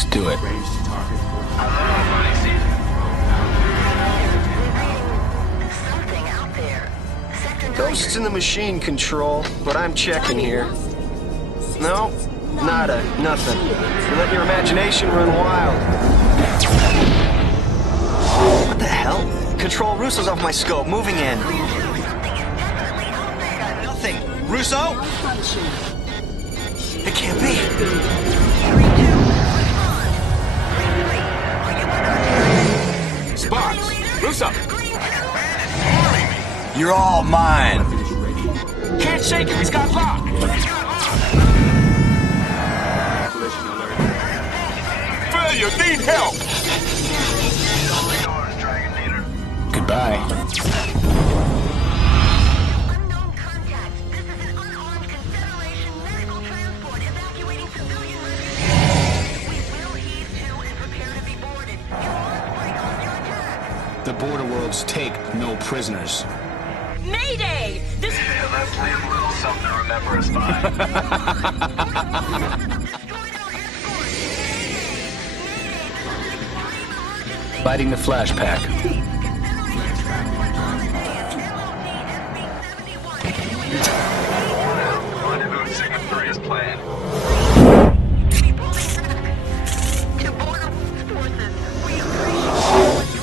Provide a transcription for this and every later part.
Let's do it. Ghosts in the machine, Control, but I'm checking here. No, nada, nothing. You're letting your imagination run wild. What the hell? Control, Russo's off my scope, moving in. Nothing. Russo? It can't be. Sparks! Russo! You're all mine. Can't shake him, he's got lock! Failure, need help! Goodbye. Unknown contact. This is an unarmed Confederation medical transport evacuating civilian refugees. We will heave to and prepare to be boarded. You must break off your attack. The border worlds take no prisoners. Mayday! This Yeah, let's leave a little something to remember us by. Destroyed our escort. Mayday! Lighting the flash pack. Rendezvous at Sigma 3 is planned. To border forces, we appreciate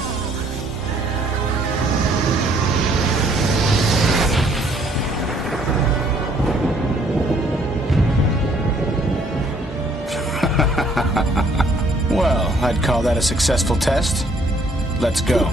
Well, I'd call that a successful test. Let's go.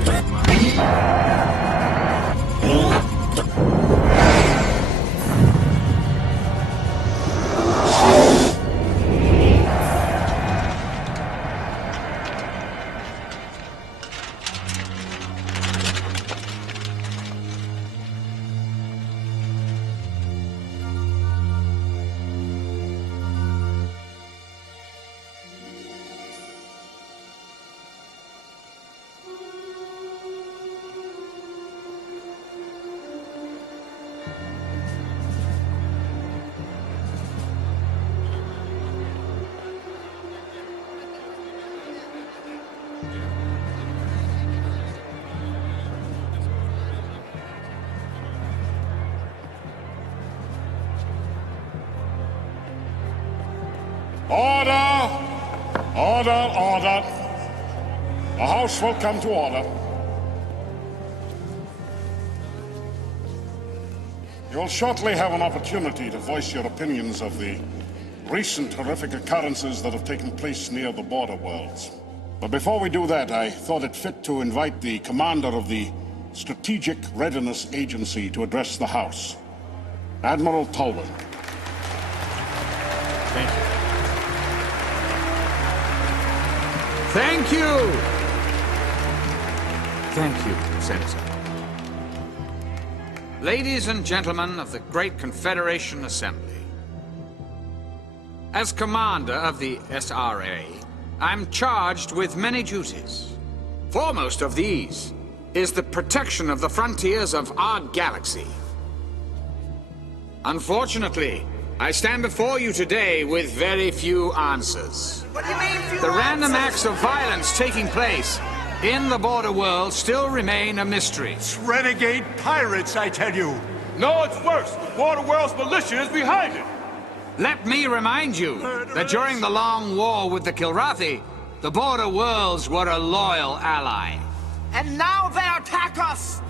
Order! Order, order. The House will come to order. You will shortly have an opportunity to voice your opinions of the recent horrific occurrences that have taken place near the border worlds. But before we do that, I thought it fit to invite the commander of the Strategic Readiness Agency to address the House, Admiral Tolwyn. Thank you. Thank you! Thank you, Senator. Ladies and gentlemen of the Great Confederation Assembly, as commander of the SRA, I'm charged with many duties. Foremost of these is the protection of the frontiers of our galaxy. Unfortunately, I stand before you today with very few answers. What do you mean, few The random answers? acts of violence taking place in the border world still remain a mystery. Renegade pirates, I tell you. No, it's worse. The Border World's militia is behind it. Let me remind you that during the long war with the Kilrathi, the border worlds were a loyal ally. And now they attack us!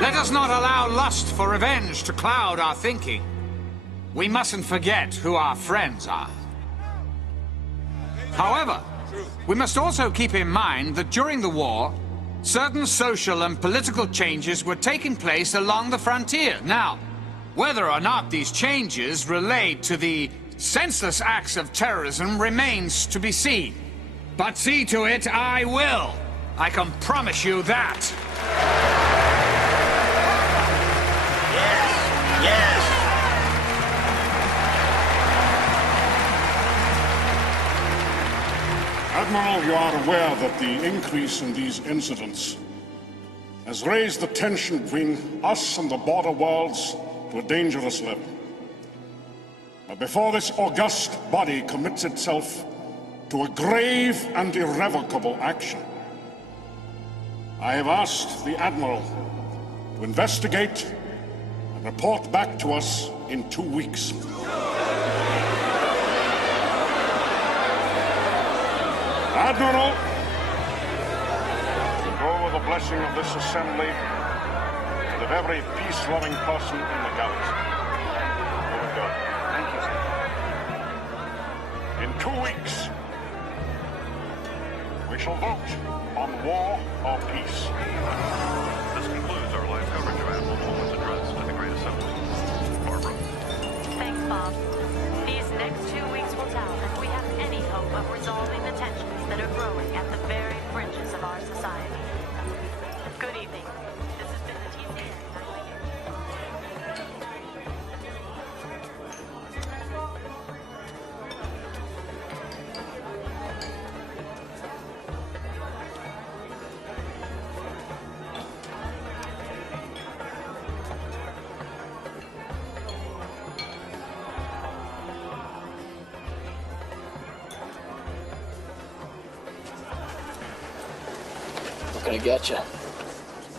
Let us not allow lust for revenge to cloud our thinking. We mustn't forget who our friends are. However, we must also keep in mind that during the war, certain social and political changes were taking place along the frontier. Now, whether or not these changes relate to the senseless acts of terrorism remains to be seen. But see to it I will. I can promise you that. Admiral, you are aware that the increase in these incidents has raised the tension between us and the border worlds to a dangerous level. But before this august body commits itself to a grave and irrevocable action, I have asked the Admiral to investigate and report back to us in 2 weeks. Admiral, go with the blessing of this assembly and of every peace-loving person in the galaxy. Go with God. Thank you, sir. In 2 weeks, we shall vote on war or peace. This concludes our live coverage of Admiral Pullman's address to the Great Assembly. Barbara. Thanks, Bob. These next 2 weeks will tell if we have any hope of resolving the tensions that are growing at the very fringes of our society. Good evening. This has been the TCN. Gonna get you.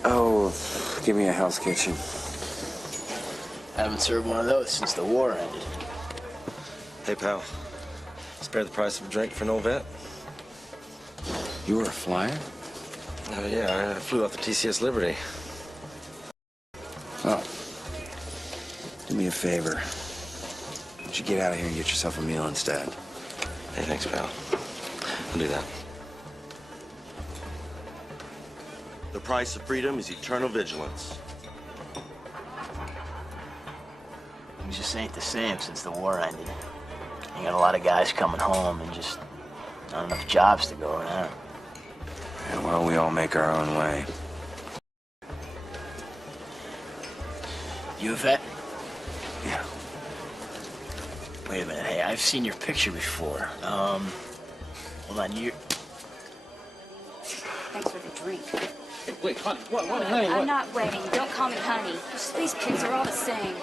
Oh, give me a Hell's Kitchen. Haven't served one of those since the war ended. Hey, pal. Spare the price of a drink for an old vet? You were a flyer? Oh, yeah, I flew off the TCS Liberty. Oh. Do me a favor. Why don't you get out of here and get yourself a meal instead? Hey, thanks, pal. I'll do that. The price of freedom is eternal vigilance. Things just ain't the same since the war ended. You got a lot of guys coming home and just not enough jobs to go around. Yeah, well, we all make our own way. You a vet? Yeah. Wait a minute, hey, I've seen your picture before. Hold on, you... Thanks for the drink. Wait, honey, what, honey, I'm not waiting. Don't call me honey. These kids are all the same.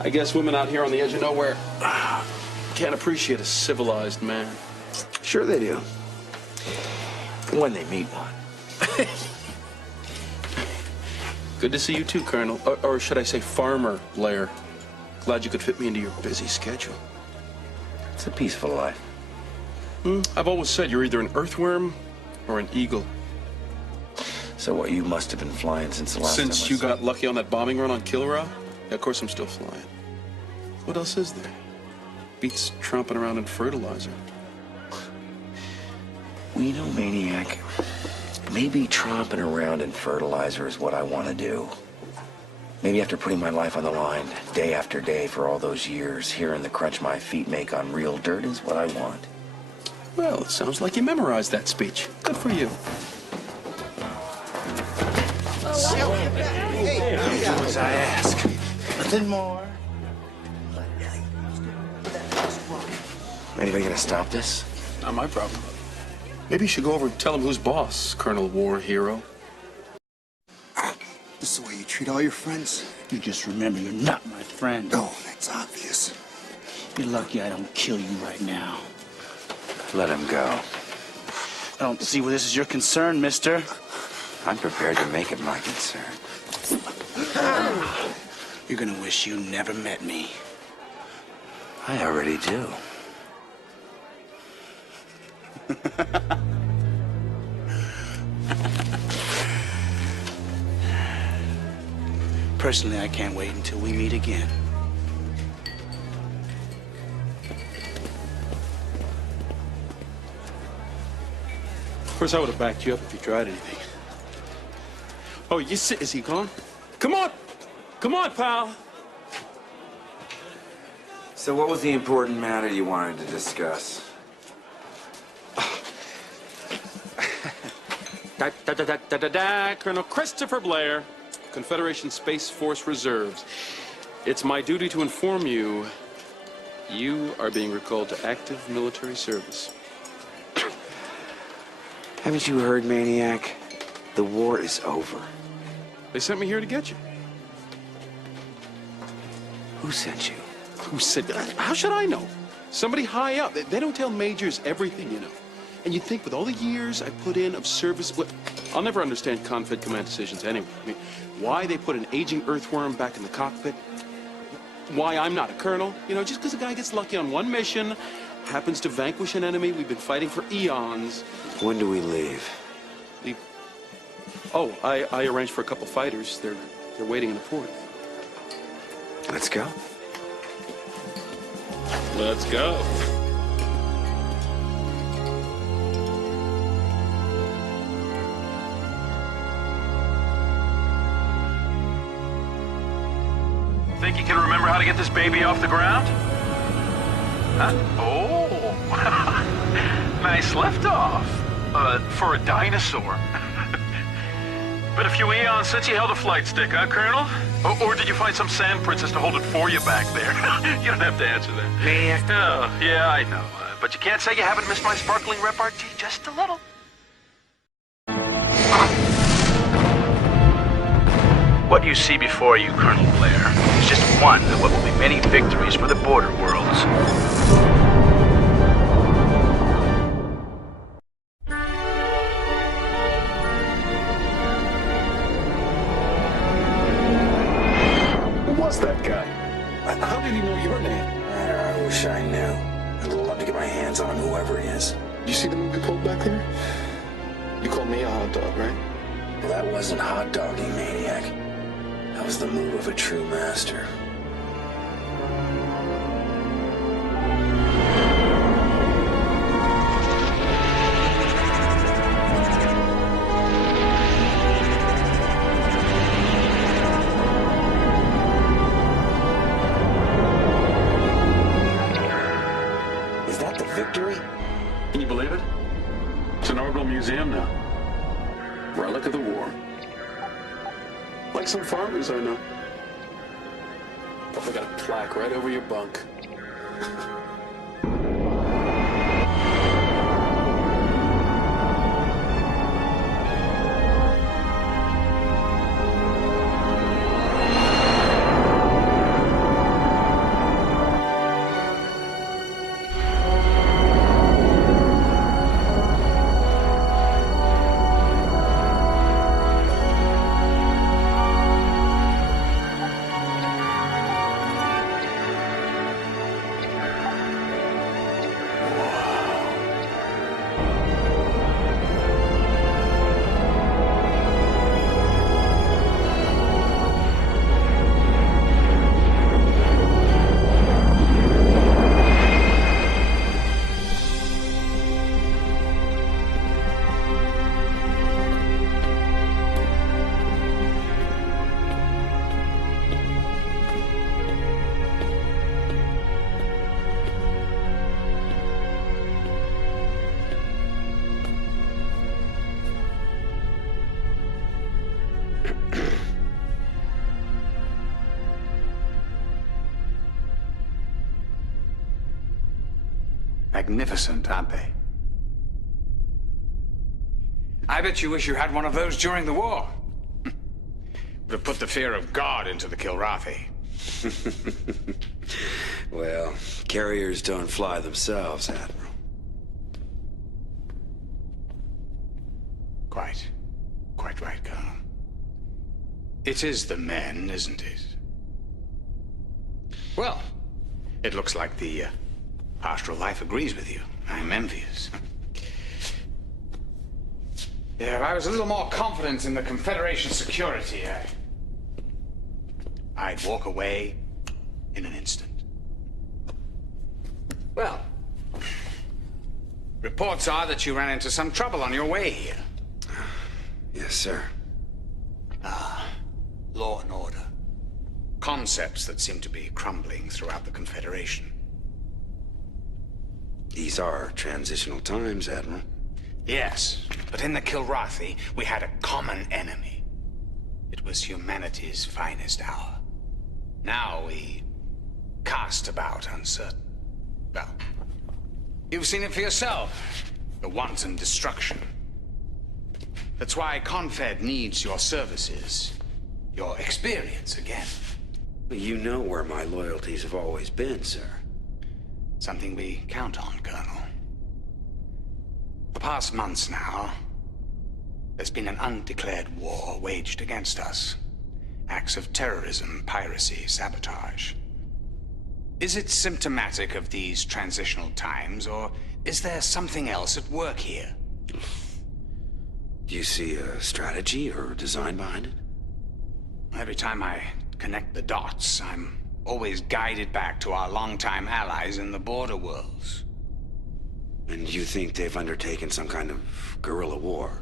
I guess women out here on the edge of nowhere can't appreciate a civilized man. Sure they do. When they meet one. Good to see you too, Colonel. Or should I say Farmer Blair. Glad you could fit me into your busy schedule. It's a peaceful life. I've always said you're either an earthworm or an eagle. So what, you must have been flying since the last time I Since you saw got lucky on that bombing run on Kilra? Yeah, of course I'm still flying. What else is there? Beats tromping around in fertilizer. Well, you know, Maniac, maybe tromping around in fertilizer is what I want to do. Maybe after putting my life on the line, day after day for all those years, hearing the crunch my feet make on real dirt is what I want. Well, it sounds like you memorized that speech. Good for you. Do as I ask. Nothing more. Anybody gonna stop this? Not my problem. Maybe you should go over and tell him who's boss, Colonel War Hero. This is the way you treat all your friends? You just remember you're not my friend. Oh, that's obvious. You're lucky I don't kill you right now. Let him go. I don't see where this is your concern, mister. I'm prepared to make it my concern. You're gonna wish you never met me. I already do. Personally, I can't wait until we meet again. Of course, I would have backed you up if you tried anything. Oh, you sit. Is he gone? Come on! Come on, pal! So what was the important matter you wanted to discuss? Colonel Christopher Blair, Confederation Space Force Reserves. It's my duty to inform you You are being recalled to active military service. Haven't you heard, Maniac? The war is over. They sent me here to get you. Who sent you? Who said that? How should I know? Somebody high up. They don't tell majors everything, you know. And you'd think with all the years I put in of service... Well, I'll never understand Confed command decisions anyway. I mean, why they put an aging earthworm back in the cockpit. Why I'm not a colonel. You know, just because a guy gets lucky on one mission, happens to vanquish an enemy we've been fighting for eons. When do we leave? Leave? Oh, I arranged for a couple fighters. They're waiting in the port. Let's go. Let's go. Think you can remember how to get this baby off the ground? Huh? Oh, nice liftoff. For a dinosaur. Been a few eons since you held a flight stick, huh, Colonel? Or did you find some sand princess to hold it for you back there? You don't have to answer that. Maniac. Oh, yeah, I know. But you can't say you haven't missed my sparkling repartee just a little. What you see before you, Colonel Blair, is just one of what will be many victories for the border worlds. Who was that guy? How did he know your name? I wish I knew. I'd love to get my hands on him, whoever he is. You see the movie pulled back there? You called me a hot dog, right? Well, that wasn't hot dogging, Maniac. That was the move of a true master. Is that the Victory? Can you believe it? It's an orbital museum now. Relic of the war. Like some farmers I know. Probably got a plaque right over your bunk. Magnificent, aren't they? I bet you wish you had one of those during the war. Would have put the fear of God into the Kilrathi. Well, carriers don't fly themselves, Admiral. Quite right, Colonel. It is the men, isn't it? Well, it looks like the pastoral life agrees with you. I'm envious. Yeah, if I was a little more confident in the Confederation's security, I'd walk away in an instant. Well, reports are that you ran into some trouble on your way here. Yes, sir. Law and order. Concepts that seem to be crumbling throughout the Confederation. These are transitional times, Admiral. Yes, but in the Kilrathi, we had a common enemy. It was humanity's finest hour. Now we cast about uncertain. Well, you've seen it for yourself. The wanton destruction. That's why Confed needs your services. Your experience again. You know where my loyalties have always been, sir. Something we count on, Colonel. For the past months now, there's been an undeclared war waged against us. Acts of terrorism, piracy, sabotage. Is it symptomatic of these transitional times, or is there something else at work here? Do you see a strategy or design behind it? Every time I connect the dots, I'm always guided back to our longtime allies in the border worlds. And you think they've undertaken some kind of guerrilla war?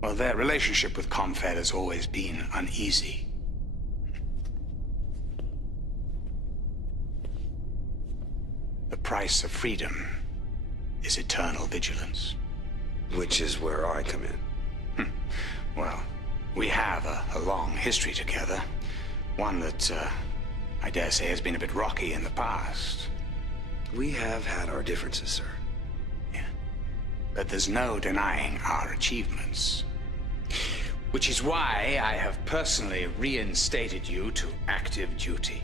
Well, their relationship with Confed has always been uneasy. The price of freedom is eternal vigilance. Which is where I come in. Well, we have a long history together. One that, I dare say, has been a bit rocky in the past. We have had our differences, sir. Yeah. But there's no denying our achievements. Which is why I have personally reinstated you to active duty.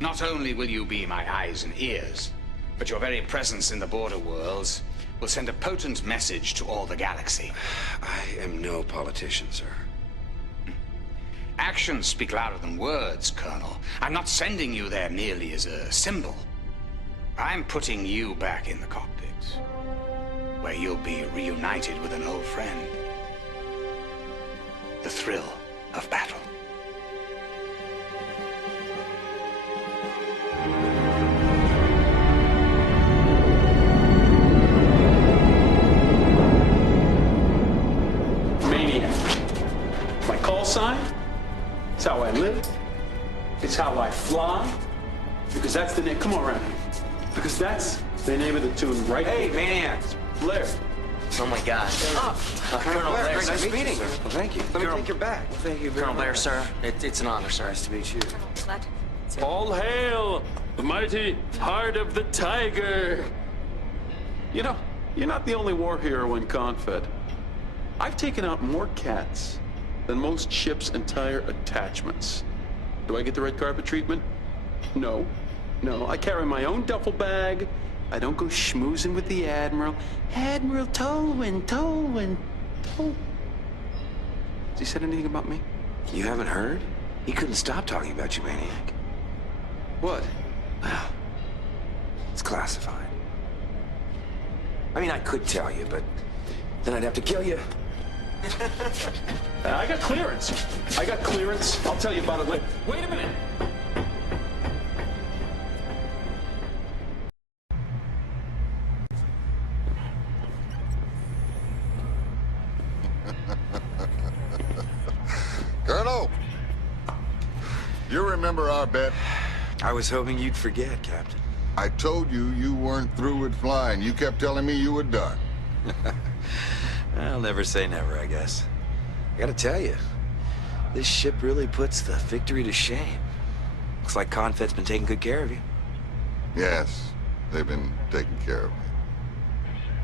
Not only will you be my eyes and ears, but your very presence in the border worlds will send a potent message to all the galaxy. I am no politician, sir. Actions speak louder than words, Colonel. I'm not sending you there merely as a symbol. I'm putting you back in the cockpit, where you'll be reunited with an old friend. The thrill of battle. Maniac. My call sign? It's how I live. It's how I fly. Because that's the name. Come on, around here. Because that's the name of the tune, right? Hey, Maniac. Blair. Oh my God. Colonel Blair, nice nice to to meet you, sir. Well, thank you. Let me take your bag. Well, thank you very Colonel Blair, much. sir. It's an honor, sir. Nice to meet you. All hail the mighty heart of the tiger. You know, you're not the only war hero in Confed. I've taken out more cats than most ships' entire attachments. Do I get the red carpet treatment? No. No, I carry my own duffel bag. I don't go schmoozing with the Admiral. Admiral Tolwyn, Tolwyn, Tolwyn. Has he said anything about me? You haven't heard? He couldn't stop talking about you, Maniac. What? Well, it's classified. I mean, I could tell you, but then I'd have to kill you. I got clearance. I got clearance. I'll tell you about it later. Wait a minute. Colonel! You remember our bet? I was hoping you'd forget, Captain. I told you you weren't through with flying. You kept telling me you were done. I'll never say never, I guess. I gotta tell you, this ship really puts the victory to shame. Looks like Confed's been taking good care of you. Yes, they've been taking care of me.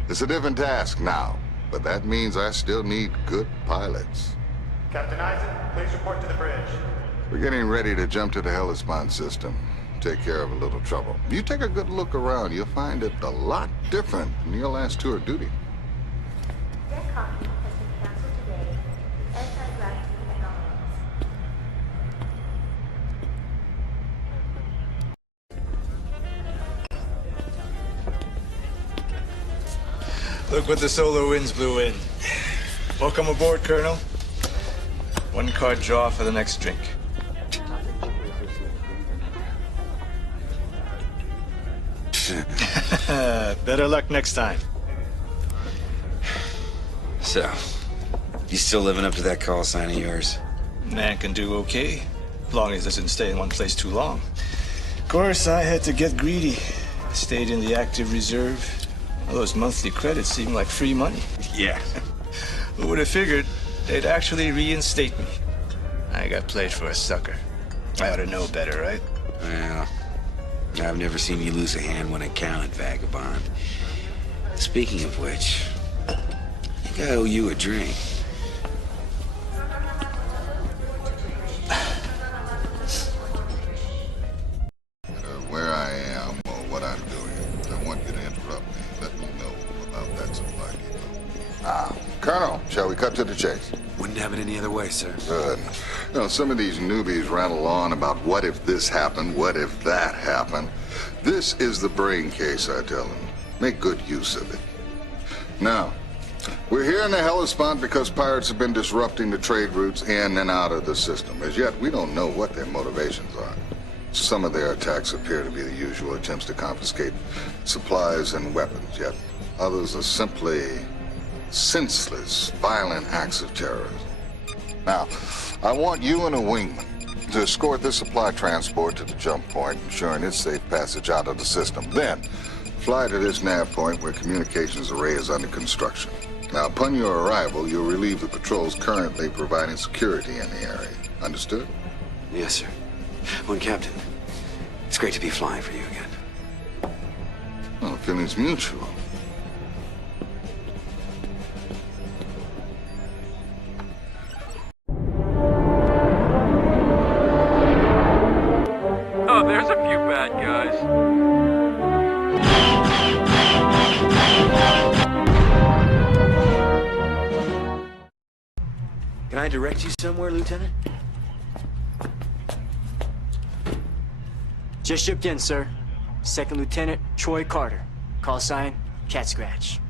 It's a different task now, but that means I still need good pilots. Captain Isaac, please report to the bridge. We're getting ready to jump to the Hellespont system. Take care of a little trouble. You take a good look around, you'll find it a lot different from your last tour of duty. Deck coffee has been canceled today. Anti-gravity technologies. Look what the solar winds blew in. Welcome aboard, Colonel. One card draw for the next drink. Better luck next time. So, you still living up to that call sign of yours? Man can do okay, as long as he doesn't stay in one place too long. Of course, I had to get greedy. Stayed in the active reserve. All those monthly credits seem like free money. Yeah. Who would have figured they'd actually reinstate me? I got played for a sucker. I ought to know better, right? Well, I've never seen you lose a hand when it counted, vagabond. Speaking of which, I think I owe you a drink. Where I am or what I'm doing, I want you to interrupt me. Let me know about that supply depot. Colonel, shall we cut to the chase? Wouldn't have it any other way, sir. Good. You know, some of these newbies rattle on about what if this happened, what if that happened. This is the brain case, I tell them. Make good use of it. Now, we're here in the Hellespont because pirates have been disrupting the trade routes in and out of the system. As yet, we don't know what their motivations are. Some of their attacks appear to be the usual attempts to confiscate supplies and weapons, yet others are simply senseless, violent acts of terrorism. Now, I want you and a wingman to escort this supply transport to the jump point, ensuring its safe passage out of the system. Then, fly to this nav point where communications array is under construction. Now, upon your arrival, you'll relieve the patrols currently providing security in the area. Understood? Yes, sir. Well, Captain, it's great to be flying for you again. Well, feeling's mutual. Oh, there's a few bad guys. Can I direct you somewhere, Lieutenant? Just shipped in, sir. Second Lieutenant Troy Carter. Call sign, Cat Scratch.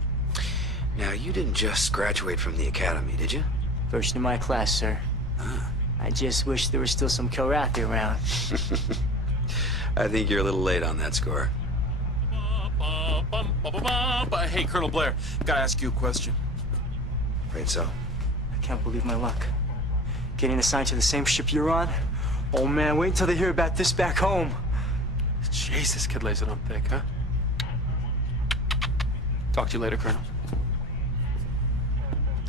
Now, you didn't just graduate from the academy, did you? First in my class, sir. I just wish there was still some Kilrathi around. I think you're a little late on that score. Hey, Colonel Blair, gotta ask you a question. Afraid so. I can't believe my luck. Getting assigned to the same ship you're on? Oh man, wait until they hear about this back home. Jeez, this kid lays it on thick, huh? Talk to you later, Colonel.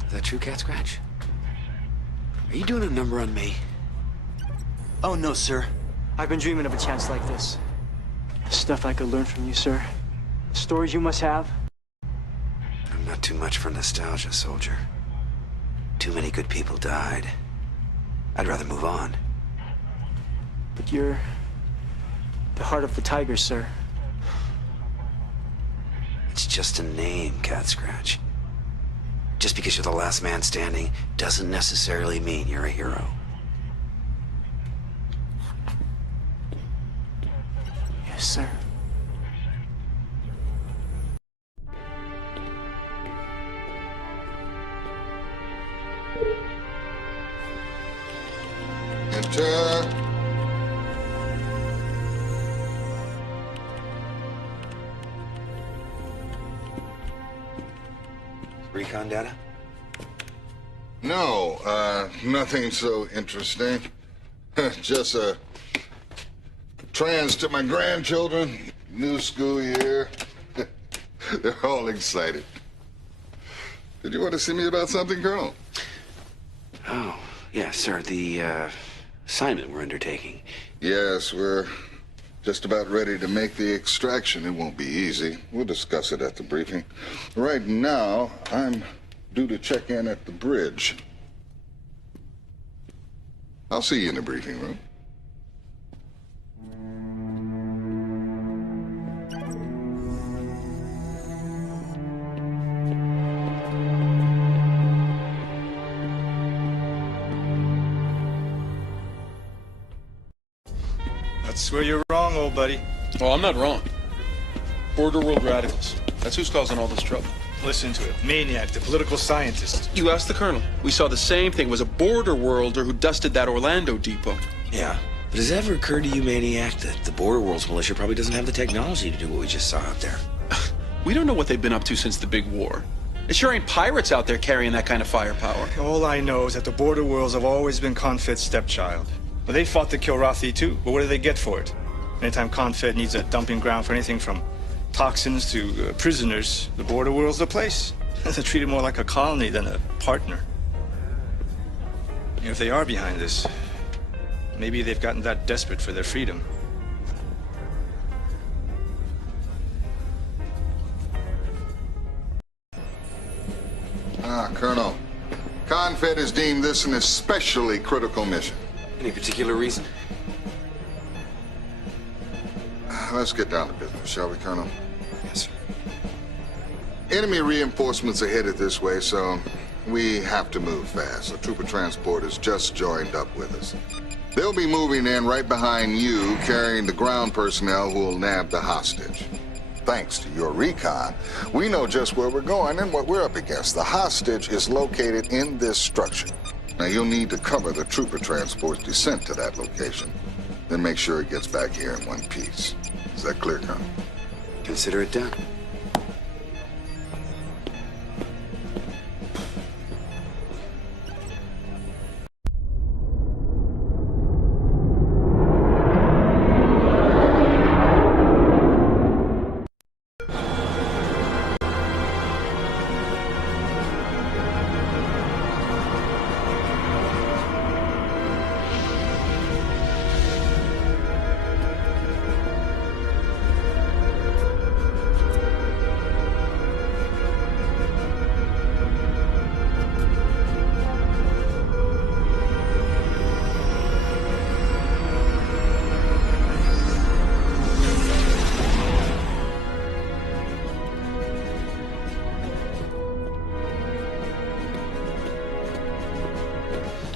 Is that true, Cat Scratch? Are you doing a number on me? Oh no, sir. I've been dreaming of a chance like this. Stuff I could learn from you, sir. Stories you must have. I'm not too much for nostalgia, soldier. Too many good people died. I'd rather move on. But you're the heart of the tiger, sir. It's just a name, Cat Scratch. Just because you're the last man standing doesn't necessarily mean you're a hero. Yes, sir. Enter. Recon data? No, nothing so interesting. Just a trans to my grandchildren. New school year. They're all excited. Did you want to see me about something, Colonel? Oh, yes, sir. The assignment we're undertaking. Yes, we're just about ready to make the extraction. It won't be easy. We'll discuss it at the briefing. Right now, I'm due to check in at the bridge. I'll see you in the briefing room. That's where you're wrong, old buddy. Oh, I'm not wrong. Border world radicals. That's who's causing all this trouble. Listen to it. Maniac, the political scientist. You asked the colonel. We saw the same thing. It was a border worlder who dusted that Orlando depot. Yeah. But has it ever occurred to you, Maniac, that the Border Worlds militia probably doesn't have the technology to do what we just saw out there? We don't know what they've been up to since the big war. It sure ain't pirates out there carrying that kind of firepower. All I know is that the Border Worlds have always been Confed's stepchild. Well, they fought the Kilrathi too, but what do they get for it? Anytime Confed needs a dumping ground for anything from toxins to prisoners, the Border World's the place. They treat it more like a colony than a partner. If they are behind this, maybe they've gotten that desperate for their freedom. Colonel. Confed has deemed this an especially critical mission. Any particular reason? Let's get down to business, shall we, Colonel? Yes, sir. Enemy reinforcements are headed this way, so we have to move fast. A trooper transport has just joined up with us. They'll be moving in right behind you, carrying the ground personnel who will nab the hostage. Thanks to your recon, we know just where we're going and what we're up against. The hostage is located in this structure. Now, you'll need to cover the trooper transport's descent to that location. Then make sure it gets back here in one piece. Is that clear, Colonel? Consider it done.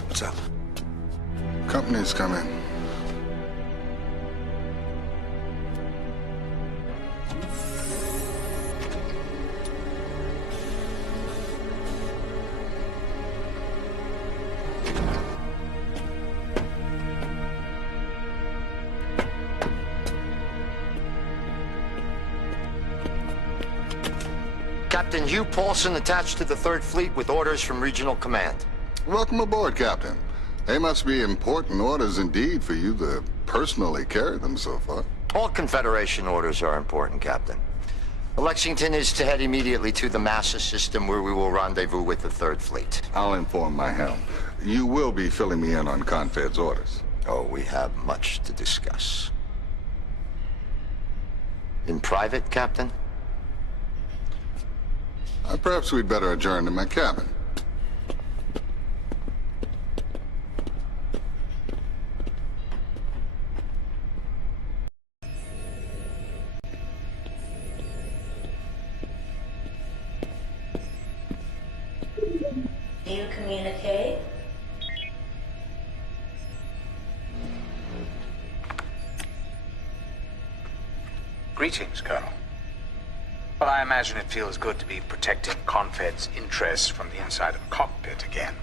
What's up? Company's coming. Captain Hugh Paulson attached to the 3rd Fleet with orders from Regional Command. Welcome aboard, Captain. They must be important orders indeed for you to personally carry them so far. All Confederation orders are important, Captain. Lexington is to head immediately to the Massa system where we will rendezvous with the 3rd Fleet. I'll inform my helm. You will be filling me in on Confed's orders. Oh, we have much to discuss. In private, Captain? Perhaps we'd better adjourn to my cabin. Do you communicate? Greetings, Colonel. Well, I imagine it feels good to be protecting Confed's interests from the inside of a cockpit again.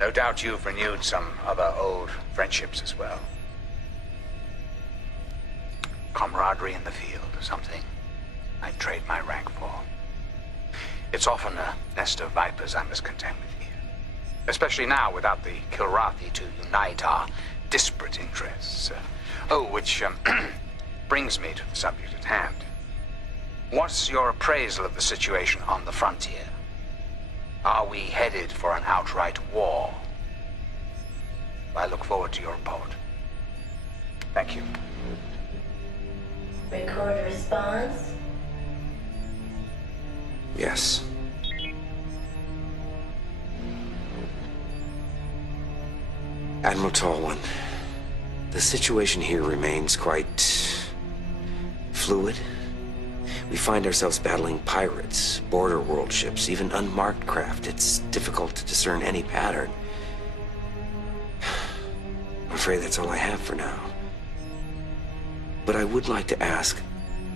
No doubt you've renewed some other old friendships as well. Camaraderie in the field, something I'd trade my rank for. It's often a nest of vipers I must contend with here. Especially now without the Kilrathi to unite our disparate interests. Which brings me to the subject at hand. What's your appraisal of the situation on the frontier? Are we headed for an outright war? I look forward to your report. Thank you. Record response. Yes. Admiral Tallwan, the situation here remains quite fluid. We find ourselves battling pirates, border world ships, even unmarked craft. It's difficult to discern any pattern. I'm afraid that's all I have for now. But I would like to ask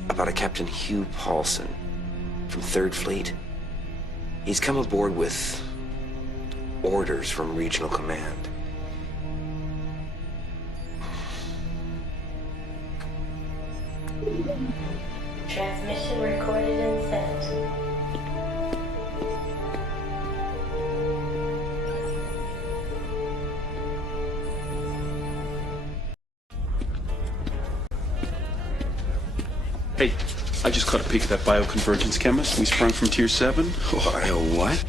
about a Captain Hugh Paulson from 3rd Fleet. He's come aboard with orders from Regional Command. Transmission recorded and sent. Hey, I just caught a peek at that bioconvergence chemist. We sprung from Tier 7. What?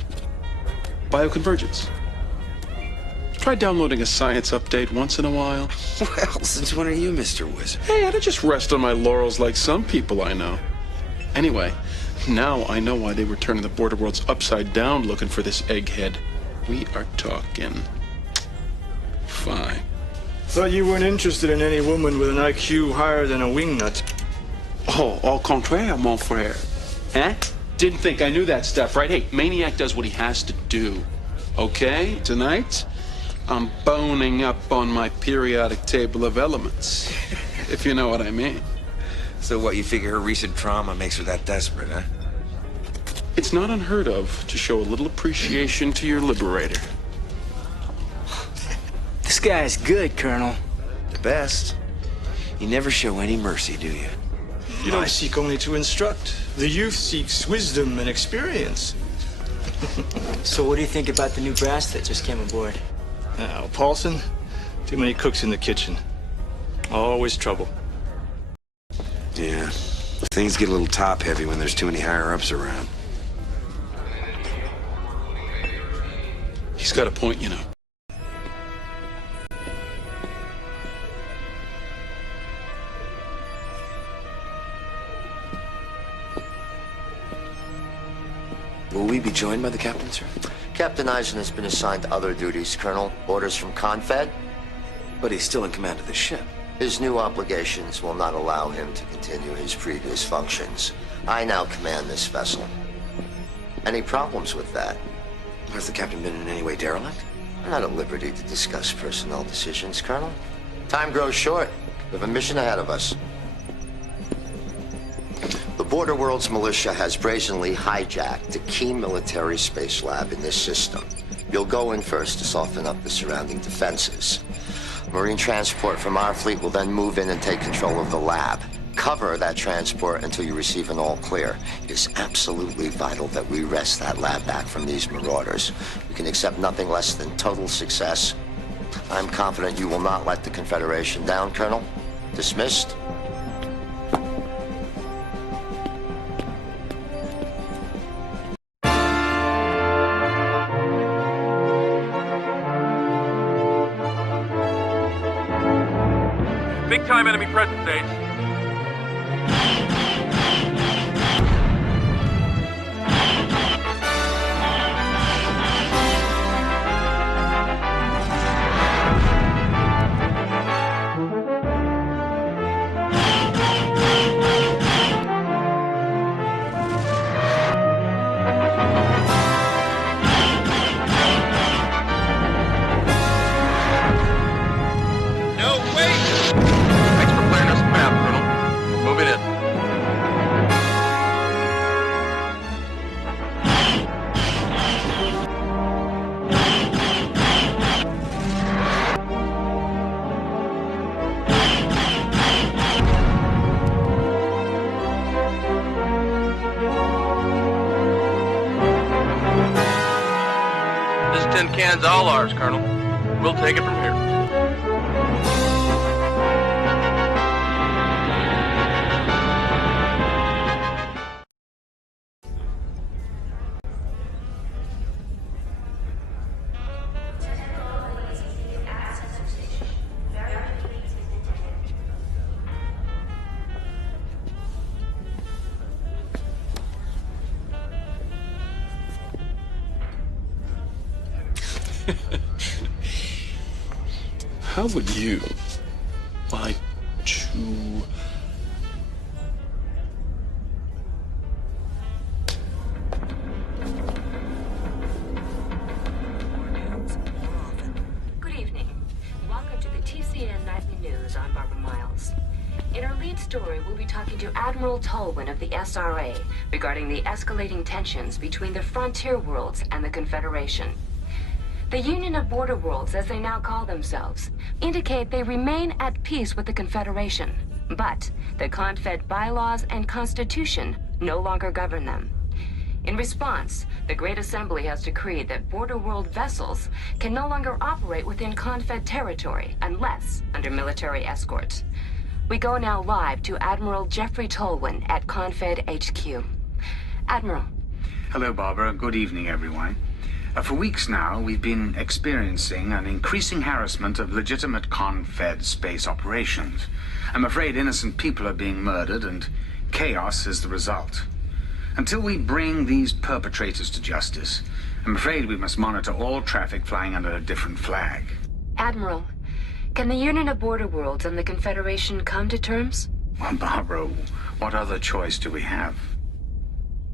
Bioconvergence. Try downloading a science update once in a while. Well, since when are you Mr. Wizard? Hey, I don't just rest on my laurels like some people I know. Anyway, Now I know why they were turning the border worlds upside down looking for this egghead. We are talking fine. Thought you weren't interested in any woman with an IQ higher than a wingnut. Oh, au contraire, mon frère. Huh? Didn't think I knew that stuff, right? Hey, Maniac does what he has to do. Okay? Tonight, I'm boning up on my periodic table of elements. If you know what I mean. So what, you figure her recent trauma makes her that desperate, huh? It's not unheard of to show a little appreciation to your liberator. This guy's good, Colonel. The best. You never show any mercy, do you? You don't seek only to instruct. The youth seeks wisdom and experience. So what do you think about the new brass that just came aboard? Now, Paulson, too many cooks in the kitchen. Always trouble. Yeah. Things get a little top-heavy when there's too many higher-ups around. He's got a point, you know. Will we be joined by the captain, sir? Captain Eisen has been assigned to other duties, Colonel. Orders from Confed? But he's still in command of the ship. His new obligations will not allow him to continue his previous functions. I now command this vessel. Any problems with that? Has the captain been in any way derelict? I'm not at liberty to discuss personnel decisions, Colonel. Time grows short. We have a mission ahead of us. The Border Worlds militia has brazenly hijacked a key military space lab in this system. You'll go in first to soften up the surrounding defenses. Marine transport from our fleet will then move in and take control of the lab. Cover that transport until you receive an all clear. It is absolutely vital that we wrest that lab back from these marauders. We can accept nothing less than total success. I'm confident you will not let the Confederation down, Colonel. Dismissed. Big time enemy presence, Ace. Tin can's all ours, Colonel. We'll take it from here. How would you like to... Good evening. Welcome to the TCN Nightly News. I'm Barbara Miles. In our lead story, we'll be talking to Admiral Tolwyn of the SRA regarding the escalating tensions between the Frontier Worlds and the Confederation. The Union of Border Worlds, as they now call themselves, indicate they remain at peace with the Confederation, but the Confed bylaws and constitution no longer govern them. In response, the Great Assembly has decreed that Border World vessels can no longer operate within Confed territory unless under military escort. We go now live to Admiral Jeffrey Tolwyn at Confed HQ. Admiral. Hello, Barbara. Good evening, everyone. For weeks now, we've been experiencing an increasing harassment of legitimate Confed space operations. I'm afraid innocent people are being murdered, and chaos is the result. Until we bring these perpetrators to justice, I'm afraid we must monitor all traffic flying under a different flag. Admiral, can the Union of Border Worlds and the Confederation come to terms? Well, Barbara, what other choice do we have?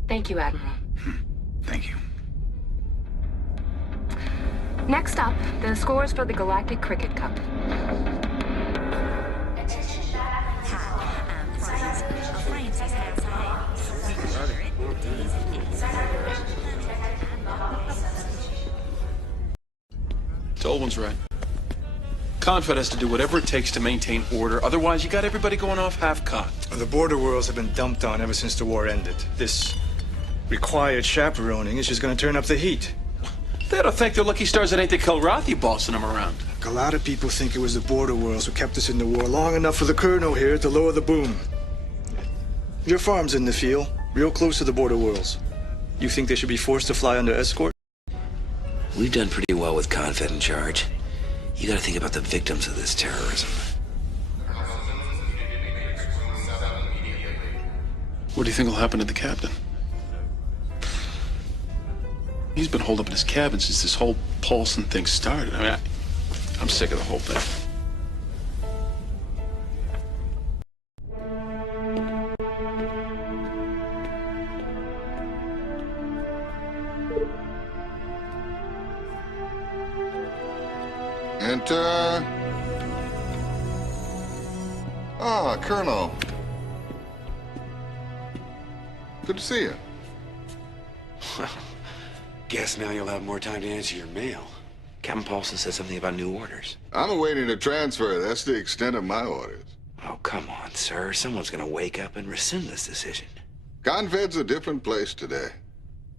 Thank you, Admiral. Thank you. Next up, the scores for the Galactic Cricket Cup. Tolwyn's right. Confed has to do whatever it takes to maintain order. Otherwise, you got everybody going off half-cocked. The border worlds have been dumped on ever since the war ended. This required chaperoning is just going to turn up the heat. They ought to thank their lucky stars it ain't the Kilrathi bossing them around. A lot of people think it was the border worlds who kept us in the war long enough for the colonel here to lower the boom. Your farm's in the field, real close to the border worlds. You think they should be forced to fly under escort? We've done pretty well with Confed in charge. You gotta think about the victims of this terrorism. What do you think will happen to the captain? He's been holed up in his cabin since this whole Paulson thing started. I mean, I'm sick of the whole thing. Enter. Ah, Colonel. Good to see you. Guess now you'll have more time to answer your mail. Captain Paulson said something about new orders. I'm awaiting a transfer. That's the extent of my orders. Oh, come on, sir. Someone's gonna wake up and rescind this decision. Confed's a different place today.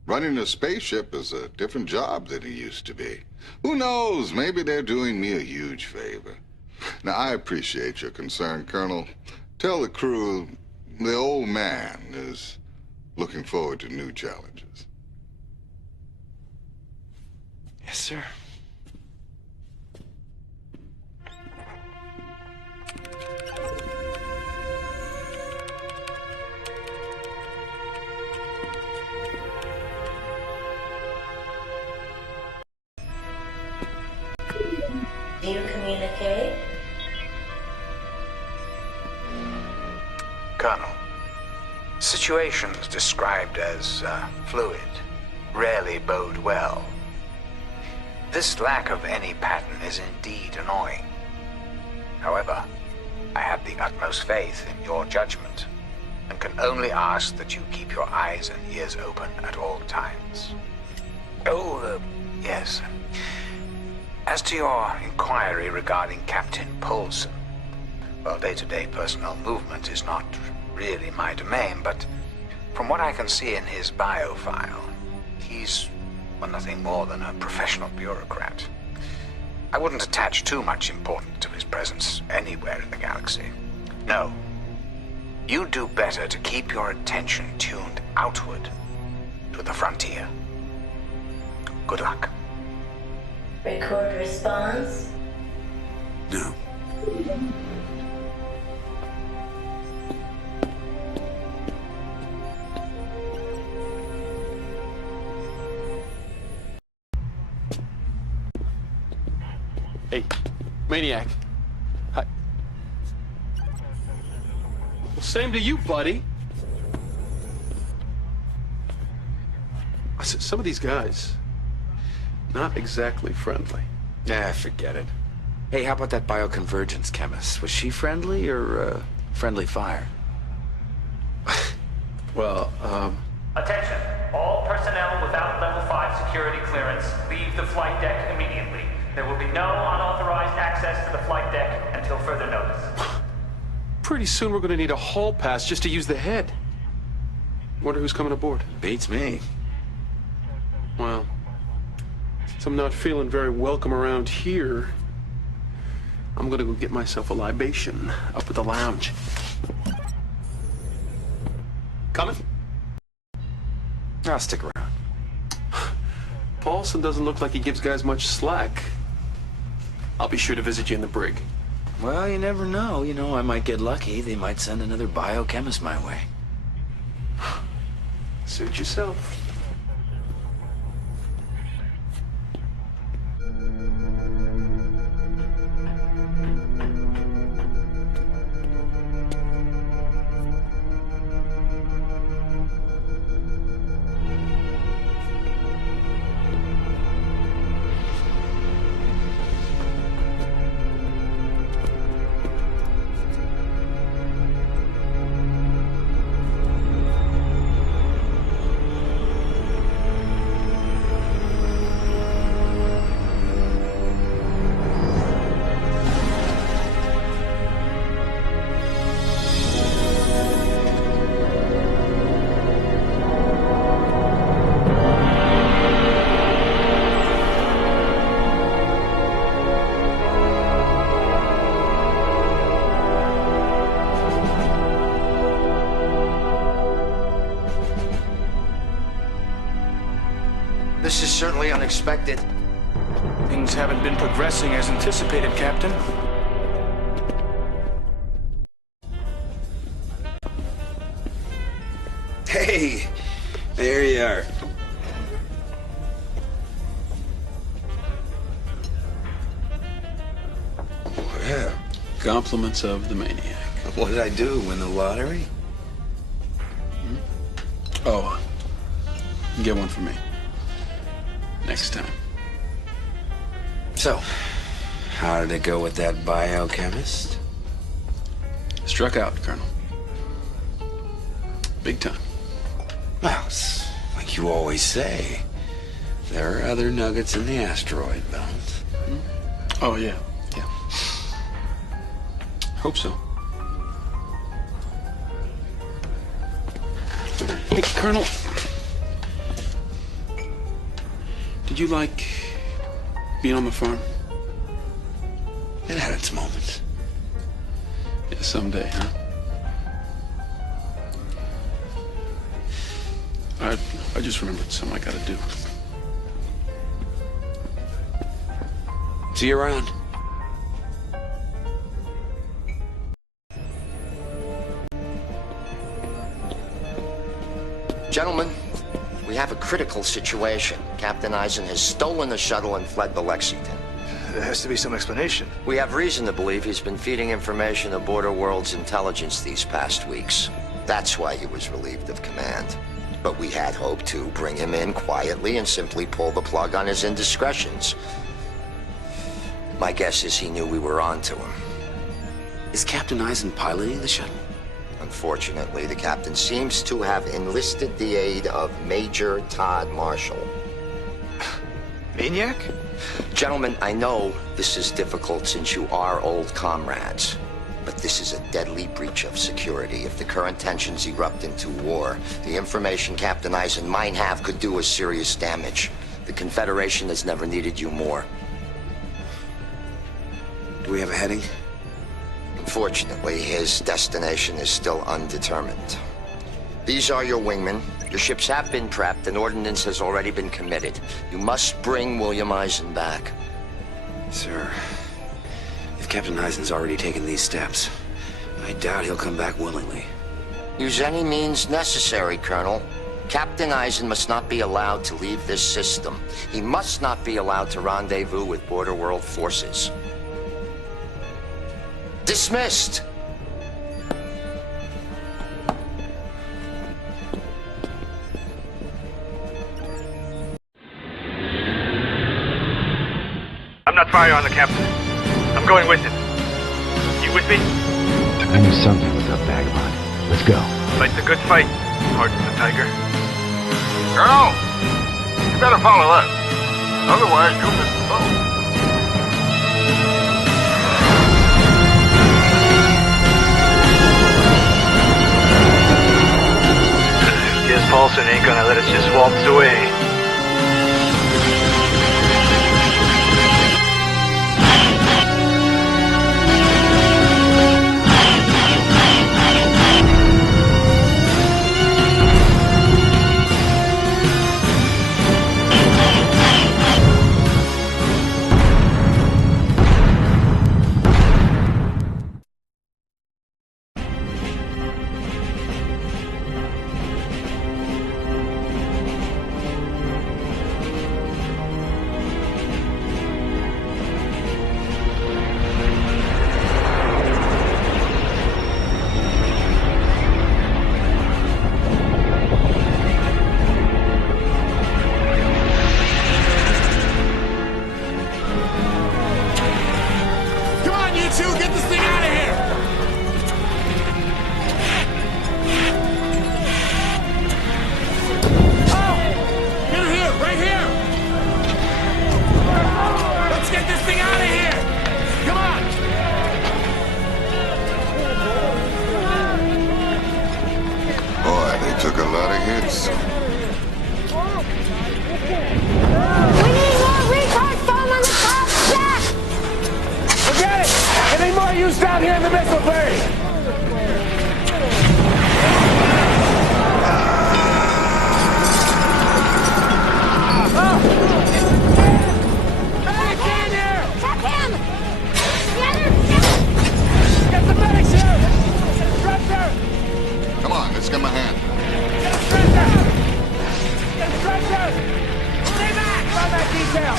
Running a spaceship is a different job than it used to be. Who knows? Maybe they're doing me a huge favor. Now, I appreciate your concern, Colonel. Tell the crew the old man is looking forward to new challenges. Yes, sir. Do you communicate? Colonel, situations described as fluid rarely bode well. This lack of any pattern is indeed annoying. However, I have the utmost faith in your judgment and can only ask that you keep your eyes and ears open at all times. Oh, yes. As to your inquiry regarding Captain Paulson, well, day-to-day personnel movement is not really my domain, but from what I can see in his bio file, he's, well, nothing more than a professional bureaucrat. I wouldn't attach too much importance to his presence anywhere in the galaxy. No. You do better to keep your attention tuned outward to the frontier. Good luck. Record response. No. Hey, Maniac. Hi. Well, same to you, buddy. Some of these guys, not exactly friendly. Yeah, forget it. Hey, how about that bioconvergence chemist? Was she friendly or friendly fire? Well, Attention. All personnel without level 5 security clearance leave the flight deck immediately. There will be no unauthorized access to the flight deck until further notice. pretty soon we're gonna need a hall pass just to use the head. Wonder who's coming aboard. Beats me. Well, since I'm not feeling very welcome around here, I'm gonna go get myself a libation up at the lounge. Coming? I'll stick around. Paulson doesn't look like he gives guys much slack. I'll be sure to visit you in the brig. Well, you never know. You know, I might get lucky. They might send another biochemist my way. Suit yourself. This is certainly unexpected. Things haven't been progressing as anticipated, Captain. Hey, there you are. Yeah. Compliments of the maniac. What did I do? Win the lottery? Oh, get one for me. Next time. So, how did it go with that biochemist? Struck out, Colonel. Big time. Well, it's like you always say, there are other nuggets in the asteroid belt. Oh, yeah. Hope so. Hey, Colonel. Did you like being on the farm? It had its moments. Yeah, someday, huh? I just remembered something I gotta do. See you around. Gentlemen, we have a critical situation. Captain Eisen has stolen the shuttle and fled to Lexington. There has to be some explanation. We have reason to believe he's been feeding information to Border World's intelligence these past weeks. That's why he was relieved of command. But we had hoped to bring him in quietly and simply pull the plug on his indiscretions. My guess is he knew we were on to him. Is Captain Eisen piloting the shuttle? Unfortunately, the captain seems to have enlisted the aid of Major Todd Marshall. Maniac? Gentlemen, I know this is difficult since you are old comrades, but this is a deadly breach of security. If the current tensions erupt into war, the information Captain Eisen might have could do us serious damage. The Confederation has never needed you more. Do we have a heading? Unfortunately, his destination is still undetermined. These are your wingmen. Your ships have been prepped and ordnance has already been committed. You must bring William Eisen back. Sir, if Captain Eisen's already taken these steps, I doubt he'll come back willingly. Use any means necessary, Colonel. Captain Eisen must not be allowed to leave this system. He must not be allowed to rendezvous with Border World forces. Dismissed! I'm not firing on the captain. I'm going with him. You with me? I knew something was up, Vagabond. Let's go. Fight's a good fight. Pardon the tiger. Colonel! You better follow us. Otherwise, you'll miss the boat. Guess Paulson ain't gonna let us just waltz away. this. We need more retard foam on the top deck! Forget it! Any more use down here in the missile bay! Come on, let's give him a hand. Stay back from that detail!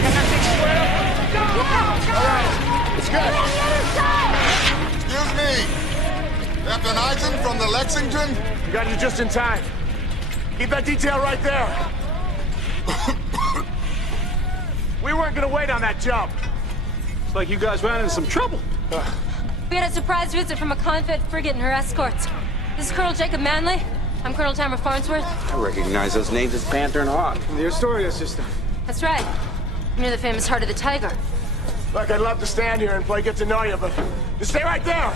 Get that thing squared up. All right, Let's go. Excuse me. Captain Eisen from the Lexington? We got you just in time. Keep that detail right there. We weren't gonna wait on that jump. It's like you guys ran into some trouble. We had a surprise visit from a Confed frigate and her escorts. This is Colonel Jacob Manley. I'm Colonel Tamara Farnsworth. I recognize those names as Panther and Hawk. From the Astoria system. That's right. Near the famous Heart of the Tiger. Look, I'd love to stand here and play get to know you, but just stay right there.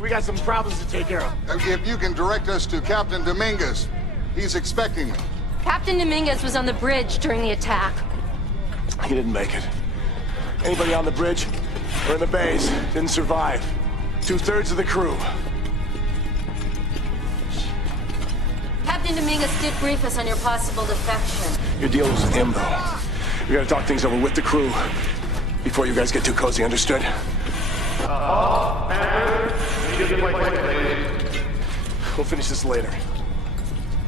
We got some problems to take care of. If you can direct us to Captain Dominguez. He's expecting me. Captain Dominguez was on the bridge during the attack. He didn't make it. Anybody on the bridge or in the bays didn't survive. 2/3 of the crew. Captain Dominguez did brief us on your possible defection. Your deal was with him, though. We gotta talk things over with the crew before you guys get too cozy, understood? We'll finish this later.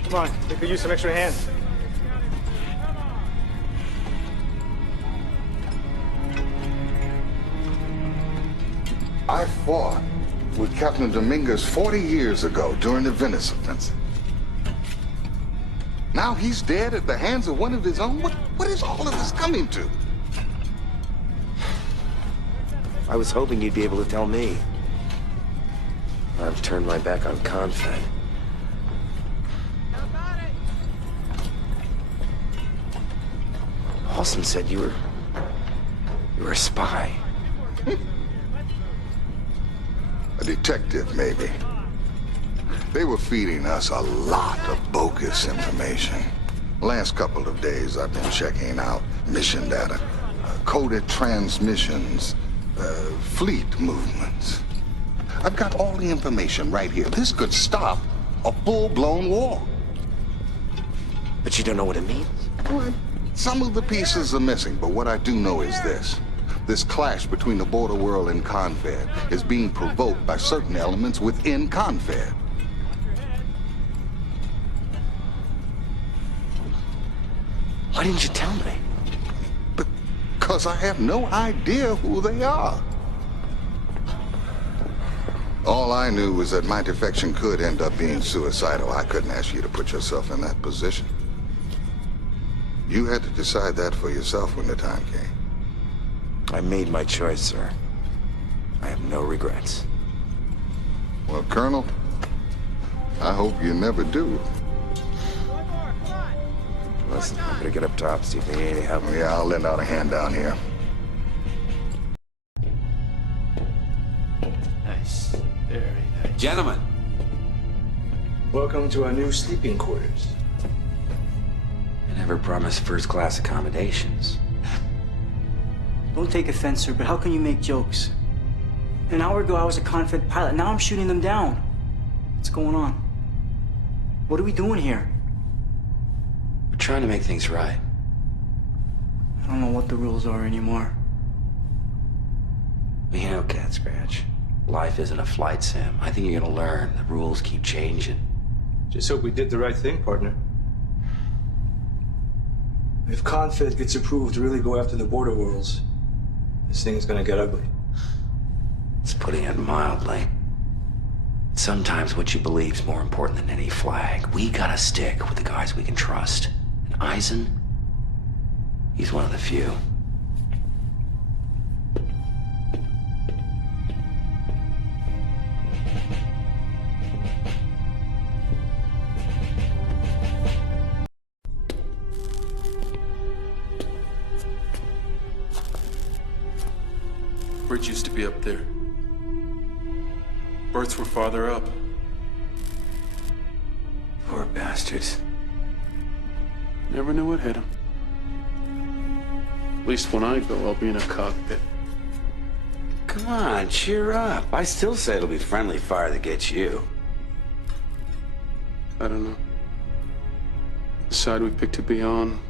Come on, we could use some extra hands. I fought with Captain Dominguez 40 years ago during the Venice offensive. Now he's dead at the hands of one of his own? What is all of this coming to? I was hoping you'd be able to tell me. I've turned my back on Confed. Halston said you were a spy. A detective, maybe. They were feeding us a lot of bogus information. Last couple of days, I've been checking out mission data, coded transmissions, fleet movements. I've got all the information right here. This could stop a full-blown war. But you don't know what it means? What? Some of the pieces are missing, but what I do know is this. This clash between the border world and Confed is being provoked by certain elements within Confed. Why didn't you tell me? Because I have no idea who they are. All I knew was that my defection could end up being suicidal. I couldn't ask you to put yourself in that position. You had to decide that for yourself when the time came. I made my choice, sir. I have no regrets. Well, Colonel, I hope you never do. Listen, I'm gonna get up top, see if they need any help. Yeah, I'll lend out a hand down here. Nice. Very nice. Gentlemen. Welcome to our new sleeping quarters. I never promised first-class accommodations. Don't take offense, sir, but how can you make jokes? An hour ago, I was a Confed pilot. Now I'm shooting them down. What's going on? What are we doing here? We're trying to make things right. I don't know what the rules are anymore. You know, Cat Scratch, life isn't a flight sim. I think you're gonna learn. The rules keep changing. Just hope we did the right thing, partner. If Confed gets approved to really go after the border worlds, this thing's gonna get ugly. It's putting it mildly. Sometimes what you believe is more important than any flag. We gotta stick with the guys we can trust. And Eisen, he's one of the few. Bridge used to be up there. Berths were farther up. bastards. Never knew what hit him. At least when I go, I'll be in a cockpit. Come on, cheer up. I still say it'll be friendly fire that gets you. I don't know. The side we picked to be on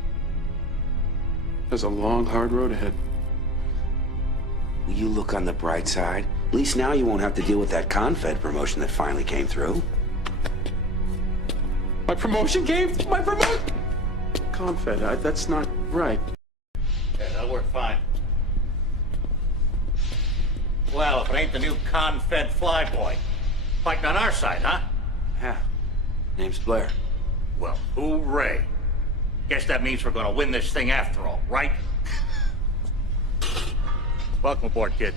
has a long, hard road ahead. Will you look on the bright side? At least now you won't have to deal with that Confed promotion that finally came through. My promotion came? My promotion? Confed, that's not right. Yeah, that'll work fine. Well, if it ain't the new Confed flyboy. Fighting on our side, huh? Yeah. Name's Blair. Well, hooray. Guess that means we're gonna win this thing after all, right? Welcome aboard, kid.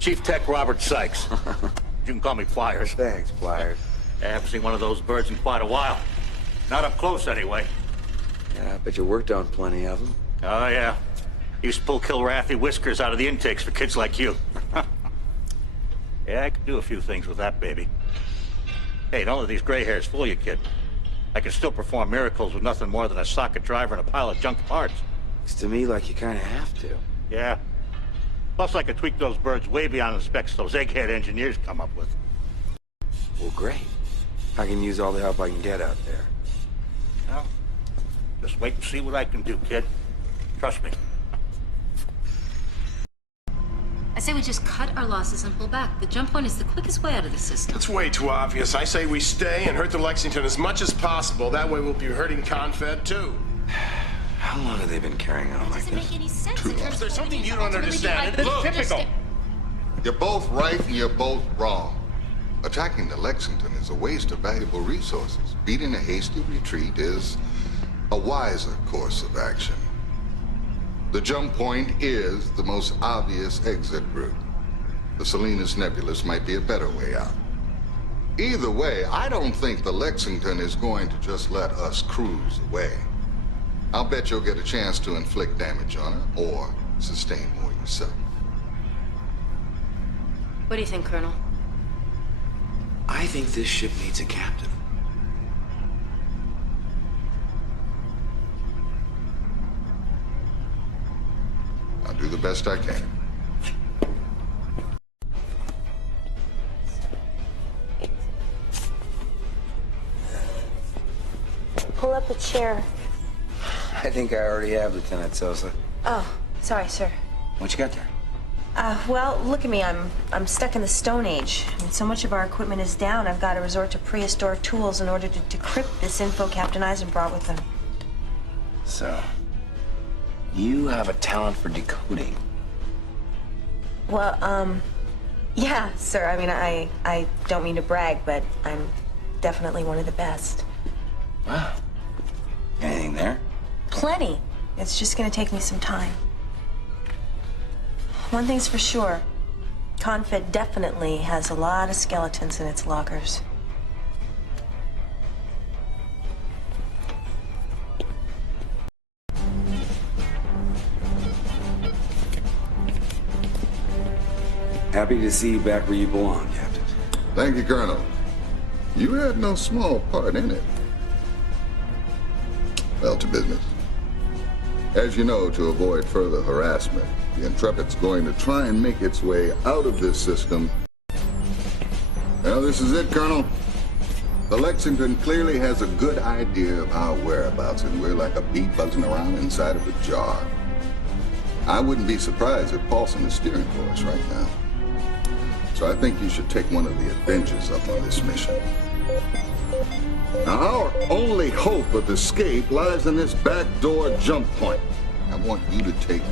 Chief Tech Robert Sykes. You can call me Flyers. Thanks, Flyers. I haven't seen one of those birds in quite a while. Not up close, anyway. Yeah, I bet you worked on plenty of them. Oh, yeah. Used to pull Kilrathi whiskers out of the intakes for kids like you. Yeah, I could do a few things with that baby. Hey, don't let these gray hairs fool you, kid. I can still perform miracles with nothing more than a socket driver and a pile of junk parts. Looks to me like you kind of have to. Yeah. Plus, I could tweak those birds way beyond the specs those egghead engineers come up with. Well, great. I can use all the help I can get out there. Well, just wait and see what I can do, kid. Trust me. I say we just cut our losses and pull back. The jump point is the quickest way out of the system. It's way too obvious. I say we stay and hurt the Lexington as much as possible. That way we'll be hurting Confed, too. How long have they been carrying on like this? Doesn't make any sense. If there's something you don't understand, it's typical. You're both right and you're both wrong. Attacking the Lexington is a waste of valuable resources. Beating a hasty retreat is a wiser course of action. The jump point is the most obvious exit route. The Salinas Nebulous might be a better way out. Either way, I don't think the Lexington is going to just let us cruise away. I'll bet you'll get a chance to inflict damage on her or sustain more yourself. What do you think, Colonel? I think this ship needs a captain. I'll do the best I can. Pull up a chair. I think I already have, Lieutenant Sosa. Oh, sorry, sir. What you got there? Well, look at me. I'm stuck in the Stone Age. I mean, so much of our equipment is down, I've got to resort to prehistoric tools in order to decrypt this info Captain Eisen brought with him. So, you have a talent for decoding. Well, yeah, sir. I mean, I don't mean to brag, but I'm definitely one of the best. Wow. Anything there? Plenty. It's just gonna take me some time. One thing's for sure. Confed definitely has a lot of skeletons in its lockers. Happy to see you back where you belong, Captain. Thank you, Colonel. You had no small part in it. Well, to business. As you know, to avoid further harassment, the Intrepid's going to try and make its way out of this system. Well, this is it, Colonel. The Lexington clearly has a good idea of our whereabouts, and we're like a bee buzzing around inside of a jar. I wouldn't be surprised if Paulson is steering for us right now. So I think you should take one of the Avengers up on this mission. Now, our only hope of escape lies in this backdoor jump point. I want you to take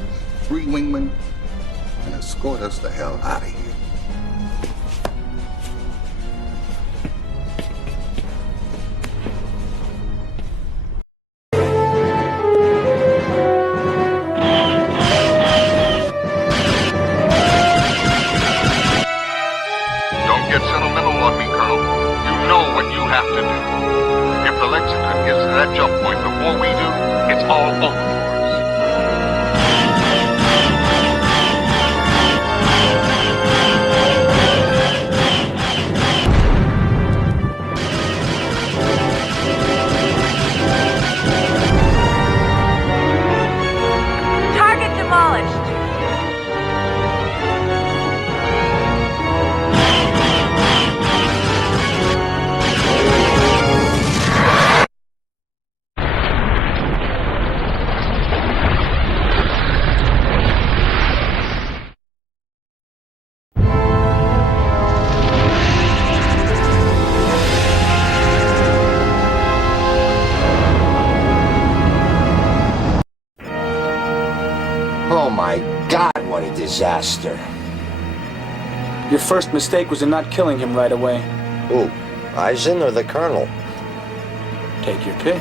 3 wingmen and escort us the hell out of here. Don't get sentimental on me, Colonel. You know what you have to do. If the Lexington gets to that jump point before we do, it's all over for us. disaster. Your first mistake was in not killing him right away. Who? Eisen or the Colonel? Take your pick.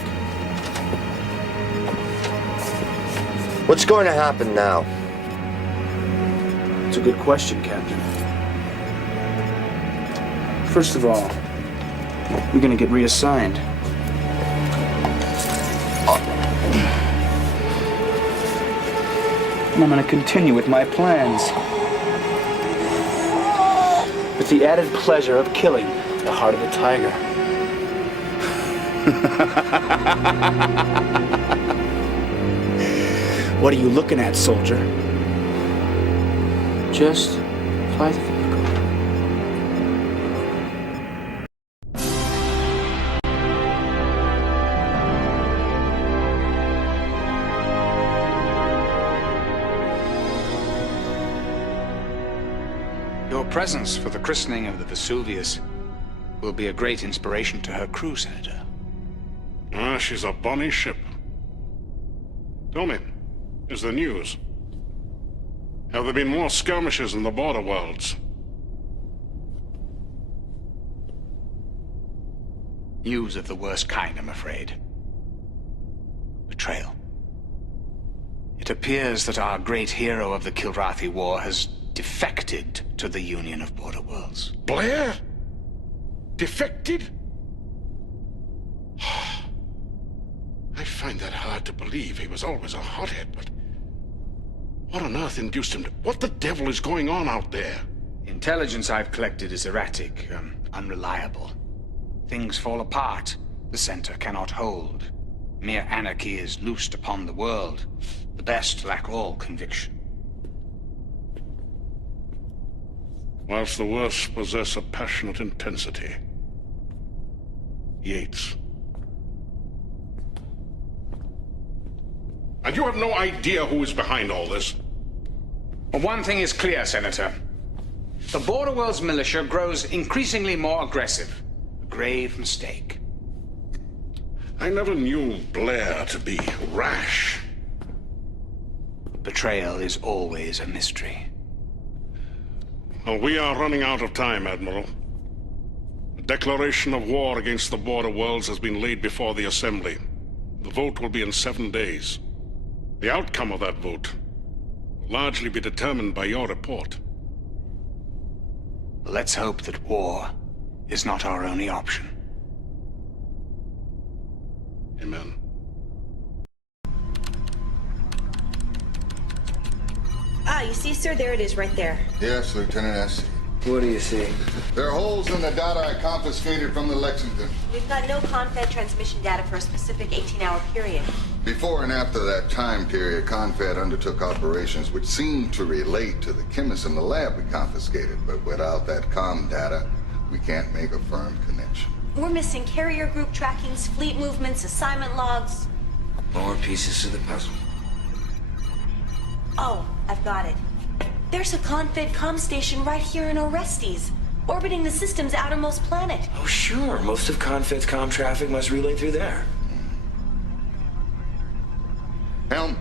What's going to happen now? It's a good question, Captain. First of all, we're gonna get reassigned. And I'm gonna continue with my plans. With the added pleasure of killing the heart of the tiger. What are you looking at, soldier? Just fly the vehicle. Your presence for the christening of the Vesuvius will be a great inspiration to her crew, Senator. Ah, she's a bonny ship. Tell me, is there news? Have there been more skirmishes in the border worlds? News of the worst kind, I'm afraid. Betrayal. It appears that our great hero of the Kilrathi War has defected to the Union of Border Worlds. Blair? Defected? I find that hard to believe. He was always a hothead, but what on earth induced him to... What the devil is going on out there? Intelligence I've collected is erratic, unreliable. Things fall apart. The center cannot hold. Mere anarchy is loosed upon the world. The best lack all conviction. Whilst the worst possess a passionate intensity. Yates. And you have no idea who is behind all this? Well, one thing is clear, Senator. The Border Worlds militia grows increasingly more aggressive. A grave mistake. I never knew Blair to be rash. Betrayal is always a mystery. Well, we are running out of time, Admiral. A declaration of war against the Border Worlds has been laid before the Assembly. The vote will be in 7 days. The outcome of that vote will largely be determined by your report. Let's hope that war is not our only option. Amen. Ah, you see, sir? There it is, right there. Yes, Lieutenant S. What do you see? There are holes in the data I confiscated from the Lexington. We've got no Confed transmission data for a specific 18-hour period. Before and after that time period, Confed undertook operations which seemed to relate to the chemists in the lab we confiscated, but without that comm data, we can't make a firm connection. We're missing carrier group trackings, fleet movements, assignment logs. More pieces to the puzzle. Oh, I've got it. There's a Confed comm station right here in Orestes, orbiting the system's outermost planet. Oh, sure. Most of Confed's comm traffic must relay through there. Helm,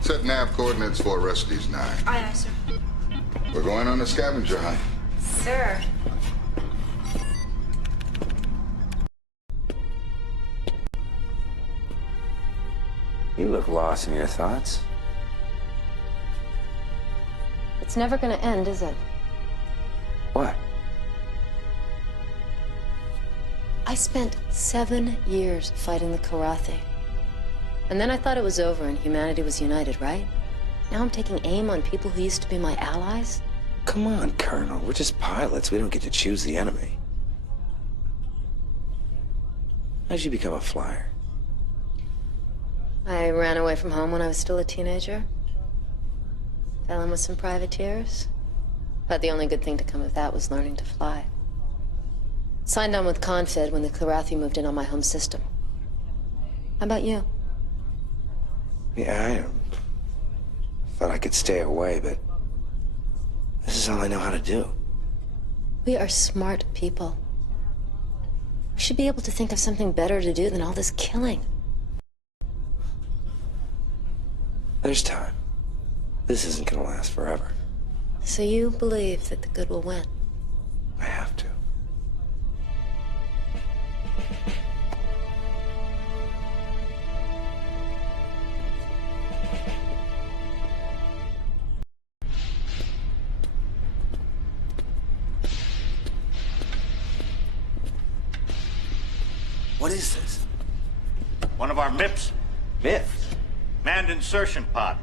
set nav coordinates for Orestes 9. Aye, aye, sir. We're going on a scavenger hunt. Sir. You look lost in your thoughts. It's never gonna end, is it? What? I spent 7 years fighting the Kilrathi. And then I thought it was over and humanity was united, right? Now I'm taking aim on people who used to be my allies? Come on, Colonel. We're just pilots. We don't get to choose the enemy. How'd you become a flyer? I ran away from home when I was still a teenager. Fell in with some privateers. But the only good thing to come of that was learning to fly. Signed on with Confed when the Kilrathi moved in on my home system. How about you? Yeah, I thought I could stay away, but this is all I know how to do. We are smart people. We should be able to think of something better to do than all this killing. There's time. This isn't gonna last forever. So you believe that the good will win? I have to. What is this? One of our MIPs. MIP? Manned insertion pod.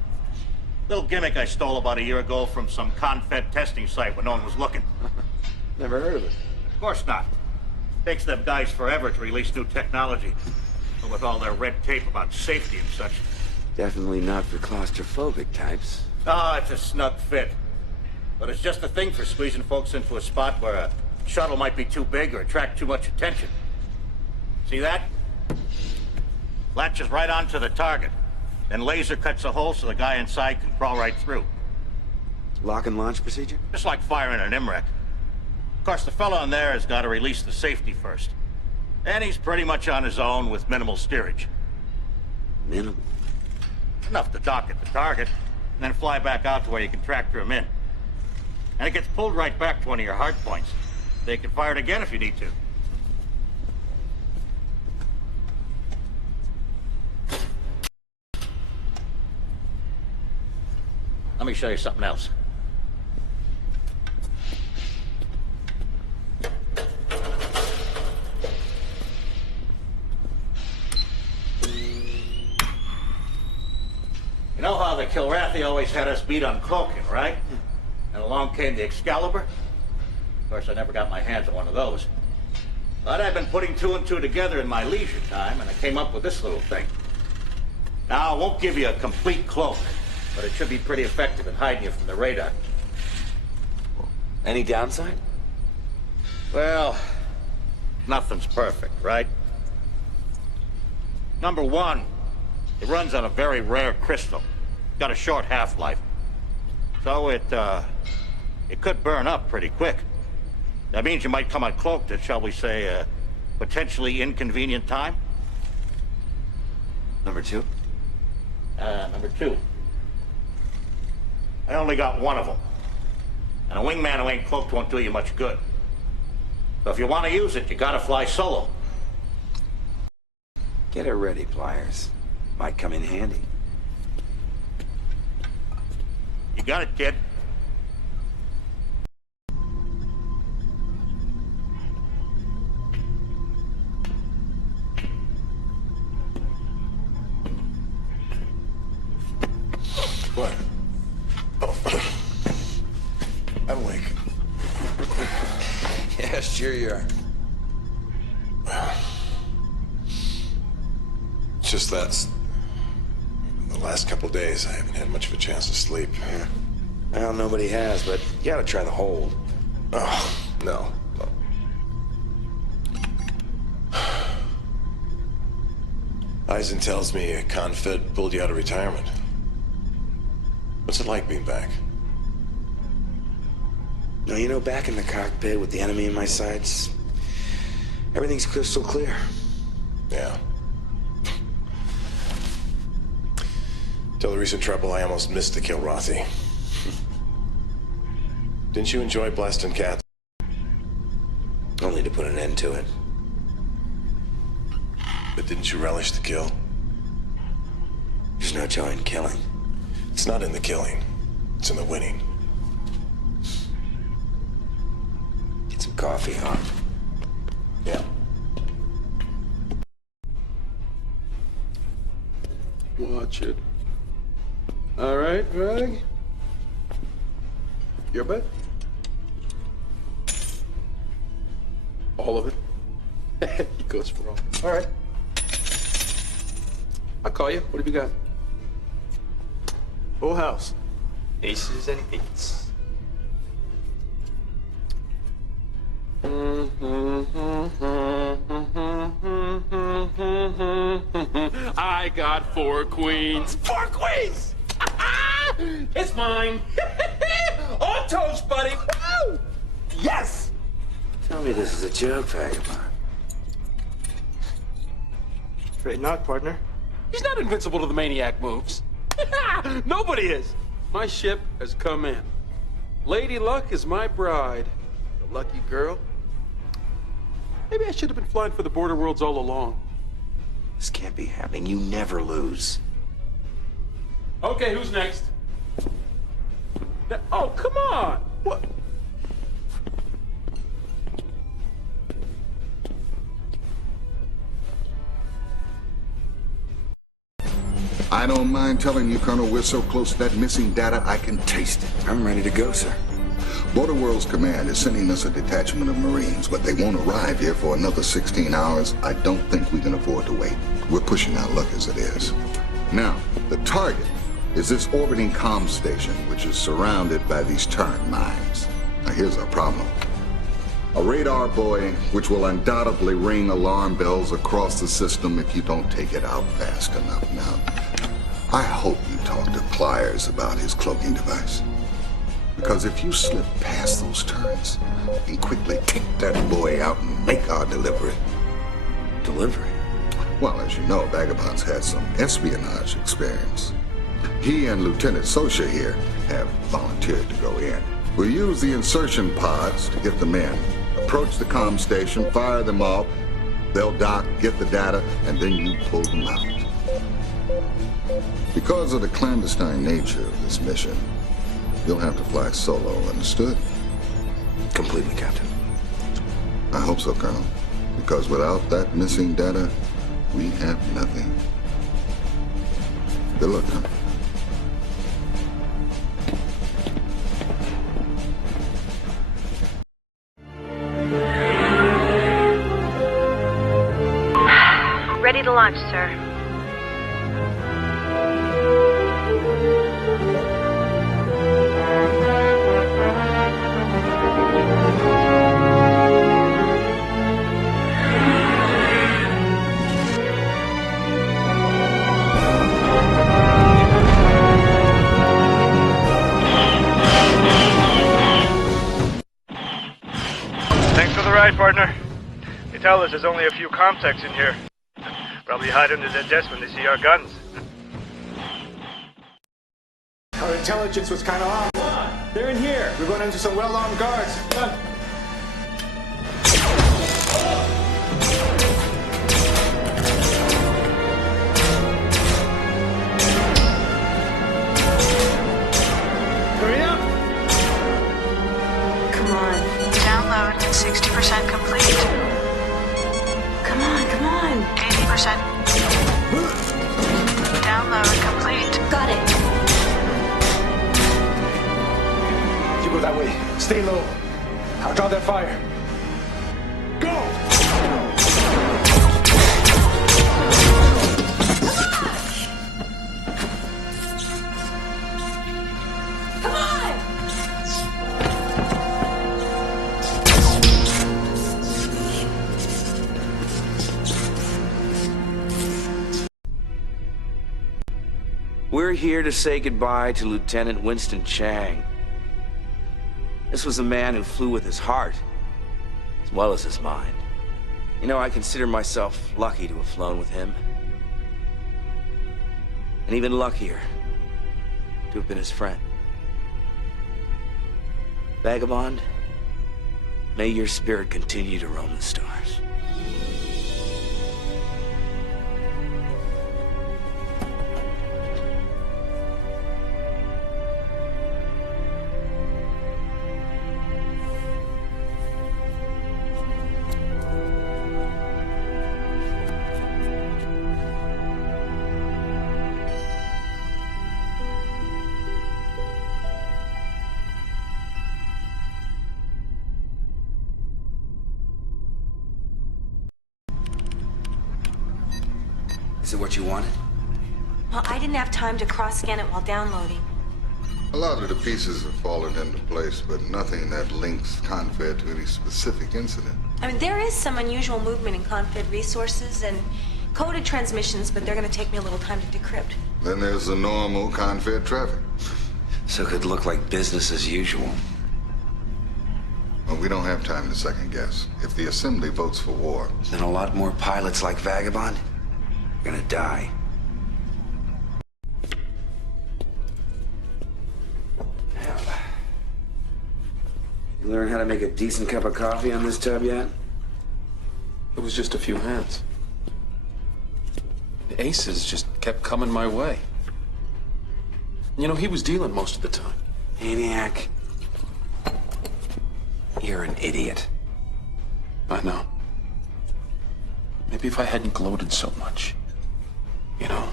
Little gimmick I stole about a year ago from some Confed testing site when no one was looking. Never heard of it. Of course not. Takes them guys forever to release new technology. But with all their red tape about safety and such. Definitely not for claustrophobic types. Ah, it's a snug fit. But it's just a thing for squeezing folks into a spot where a shuttle might be too big or attract too much attention. See that? Latches right onto the target. Then laser cuts a hole so the guy inside can crawl right through. Lock and launch procedure? Just like firing an MREC. Of course, the fellow in there has got to release the safety first. And he's pretty much on his own with minimal steerage. Minimal? Enough to dock at the target, and then fly back out to where you can tractor him in. And it gets pulled right back to one of your hard points. They can fire it again if you need to. Let me show you something else. You know how the Kilrathi always had us beat on cloaking, right? And along came the Excalibur? Of course, I never got my hands on one of those. But I've been putting two and two together in my leisure time, and I came up with this little thing. Now, I won't give you a complete cloak, but it should be pretty effective in hiding you from the radar. Any downside? Well, nothing's perfect, right? Number one, it runs on a very rare crystal. Got a short half-life. So it could burn up pretty quick. That means you might come uncloaked at, shall we say, a potentially inconvenient time. Number two? Number two. I only got one of them. And a wingman who ain't cloaked won't do you much good. So if you want to use it, you gotta fly solo. Get it ready, Pliers. Might come in handy. You got it, kid. What? Oh. I'm awake. Yeah, sure you are. It's just that the last couple days I haven't had much of a chance to sleep. Yeah. Well, nobody has, but you gotta try the hold. Oh, no. Eisen tells me a Confed pulled you out of retirement. What's it like being back? No, you know, back in the cockpit with the enemy in my sights, everything's crystal clear. Yeah. Till the recent trouble, I almost missed the Kilrathi. Didn't you enjoy blasting cats? Only to put an end to it. But didn't you relish the kill? There's no joy in killing. It's not in the killing. It's in the winning. Get some coffee, huh? Yeah. Watch it. All right, Rag. Your bet? All of it? He goes for all. All right. I'll call you. What have you got? Full house. Aces and eights. I got 4 queens. 4 queens! It's mine. On toast, buddy. Woo! Yes! Tell me this is a joke, Vagabond. Afraid not, partner. He's not invincible to the maniac moves. Nobody is. My ship has come in. Lady Luck is my bride. The lucky girl. Maybe I should have been flying for the Border Worlds all along. This can't be happening. You never lose. Okay, who's next? Oh, come on! What? I don't mind telling you, Colonel, we're so close to that missing data, I can taste it. I'm ready to go, sir. Border Worlds Command is sending us a detachment of Marines, but they won't arrive here for another 16 hours. I don't think we can afford to wait. We're pushing our luck as it is. Now, the target is this orbiting comm station, which is surrounded by these turret mines. Now, here's our problem. A radar buoy, which will undoubtedly ring alarm bells across the system if you don't take it out fast enough. Now, I hope you talk to Pliers about his cloaking device. Because if you slip past those turrets, you can quickly kick that buoy out and make our delivery. Delivery? Well, as you know, Vagabond's had some espionage experience. He and Lieutenant Sosha here have volunteered to go in. We'll use the insertion pods to get them in. Approach the comm station, fire them off. They'll dock, get the data, and then you pull them out. Because of the clandestine nature of this mission, you'll have to fly solo, understood? Completely, Captain. I hope so, Colonel. Because without that missing data, we have nothing. Good luck, Colonel. Ready to launch, sir. Thanks for the ride, partner. They tell us there's only a few comtechs in here. Probably hide under their desk when they see our guns. Our intelligence was kind of off. They're in here. We're going into some well-armed guards. Come. Hurry up! Come on. Download 60% complete. Come on, come on. 80%. Download complete. Got it. You go that way. Stay low. I'll draw their fire. Go! Come on! We're here to say goodbye to Lieutenant Winston Chang. This was a man who flew with his heart, as well as his mind. You know, I consider myself lucky to have flown with him. And even luckier to have been his friend. Vagabond, may your spirit continue to roam the stars. Is it what you wanted? Well, I didn't have time to cross-scan it while downloading. A lot of the pieces have fallen into place, but nothing that links Confed to any specific incident. I mean, there is some unusual movement in Confed resources and coded transmissions, but they're going to take me a little time to decrypt. Then there's the normal Confed traffic. So it could look like business as usual. Well, we don't have time to second guess. If the Assembly votes for war, Then a lot more pilots like Vagabond are gonna die. You learn how to make a decent cup of coffee on this tub yet? It was just a few hands. The aces just kept coming my way. You know, he was dealing most of the time. Maniac. You're an idiot. I know. Maybe if I hadn't gloated so much. You know?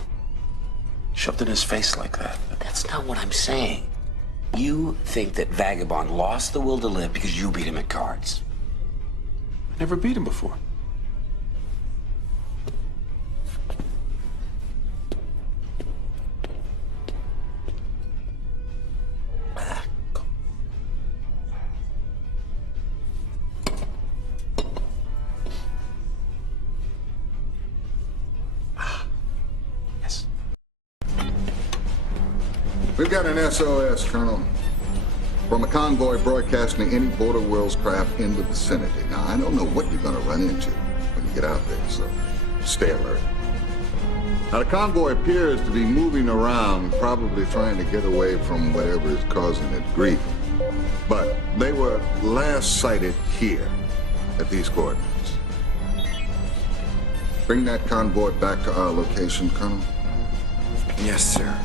Shoved in his face like that. That's not what I'm saying. You think that Vagabond lost the will to live because you beat him at cards. I never beat him before. We've got an SOS, Colonel, from a convoy broadcasting any Border Worlds craft in the vicinity. Now, I don't know what you're going to run into when you get out there, so stay alert. Now, the convoy appears to be moving around, probably trying to get away from whatever is causing it grief. But they were last sighted here, at these coordinates. Bring that convoy back to our location, Colonel. Yes, sir.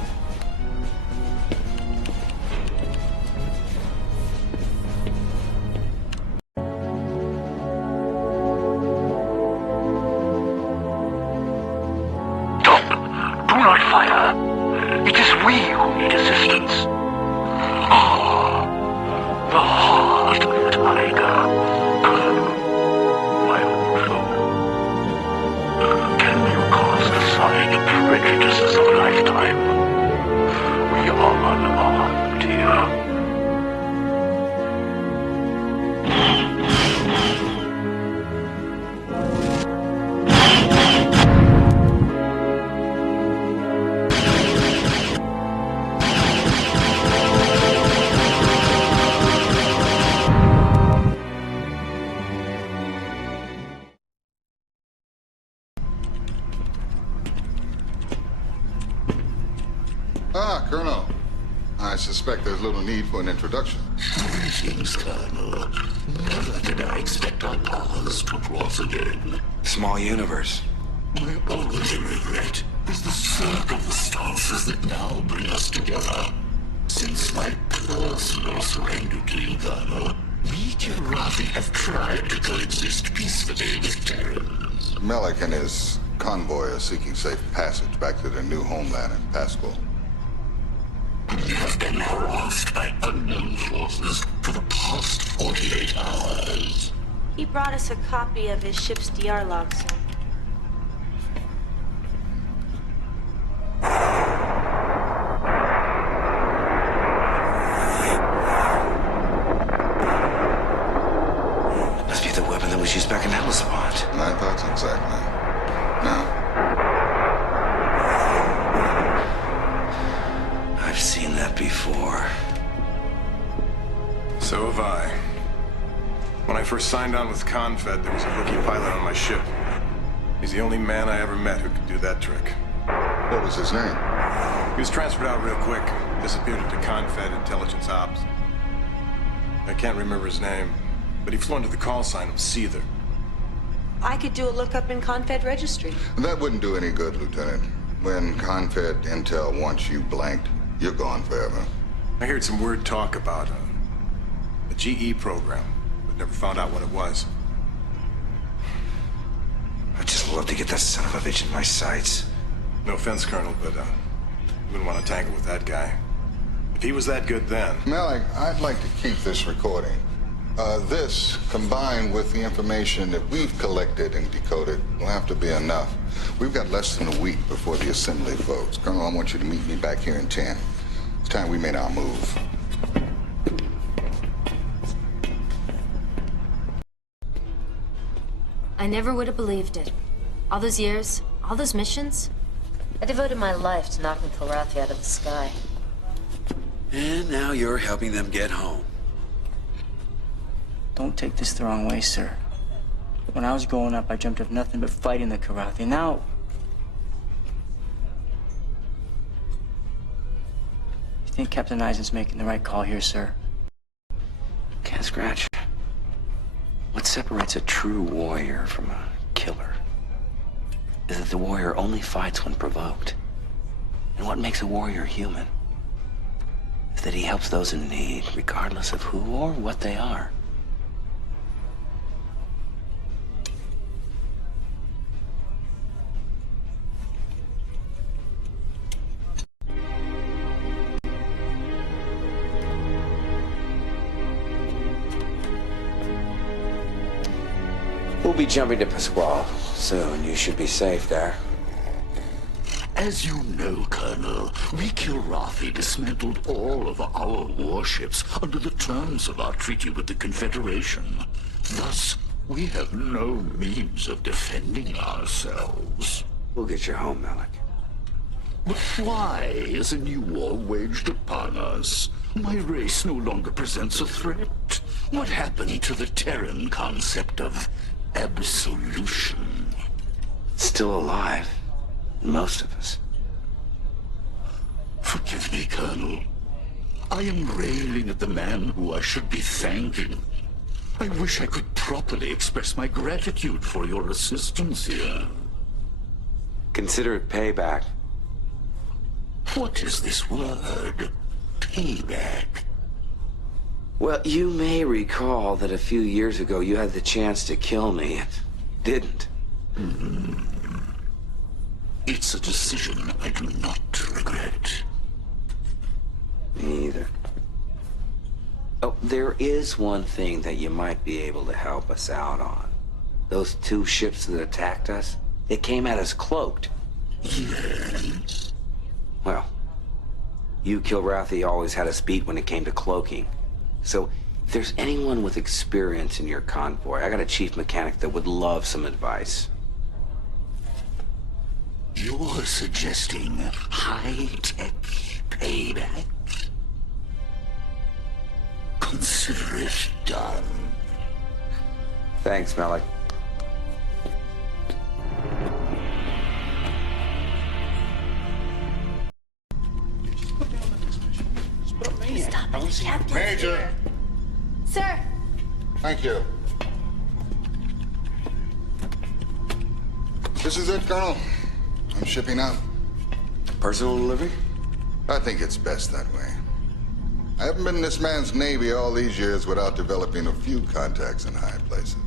Ah, Colonel. I suspect there's little need for an introduction. Greetings, Colonel. Never did I expect our powers to cross again. Small universe. My only regret is the circumstances that now bring us together. Since my personal surrender to you, Colonel, we Kilrathi have tried to coexist peacefully with Terrans. Melek and his convoy are seeking safe passage back to their new homeland in Pascal. We have been harassed by unknown forces for the past 48 hours. He brought us a copy of his ship's DR log, sir. Must be the weapon that was used back in Hellespont. My thoughts exactly. Now, I've seen that before. So have I. When I first signed on with Confed, there was a rookie pilot on my ship. He's the only man I ever met who could do that trick. What was his name? He was transferred out real quick. Disappeared into Confed Intelligence Ops. I can't remember his name, but he flew under the call sign of Seether. I could do a lookup in Confed Registry. That wouldn't do any good, Lieutenant. When Confed Intel wants you blanked, you're gone forever. I heard some weird talk about a GE program, but never found out what it was. I'd just love to get that son of a bitch in my sights. No offense, Colonel, but I wouldn't want to tangle with that guy. If he was that good then... Melek, I'd like to keep this recording. This, combined with the information that we've collected and decoded, will have to be enough. We've got less than a week before the assembly votes. Colonel, I want you to meet me back here in 10. It's time we made our move. I never would have believed it. All those years, all those missions. I devoted my life to knocking Kilrathi out of the sky. And now you're helping them get home. Don't take this the wrong way, sir. When I was growing up, I dreamt of nothing but fighting the Kilrathi. Now... You think Captain Eisen's making the right call here, sir? Yeah, Scratch. What separates a true warrior from a killer is that the warrior only fights when provoked. And what makes a warrior human is that he helps those in need, regardless of who or what they are. We'll be jumping to Pasquale soon. You should be safe there. As you know, Colonel, we Kilrathi dismantled all of our warships under the terms of our treaty with the Confederation. Thus, we have no means of defending ourselves. We'll get you home, Malik. But why is a new war waged upon us? My race no longer presents a threat. What happened to the Terran concept of absolution? Still alive. Most of us. Forgive me, Colonel. I am railing at the man who I should be thanking. I wish I could properly express my gratitude for your assistance here. Consider it payback. What is this word? Payback? Well, you may recall that a few years ago you had the chance to kill me and didn't. It's a decision I do not regret. Me either. Oh, there is one thing that you might be able to help us out on. Those two ships that attacked us, they came at us cloaked. Yes. Well, you Kilrathi always had us beat when it came to cloaking. So, if there's anyone with experience in your convoy, I got a chief mechanic that would love some advice. You're suggesting high-tech payback? Consider it done. Thanks, Malik. Stop it, Captain. Major! Sir! Thank you. This is it, Colonel. I'm shipping out. Personal delivery? I think it's best that way. I haven't been in this man's Navy all these years without developing a few contacts in high places.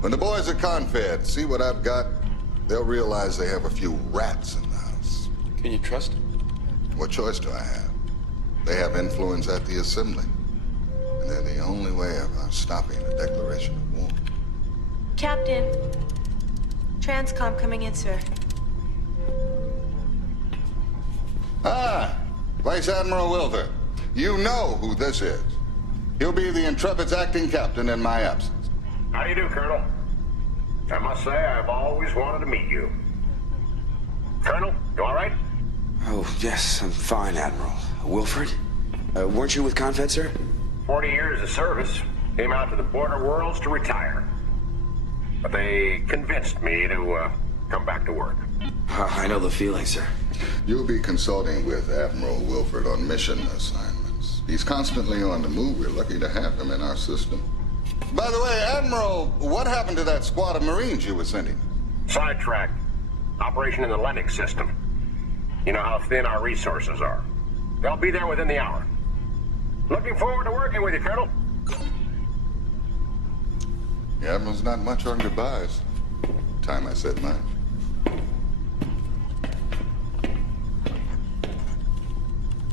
When the boys at Confed see what I've got, they'll realize they have a few rats in the house. Can you trust him? What choice do I have? They have influence at the Assembly. And they're the only way of us stopping a declaration of war. Captain. Transcom coming in, sir. Ah, Vice Admiral Wilfer. You know who this is. He'll be the Intrepid's acting captain in my absence. How do you do, Colonel? I must say, I've always wanted to meet you. Colonel, you all right? Oh, yes, I'm fine, Admiral. Wilford? Weren't you with Confed, sir? 40 years of service. Came out to the border worlds to retire. But they convinced me to come back to work. I know the feeling, sir. You'll be consulting with Admiral Wilford on mission assignments. He's constantly on the move. We're lucky to have him in our system. By the way, Admiral, what happened to that squad of Marines you were sending? Sidetracked. Operation in the Lennox system. You know how thin our resources are. They'll be there within the hour. Looking forward to working with you, Colonel. The Admiral's not much on goodbyes. Time I said mine.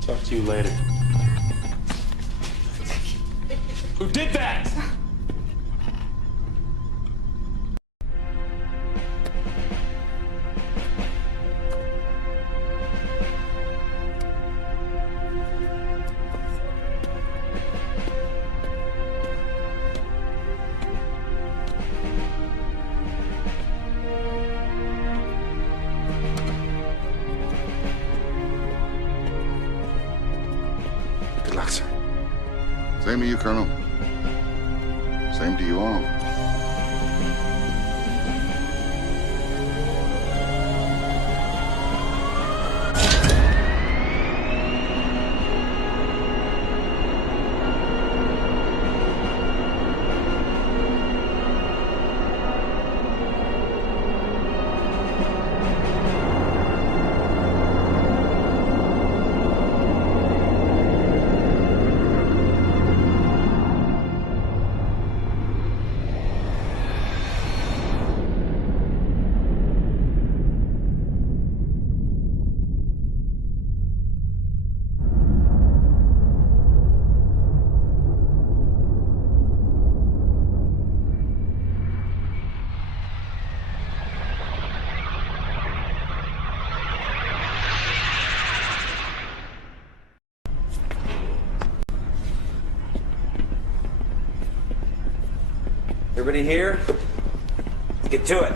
Talk to you later. Who did that? Good luck, sir. Same to you, Colonel. Same to you all. Everybody here? Let's get to it.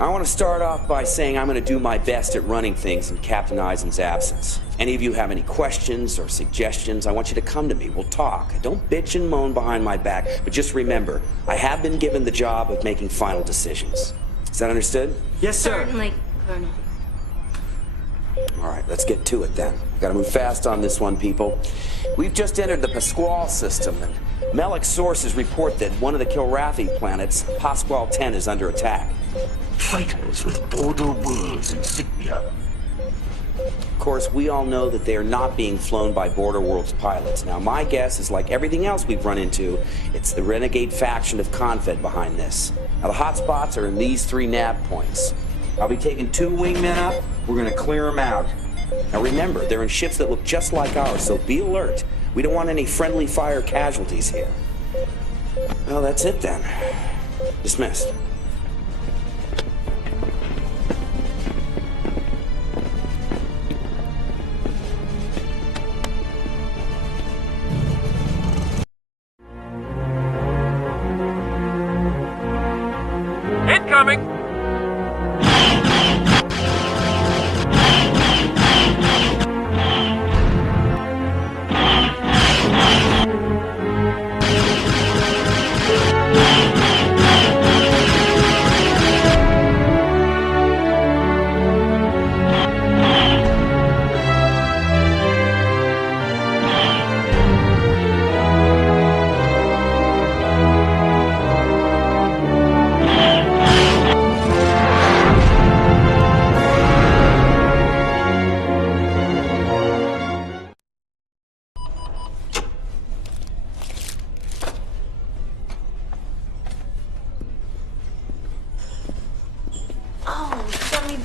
I want to start off by saying I'm going to do my best at running things in Captain Eisen's absence. Any of you have any questions or suggestions, I want you to come to me. We'll talk. Don't bitch and moan behind my back, but just remember, I have been given the job of making final decisions. Is that understood? Yes, sir. Certainly, Colonel. All right, let's get to it then. We've got to move fast on this one, people. We've just entered the Pasquale system, and Melek's sources report that one of the Kilrathi planets, Pasquale 10, is under attack. Fighters with Border Worlds insignia. Of course, we all know that they are not being flown by Border Worlds pilots. Now, my guess is like everything else we've run into, it's the renegade faction of Confed behind this. Now, the hotspots are in these 3 nav points. I'll be taking 2 wingmen up. We're going to clear them out. Now, remember, they're in ships that look just like ours, so be alert. We don't want any friendly fire casualties here. Well, that's it then. Dismissed. Incoming!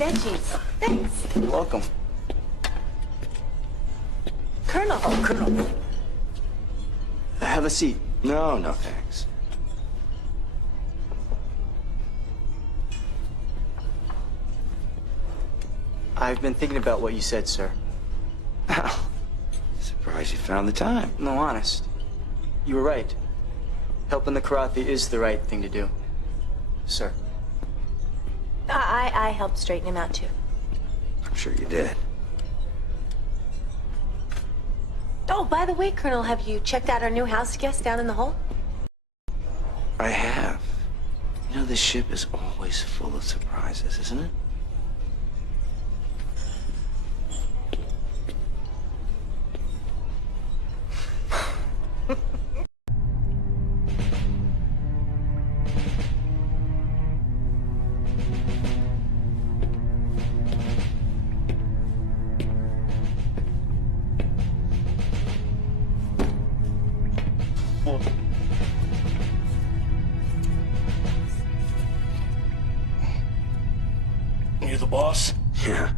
Veggies. Thanks. You're welcome. Colonel. Oh, Colonel. Have a seat. No, no thanks. I've been thinking about what you said, sir. Surprised you found the time. No, honest. You were right. Helping the Kilrathi is the right thing to do. Sir. I helped straighten him out, too. I'm sure you did. Oh, by the way, Colonel, have you checked out our new house guest down in the hole? I have. You know, this ship is always full of surprises, isn't it? You the boss? Yeah,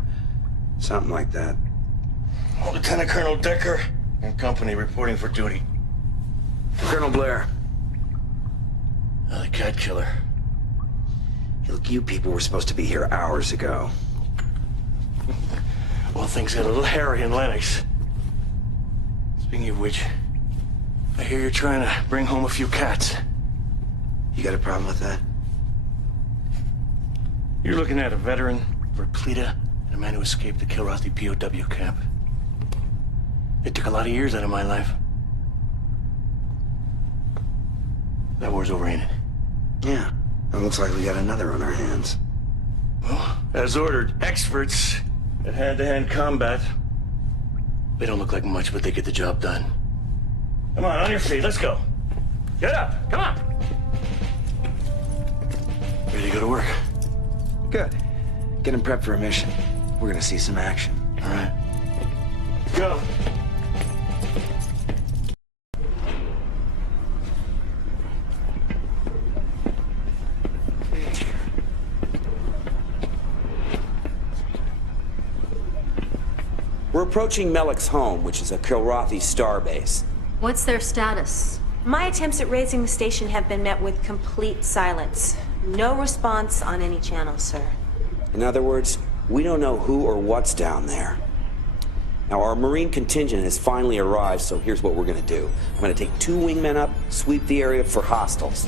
something like that. Lieutenant Colonel Decker and company reporting for duty. Colonel Blair. The cat killer. Look, you people were supposed to be here hours ago. Well, things got a little hairy in Lennox. Speaking of which, I hear you're trying to bring home a few cats. You got a problem with that? You're looking at a veteran, Verpleta, and a man who escaped the Kilrathi POW camp. It took a lot of years out of my life. That war's over, ain't it? Yeah. It looks like we got another on our hands. Well, as ordered, experts at hand-to-hand combat. They don't look like much, but they get the job done. Come on your feet, let's go. Get up, come on. Ready to go to work? Good. Get him prepped for a mission. We're gonna see some action. All right. Go. We're approaching Melek's home, which is a Kilrathi starbase. What's their status? My attempts at raising the station have been met with complete silence. No response on any channel, sir. In other words, we don't know who or what's down there. Now, our Marine contingent has finally arrived, so here's what we're gonna do. I'm gonna take 2 wingmen up, sweep the area for hostiles.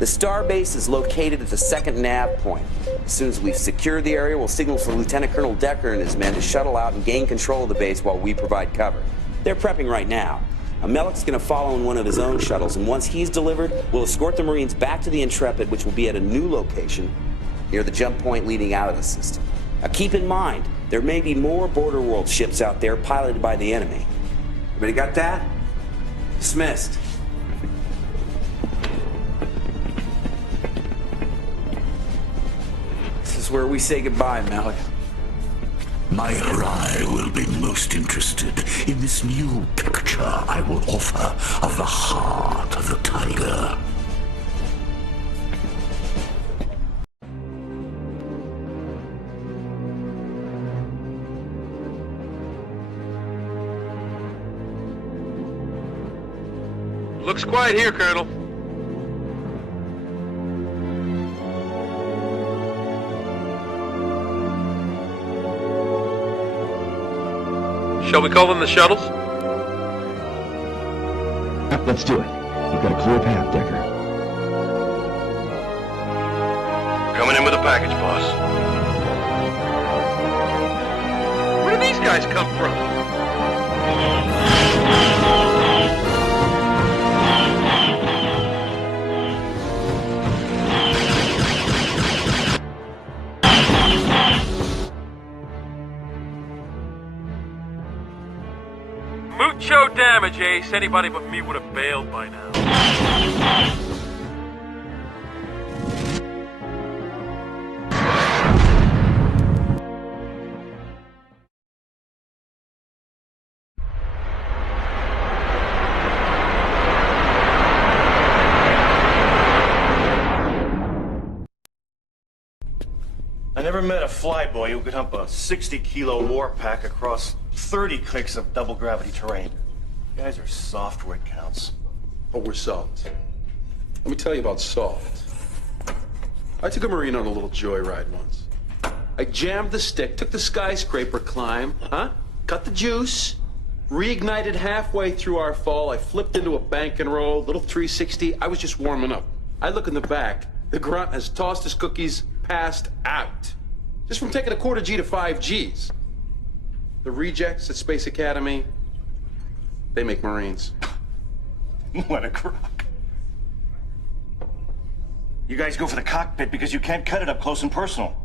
The starbase is located at the second nav point. As soon as we've secured the area, we'll signal for Lieutenant Colonel Decker and his men to shuttle out and gain control of the base while we provide cover. They're prepping right now. Melik's gonna follow in one of his own shuttles, and once he's delivered, we'll escort the Marines back to the Intrepid, which will be at a new location near the jump point leading out of the system. Now keep in mind, there may be more Border World ships out there piloted by the enemy. Everybody got that? Dismissed. This is where we say goodbye, Malik. My Arai will be most interested in this new picture I will offer of the heart of the tiger. Looks quiet here, Colonel. Shall we call them the shuttles? Let's do it. We've got a clear path, Decker. Coming in with a package, boss. Where do these guys come from? Mucho damage, Ace. Anybody but me would have bailed by now. I never met a flyboy who could hump a 60-kilo warpack across 30 clicks of double-gravity terrain. You guys are soft where it counts. But we're soft. Let me tell you about soft. I took a Marine on a little joyride once. I jammed the stick, took the skyscraper climb, cut the juice, reignited halfway through our fall. I flipped into a bank and roll, little 360. I was just warming up. I look in the back. The grunt has tossed his cookies, passed out. Just from taking a quarter G to 5 Gs. The rejects at Space Academy, they make Marines. What a crock. You guys go for the cockpit because you can't cut it up close and personal.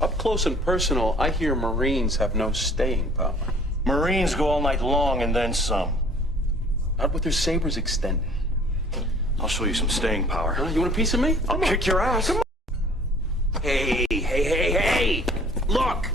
Up close and personal, I hear Marines have no staying power. Marines go all night long and then some. Not with their sabers extended. I'll show you some staying power. Huh? You want a piece of me? I'll kick your ass. Come on. Hey! Look!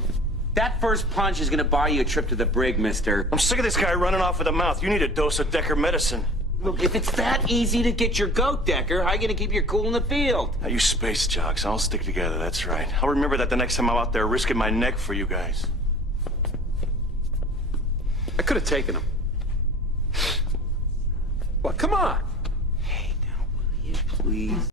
That first punch is gonna buy you a trip to the brig, mister. I'm sick of this guy running off with a mouth. You need a dose of Decker medicine. Look, if it's that easy to get your goat, Decker, how are you gonna keep your cool in the field? Now, you space jocks, I'll stick together, that's right. I'll remember that the next time I'm out there risking my neck for you guys. I could have taken him. Well, come on. Hey, now, will you please?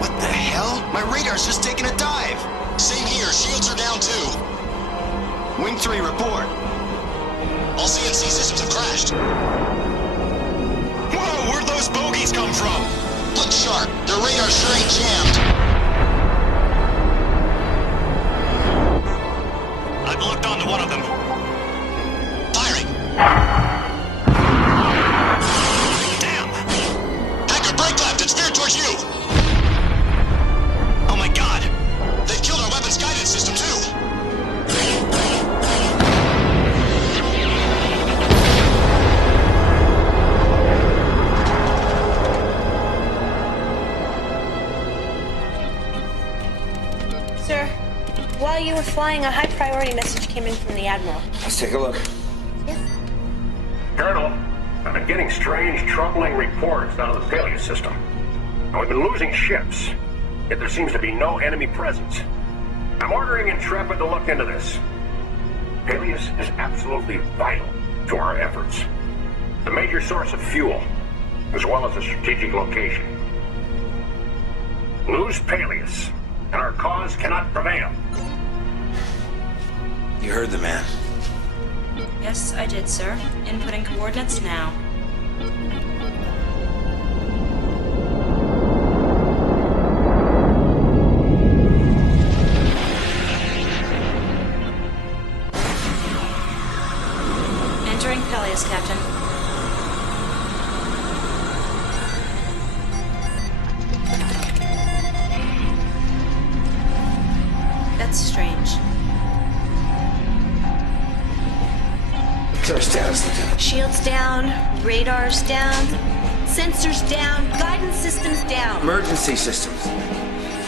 What the hell? My radar's just taking a dive. Same here. Shields are down too. Wing 3, report. All CNC systems have crashed. Whoa, where'd those bogeys come from? Look sharp. Their radar sure ain't jammed. I've looked onto one of them. Firing. Damn! Hacker, brake left. It's veered towards you. Oh my god! They've killed our weapons guidance system too! Sir, while you were flying, a high-priority message came in from the Admiral. Let's take a look. Colonel, I've been getting strange, troubling reports out of the Peleus system. Now, we've been losing ships, yet there seems to be no enemy presence. I'm ordering Intrepid to look into this. Peleus is absolutely vital to our efforts. The major source of fuel, as well as a strategic location. Lose Peleus, and our cause cannot prevail. You heard the man. Yes, I did, sir. Inputting coordinates now. Entering Peleus, Captain. That's strange. What's our status, Lieutenant? Shields down, radars down, sensors down, guidance systems down. Emergency systems.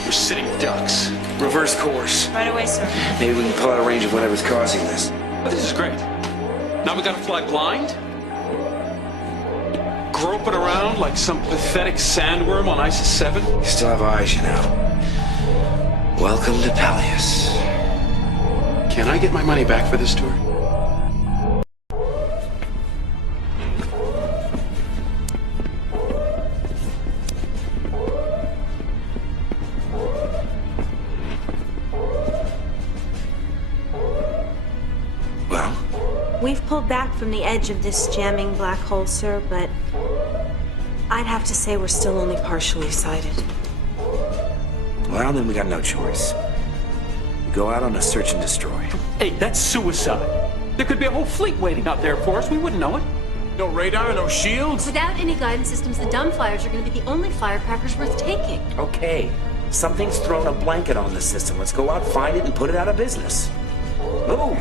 We're sitting ducks. Reverse course. Right away, sir. Maybe we can pull out of range of whatever's causing this. This is great. Now we gotta fly blind? Groping around like some pathetic sandworm on ISIS 7? You still have eyes, you know. Welcome to Peleus. Can I get my money back for this tour? We've pulled back from the edge of this jamming black hole, sir, but I'd have to say we're still only partially sighted. Well, then we got no choice. We go out on a search and destroy. Hey, that's suicide. There could be a whole fleet waiting out there for us. We wouldn't know it. No radar, no shields? Without any guidance systems, the dumbfires are going to be the only firecrackers worth taking. Okay, something's thrown a blanket on the system. Let's go out, find it, and put it out of business. Move!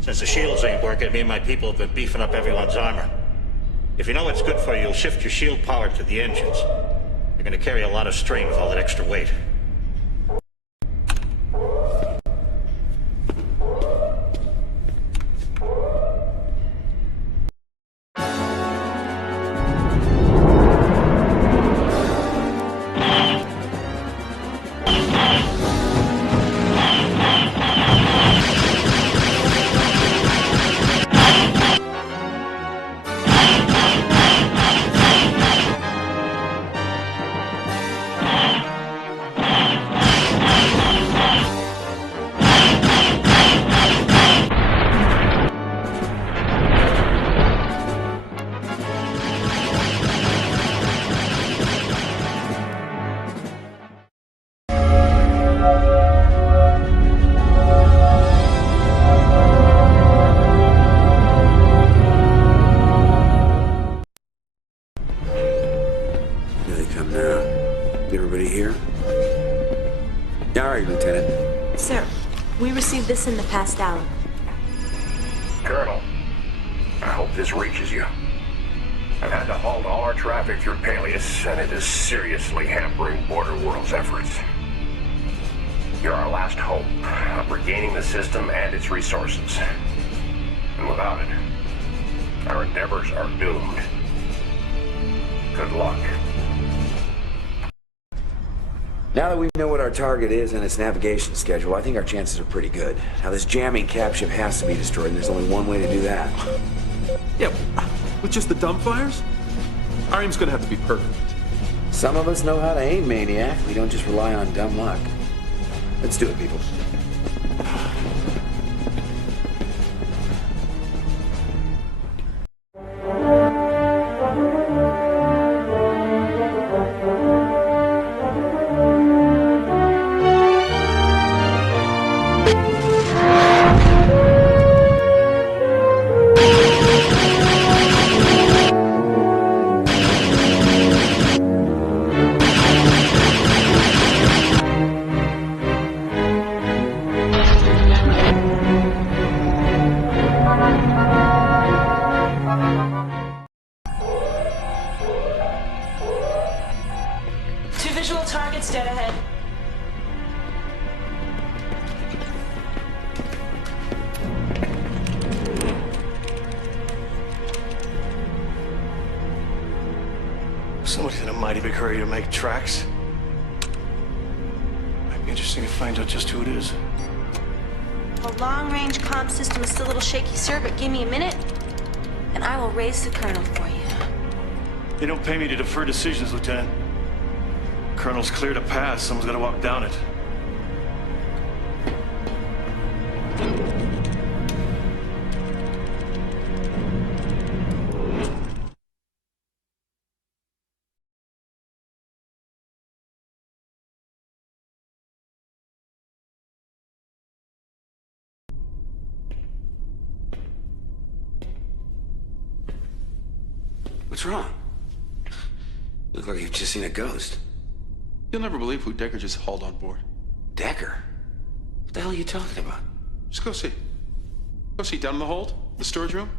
Since the shields ain't working, me and my people have been beefing up everyone's armor. If you know what's good for you, you'll shift your shield power to the engines. You're gonna carry a lot of strain with all that extra weight. This in the past hour. Colonel, I hope this reaches you. I've had to halt all our traffic through Peleus, and it is seriously hampering Border World's efforts. You're our last hope of regaining the system and its resources. And without it, our endeavors are doomed. Good luck. Now that we know what our target is and its navigation schedule, I think our chances are pretty good. Now, this jamming cap ship has to be destroyed, and there's only one way to do that. Yeah, with just the dumbfires? Our aim's gonna have to be perfect. Some of us know how to aim, Maniac. We don't just rely on dumb luck. Let's do it, people. Somebody's in a mighty big hurry to make tracks. Might be interesting to find out just who it is. The long-range comm system is still a little shaky, sir, but give me a minute, and I will raise the Colonel for you. They don't pay me to defer decisions, Lieutenant. Colonel's cleared a path. Someone's got to walk down it. What's wrong? Look like you've just seen a ghost. You'll never believe who Decker just hauled on board. Decker? What the hell are you talking about? Just go see. Go see down in the hold, the storage room.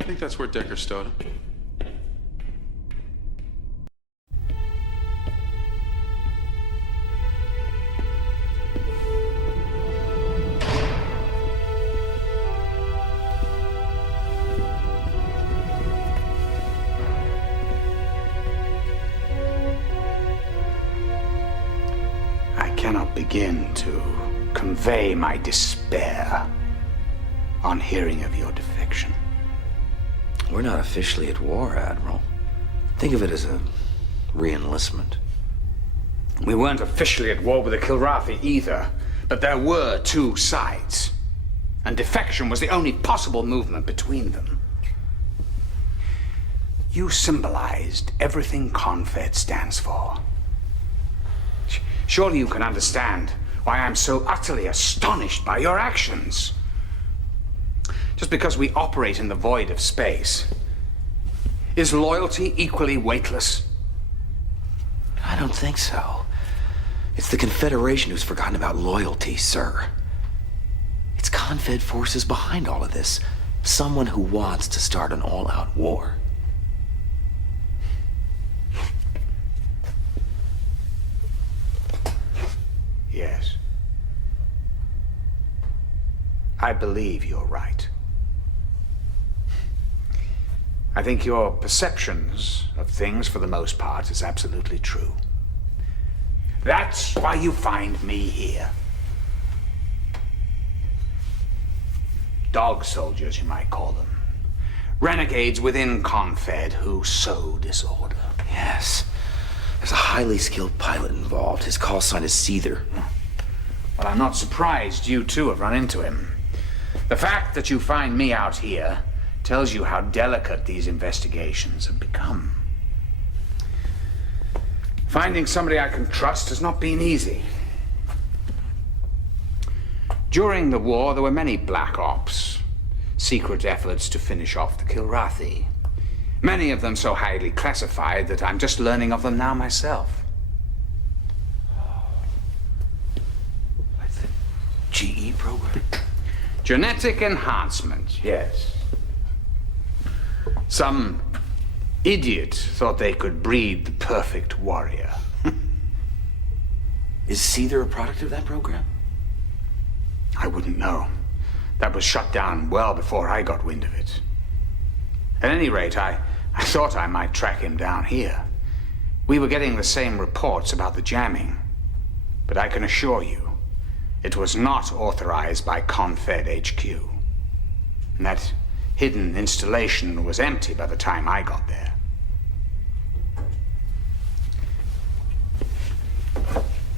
I think that's where Decker stowed him. Cannot begin to convey my despair on hearing of your defection. We're not officially at war, Admiral. Think of it as a re-enlistment. We weren't officially at war with the Kilrathi either, but there were two sides, and defection was the only possible movement between them. You symbolized everything CONFED stands for. Surely you can understand why I'm so utterly astonished by your actions. Just because we operate in the void of space, is loyalty equally weightless? I don't think so. It's the Confederation who's forgotten about loyalty, sir. It's CONFED forces behind all of this. Someone who wants to start an all-out war. Yes. I believe you're right. I think your perceptions of things, for the most part, is absolutely true. That's why you find me here. Dog soldiers, you might call them. Renegades within CONFED who sow disorder. Yes. There's a highly skilled pilot involved. His call sign is Seether. Well, I'm not surprised you too have run into him. The fact that you find me out here tells you how delicate these investigations have become. Finding somebody I can trust has not been easy. During the war, there were many black ops, secret efforts to finish off the Kilrathi. Many of them so highly classified that I'm just learning of them now myself. Like the GE program? Genetic enhancement, yes. Some idiot thought they could breed the perfect warrior. Is Seether a product of that program? I wouldn't know. That was shut down well before I got wind of it. At any rate, I thought I might track him down here. We were getting the same reports about the jamming. But I can assure you, it was not authorized by CONFED HQ. And that hidden installation was empty by the time I got there.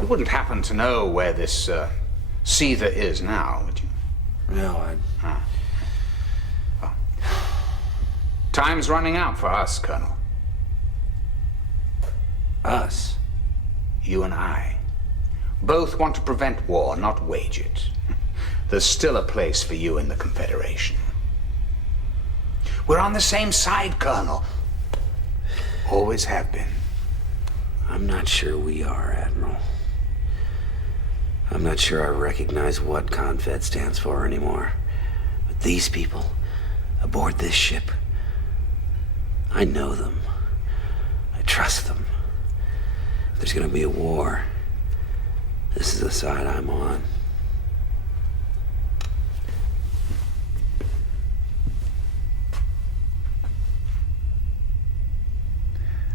You wouldn't happen to know where this Seether is now, would you? No, Well, time's running out for us, Colonel. Us? You and I. Both want to prevent war, not wage it. There's still a place for you in the Confederation. We're on the same side, Colonel. Always have been. I'm not sure we are, Admiral. I'm not sure I recognize what CONFED stands for anymore. But these people, aboard this ship, I know them. I trust them. If there's gonna be a war, this is the side I'm on.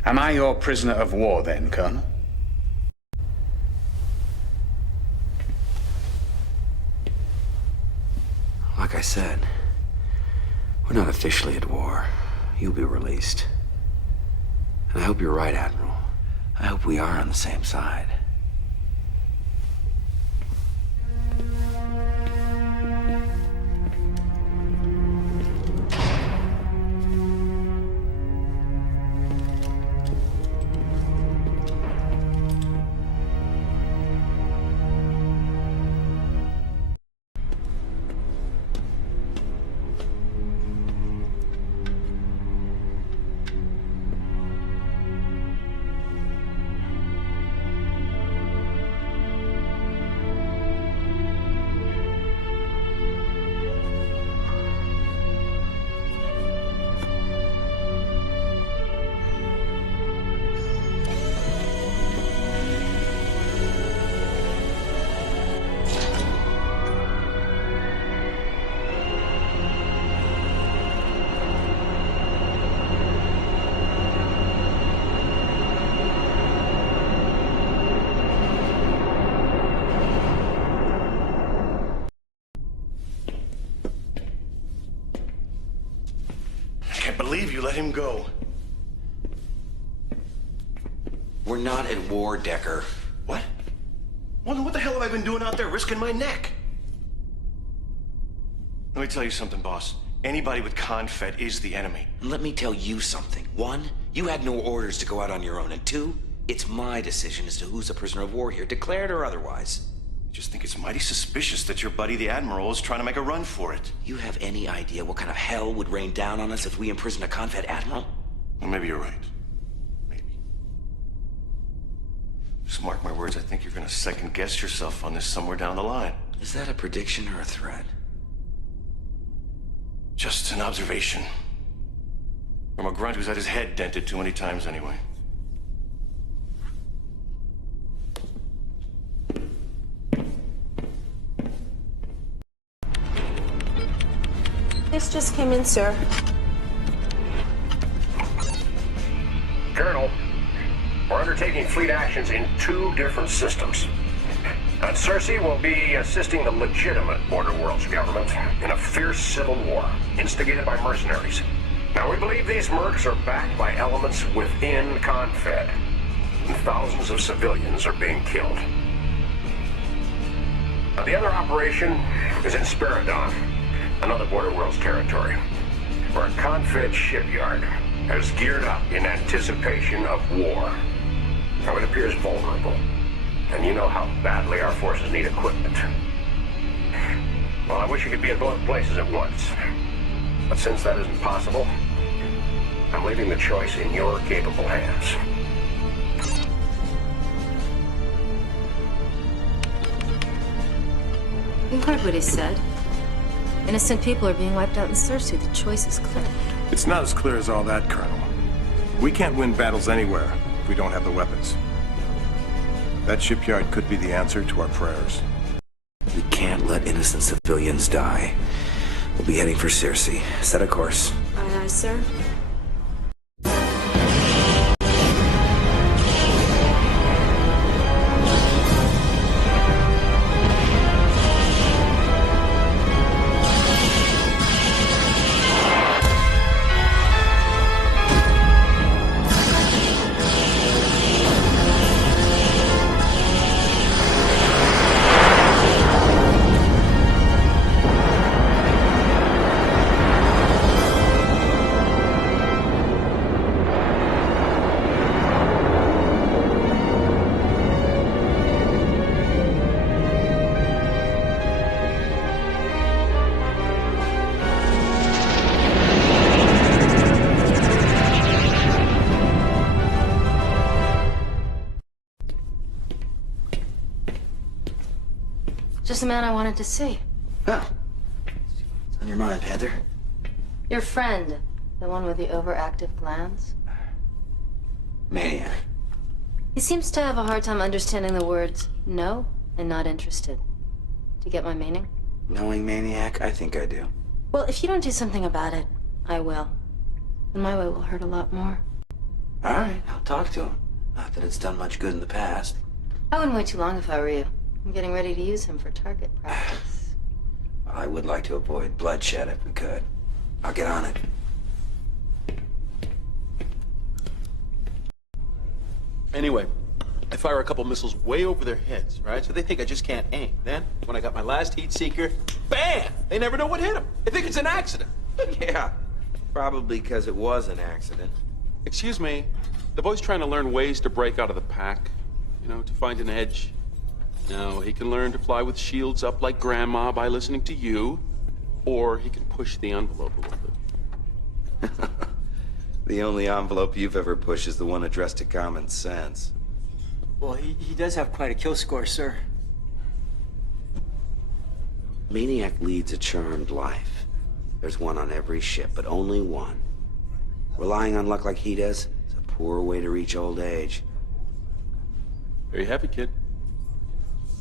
Am I your prisoner of war then, Colonel? Like I said, we're not officially at war. You'll be released. And I hope you're right, Admiral. I hope we are on the same side. I can't believe you let him go. We're not at war, Decker. What? Well, then what the hell have I been doing out there risking my neck? Let me tell you something, boss. Anybody with Confed is the enemy. Let me tell you something. One, you had no orders to go out on your own. And two, it's my decision as to who's a prisoner of war here, declared or otherwise. I just think it's mighty suspicious that your buddy, the Admiral, is trying to make a run for it. You have any idea what kind of hell would rain down on us if we imprisoned a Confed Admiral? Well, maybe you're right. Maybe. Just mark my words, I think you're gonna second-guess yourself on this somewhere down the line. Is that a prediction or a threat? Just an observation. From a grunt who's had his head dented too many times anyway. This just came in, sir. Colonel, we're undertaking fleet actions in 2 different systems. Cersei will be assisting the legitimate Border Worlds government in a fierce civil war, instigated by mercenaries. Now, we believe these mercs are backed by elements within Confed, and thousands of civilians are being killed. Now, the other operation is in Spiridon, another Border Worlds territory, where a Confed shipyard has geared up in anticipation of war. Now, it appears vulnerable, and you know how badly our forces need equipment. Well, I wish you could be in both places at once. But since that isn't possible, I'm leaving the choice in your capable hands. You heard what he said. Innocent people are being wiped out in Cersei. The choice is clear. It's not as clear as all that, Colonel. We can't win battles anywhere if we don't have the weapons. That shipyard could be the answer to our prayers. We can't let innocent civilians die. We'll be heading for Cersei. Set a course. Aye, aye, sir. Just the man I wanted to see. Oh. What's on your mind, Panther? Your friend. The one with the overactive glands. Maniac. He seems to have a hard time understanding the words no and not interested. Do you get my meaning? Knowing Maniac, I think I do. Well, if you don't do something about it, I will. And my way will hurt a lot more. All right, I'll talk to him. Not that it's done much good in the past. I wouldn't wait too long if I were you. I'm getting ready to use him for target practice. I would like to avoid bloodshed if we could. I'll get on it. Anyway, I fire a couple missiles way over their heads, right? So they think I just can't aim. Then, when I got my last heat seeker, bam! They never know what hit them. They think it's an accident. Yeah, probably because it was an accident. Excuse me, the boy's trying to learn ways to break out of the pack, you know, to find an edge. Now, he can learn to fly with shields up like Grandma by listening to you, or he can push the envelope a little bit. The only envelope you've ever pushed is the one addressed to common sense. Well, he does have quite a kill score, sir. Maniac leads a charmed life. There's one on every ship, but only one. Relying on luck like he does is a poor way to reach old age. There you have it, kid.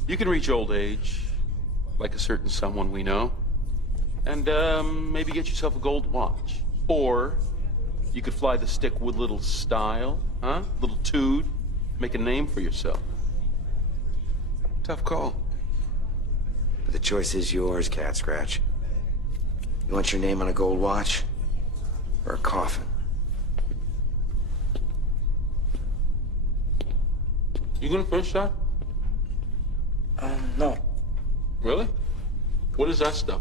You can reach old age, like a certain someone we know, and maybe get yourself a gold watch. Or you could fly the stick with little style, huh? Little tood, make a name for yourself. Tough call. But the choice is yours, Cat Scratch. You want your name on a gold watch? Or a coffin? You gonna finish that? No. Really? What is that stuff?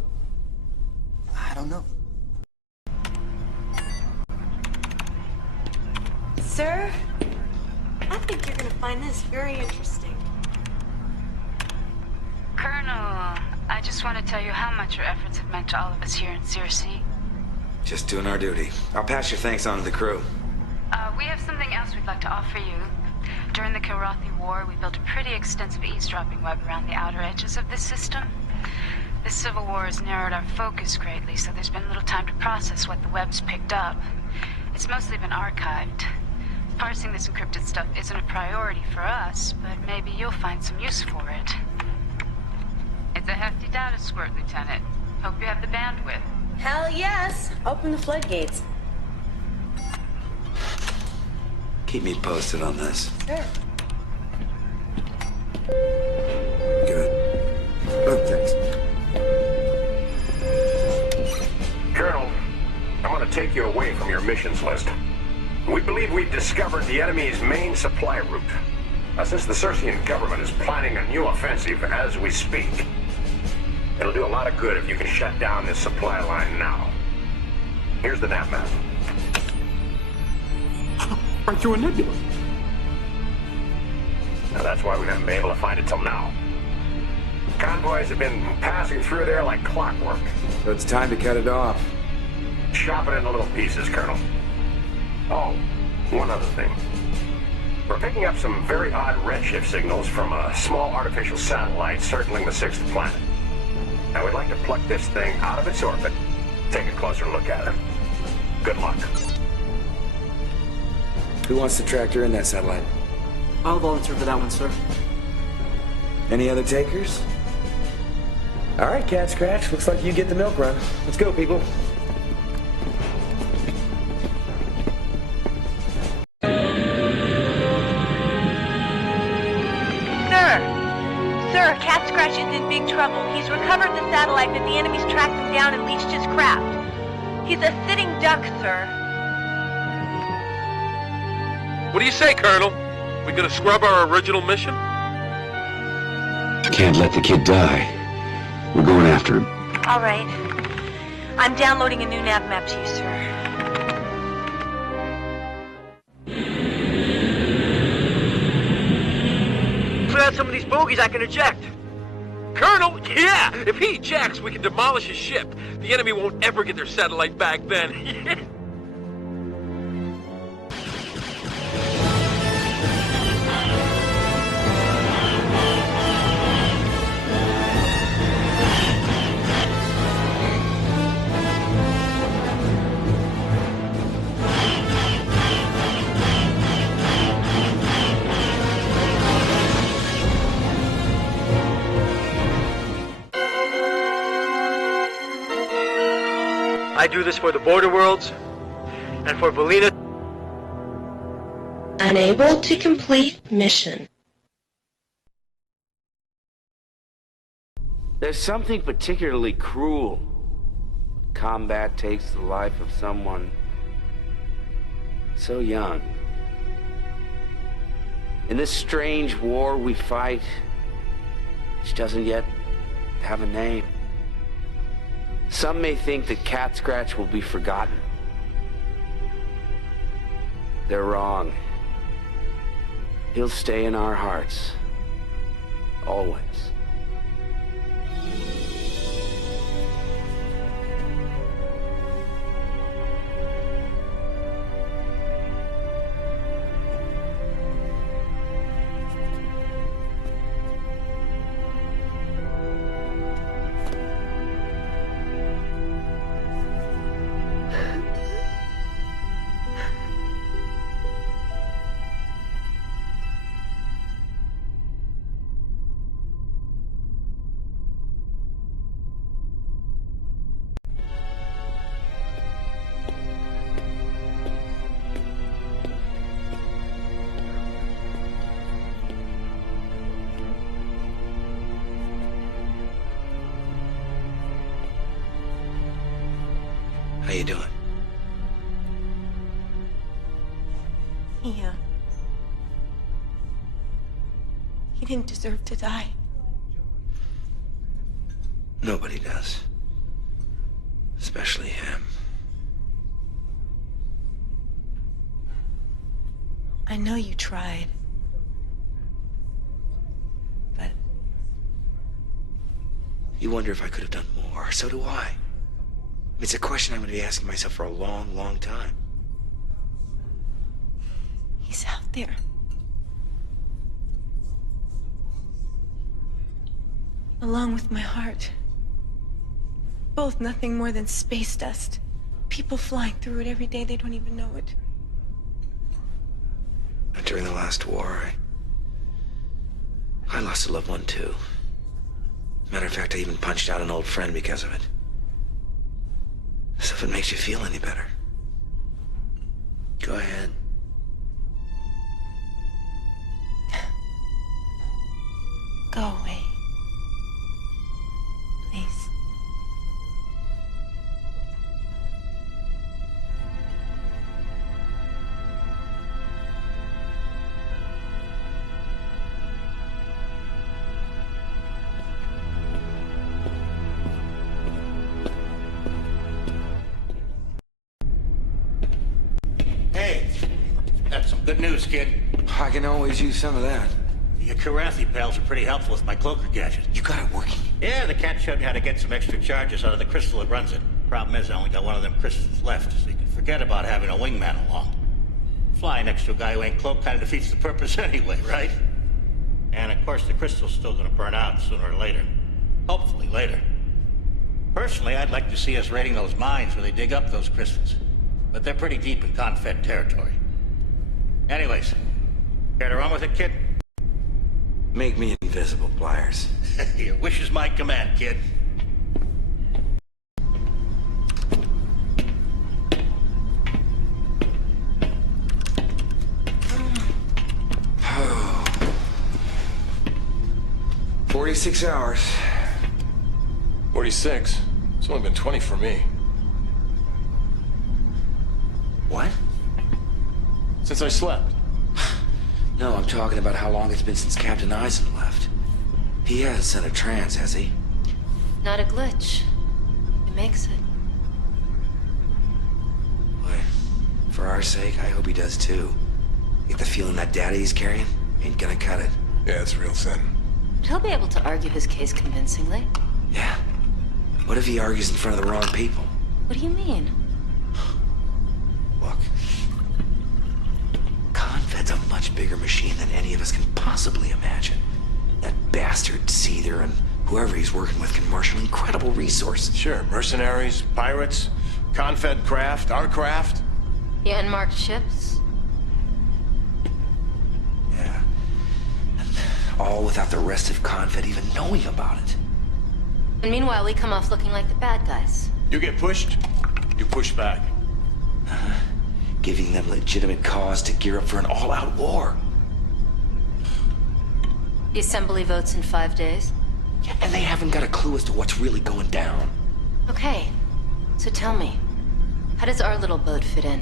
I don't know. Sir, I think you're gonna find this very interesting. Colonel, I just want to tell you how much your efforts have meant to all of us here in Circe. Just doing our duty. I'll pass your thanks on to the crew. We have something else we'd like to offer you. During the Kilrathi War, we built a pretty extensive eavesdropping web around the outer edges of this system. This civil war has narrowed our focus greatly, so there's been little time to process what the web's picked up. It's mostly been archived. Parsing this encrypted stuff isn't a priority for us, but maybe you'll find some use for it. It's a hefty data squirt, Lieutenant. Hope you have the bandwidth. Hell yes. Open the floodgates. Keep me posted on this. Sure. Good. Oh, thanks. Colonel, I'm going to take you away from your missions list. We believe we've discovered the enemy's main supply route. Since the Circean government is planning a new offensive as we speak, it'll do a lot of good if you can shut down this supply line now. Here's the nav map. Right through a nebula. Now that's why we haven't been able to find it till now. Convoys have been passing through there like clockwork. So it's time to cut it off. Chop it into little pieces, Colonel. Oh, one other thing. We're picking up some very odd redshift signals from a small artificial satellite circling the 6th planet. Now we'd like to pluck this thing out of its orbit, take a closer look at it. Good luck. Who wants to tractor in that satellite? I'll volunteer for that one, sir. Any other takers? All right, Cat Scratch. Looks like you get the milk run. Let's go, people. Sir, Cat Scratch is in big trouble. He's recovered the satellite, but the enemy's tracked him down and leached his craft. He's a sitting duck, sir. What do you say, Colonel? We gonna scrub our original mission? Can't let the kid die. We're going after him. All right. I'm downloading a new nav map to you, sir. Clear out some of these bogies I can eject. Colonel, yeah! If he ejects, we can demolish his ship. The enemy won't ever get their satellite back then. I do this for the border worlds and for Valina. Unable to complete mission. There's something particularly cruel when combat takes the life of someone so young. In this strange war we fight, which doesn't yet have a name. Some may think that Cat Scratch will be forgotten. They're wrong. He'll stay in our hearts. Always. How you doing? He didn't deserve to die. Nobody does. Especially him. I know you tried. But You wonder if I could have done more. So do I. It's a question I'm going to be asking myself for a long, long time. he's out there. Along with my heart. Both nothing more than space dust. People flying through it every day, they don't even know it. During the last war, I lost a loved one too. Matter of fact, I even punched out an old friend because of it. So if it makes you feel any better, go ahead. Go away. Please. Hey, that's some good news, kid. I can always use some of that. Your Karathi pals are pretty helpful with my cloaker gadget. You got it working? Yeah, the cat showed me how to get some extra charges out of the crystal that runs it. Problem is, I only got one of them crystals left, so you can forget about having a wingman along. Flying next to a guy who ain't cloaked kind of defeats the purpose anyway, right? And of course, the crystal's still gonna burn out sooner or later. Hopefully later. Personally, I'd like to see us raiding those mines where they dig up those crystals. But they're pretty deep in Confed territory. Anyways, care to run with it, kid? Make me invisible, Pliers. Your wish is my command, kid. Oh. 46 hours. 46? It's only been 20 for me. What? Since I slept. No, I'm talking about how long it's been since Captain Eisen left. He hasn't sent a trance, has he? Not a glitch. He makes it. Boy, for our sake, I hope he does too. Get the feeling that data he's carrying ain't gonna cut it. Yeah, it's real thin. But he'll be able to argue his case convincingly. Yeah. What if he argues in front of the wrong people? What do you mean? Look. Confed's a much bigger machine than any of us can possibly imagine. That bastard Seether and whoever he's working with can marshal incredible resources. Sure, mercenaries, pirates, Confed craft, our craft. The unmarked ships? Yeah. And all without the rest of Confed even knowing about it. And meanwhile, we come off looking like the bad guys. You get pushed, you push back. Giving them legitimate cause to gear up for an all-out war. The Assembly votes in 5 days. And they haven't got a clue as to what's really going down. Okay, so tell me, how does our little boat fit in?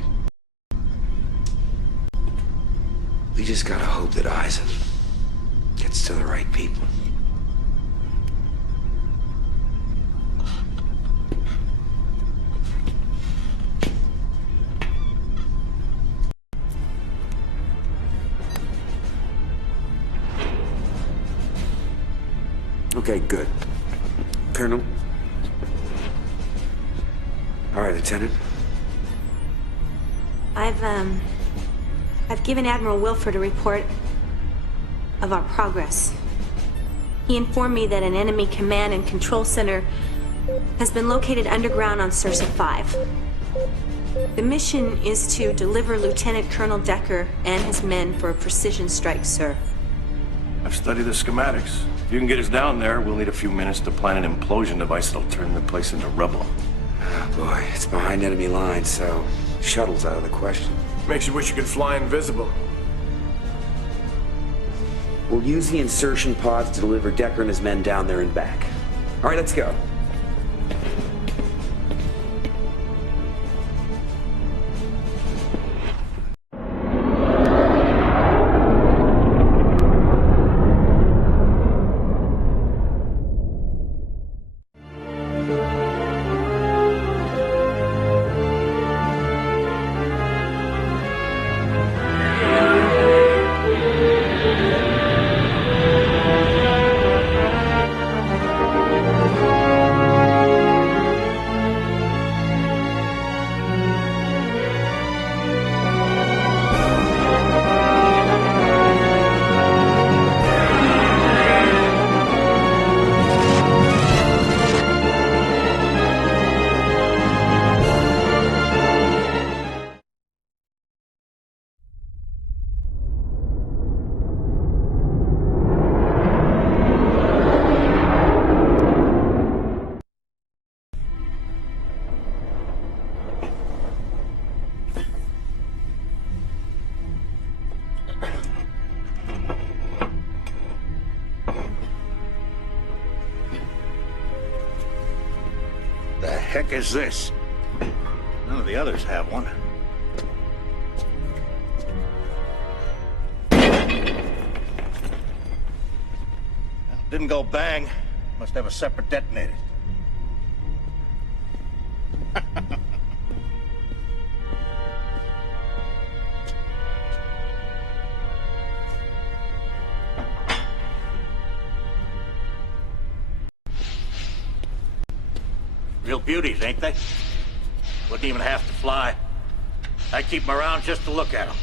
We just gotta hope that Eisen gets to the right people. Okay, good. Colonel? All right, Lieutenant. I've given Admiral Wilford a report of our progress. He informed me that an enemy command and control center has been located underground on Sursa 5. The mission is to deliver Lieutenant Colonel Decker and his men for a precision strike, sir. I've studied the schematics. If you can get us down there, we'll need a few minutes to plan an implosion device that'll turn the place into rubble. Oh boy, it's behind enemy lines, so shuttle's out of the question. Makes you wish you could fly invisible. We'll use the insertion pods to deliver Decker and his men down there and back. All right, let's go. The heck is this? None of the others have one. Didn't go bang. Must have a separate detonator. Real beauties, ain't they? Wouldn't even have to fly. I keep them around just to look at them.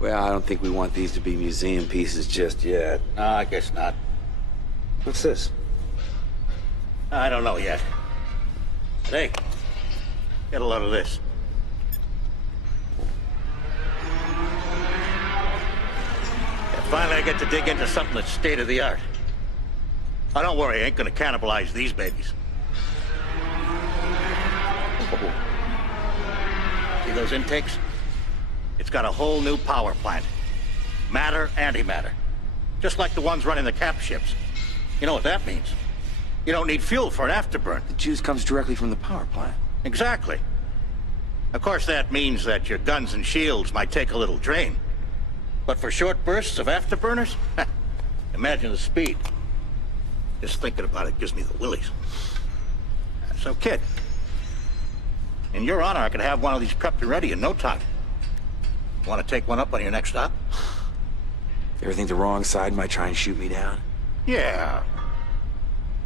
Well, I don't think we want these to be museum pieces just yet. No, I guess not. What's this? I don't know yet. But hey, get a load of this. And finally, I get to dig into something that's state-of-the-art. Oh, don't worry, I ain't gonna cannibalize these babies. See those intakes? It's got a whole new power plant. Matter, antimatter. Just like the ones running the cap ships. You know what that means? You don't need fuel for an afterburn. The juice comes directly from the power plant. Exactly. Of course, that means that your guns and shields might take a little drain. But for short bursts of afterburners, imagine the speed. Just thinking about it gives me the willies. So, kid, in your honor, I could have one of these prepped and ready in no time. Want to take one up on your next stop? You ever think the wrong side might try and shoot me down? Yeah.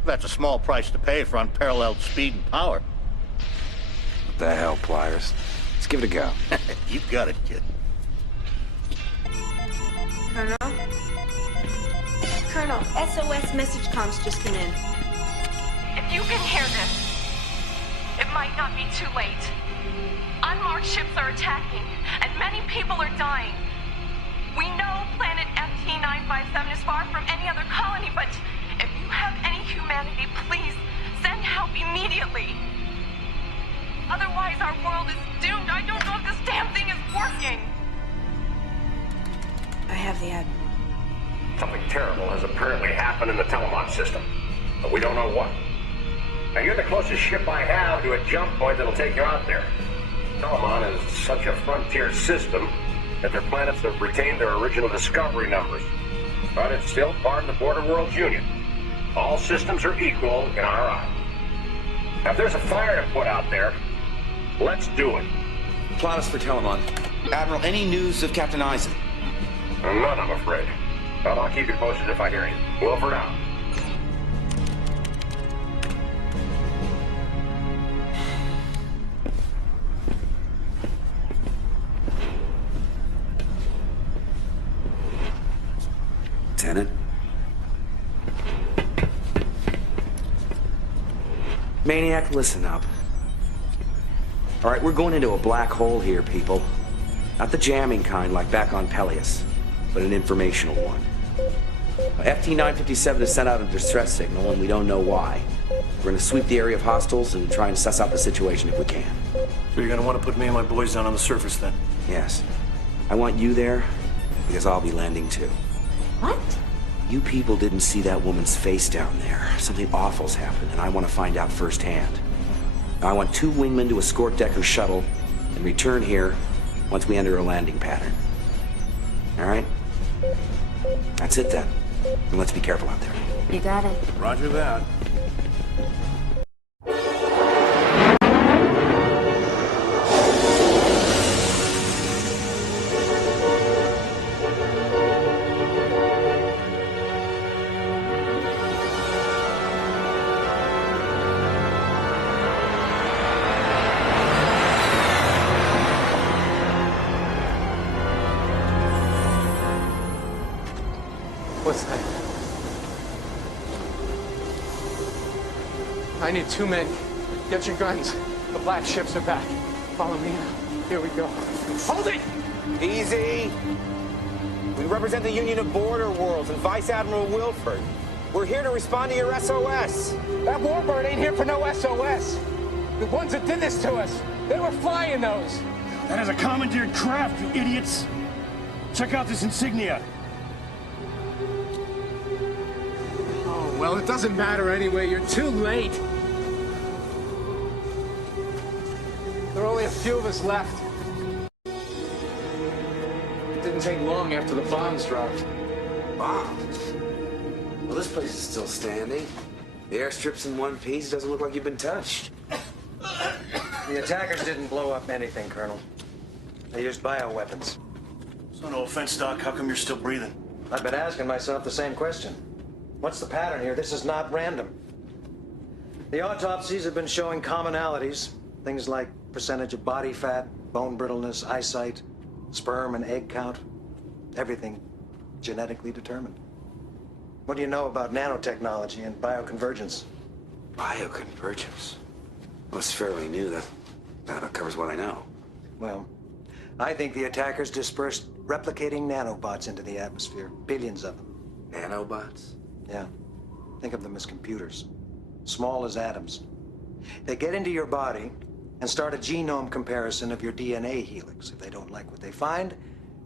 That's a small price to pay for unparalleled speed and power. What the hell, Pliers? Let's give it a go. You got it, kid. Colonel? Colonel, SOS message comms just come in. If you can hear this, it might not be too late. Unmarked ships are attacking, and many people are dying. We know planet FT-957 is far from any other colony, but if you have any humanity, please send help immediately. Otherwise, our world is doomed. I don't know if this damn thing is working. I have the Admiral. Something terrible has apparently happened. happened in the Telemon system, but we don't know what. Now, you're the closest ship I have to a jump point that'll take you out there. Telemon is such a frontier system that their planets have retained their original discovery numbers. But it's still part of the Border Worlds Union. All systems are equal in our eye. Now, if there's a fire to put out there, let's do it. Plot us for Telemon. Admiral, any news of Captain Eisen? None, I'm afraid. But I'll keep you posted if I hear anything. Wilford out. Lieutenant? Maniac, listen up. All right, we're going into a black hole here, people. Not the jamming kind like back on Peleus, but an informational one. FT-957 has sent out a distress signal, and we don't know why. We're going to sweep the area of hostiles and try and suss out the situation if we can. So you're going to want to put me and my boys down on the surface, then? Yes. I want you there, because I'll be landing too. What? You people didn't see that woman's face down there. Something awful's happened, and I want to find out firsthand. I want 2 wingmen to escort Decker's shuttle and return here once we enter a landing pattern. All right? That's it then. And let's be careful out there. You got it. Roger that. What's that? I need 2 men. Get your guns. The black ships are back. Follow me now. Here we go. Hold it! Easy. We represent the Union of Border Worlds and Vice Admiral Wilford. We're here to respond to your SOS. That warbird ain't here for no SOS. The ones that did this to us, they were flying those. That is a commandeered craft, you idiots. Check out this insignia. Oh, well, it doesn't matter anyway. You're too late. There are only a few of us left. It didn't take long after the bombs dropped. Bombs? Well, this place is still standing. The airstrip's in one piece. Doesn't look like you've been touched. The attackers didn't blow up anything, Colonel. They used bioweapons. So no offense, Doc. How come you're still breathing? I've been asking myself the same question. What's the pattern here? This is not random. The autopsies have been showing commonalities. Things like percentage of body fat, bone brittleness, eyesight, sperm and egg count. Everything genetically determined. What do you know about nanotechnology and bioconvergence? Bioconvergence? Well, it's fairly new. That covers what I know. Well, I think the attackers dispersed replicating nanobots into the atmosphere. Billions of them. Nanobots? Yeah. Think of them as computers. Small as atoms. They get into your body and start a genome comparison of your DNA helix. If they don't like what they find,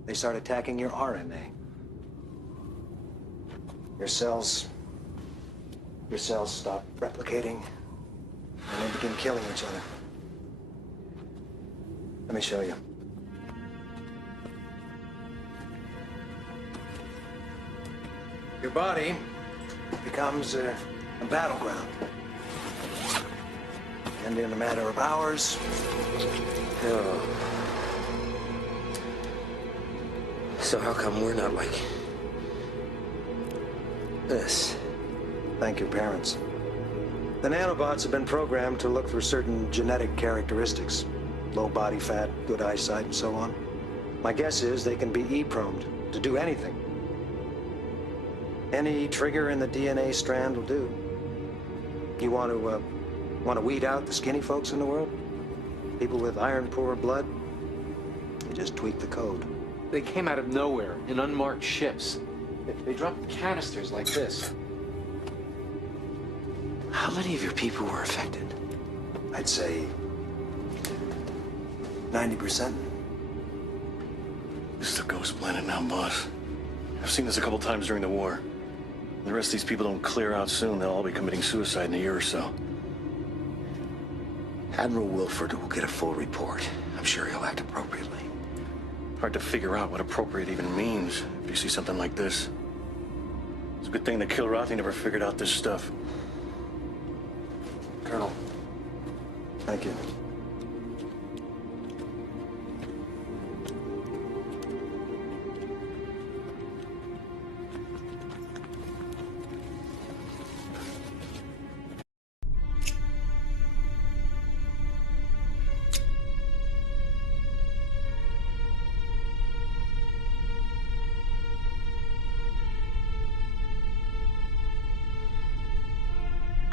they start attacking your RNA. Your cells stop replicating and they begin killing each other. Let me show you. Your body becomes a battleground. And in a matter of hours... Oh. So how come we're not like this? Thank your parents. The nanobots have been programmed to look for certain genetic characteristics. Low body fat, good eyesight, and so on. My guess is they can be EEPROMed to do anything. Any trigger in the DNA strand will do. You want to weed out the skinny folks in the world? People with iron-poor blood? You just tweak the code. They came out of nowhere in unmarked ships. They dropped canisters like this. How many of your people were affected? I'd say 90%. This is a ghost planet now, boss. I've seen this a couple times during the war. The rest of these people don't clear out soon, they'll all be committing suicide in a year or so. Admiral Wilford will get a full report. I'm sure he'll act appropriately. Hard to figure out what appropriate even means if you see something like this. It's a good thing that Kilrathi never figured out this stuff. Colonel, thank you.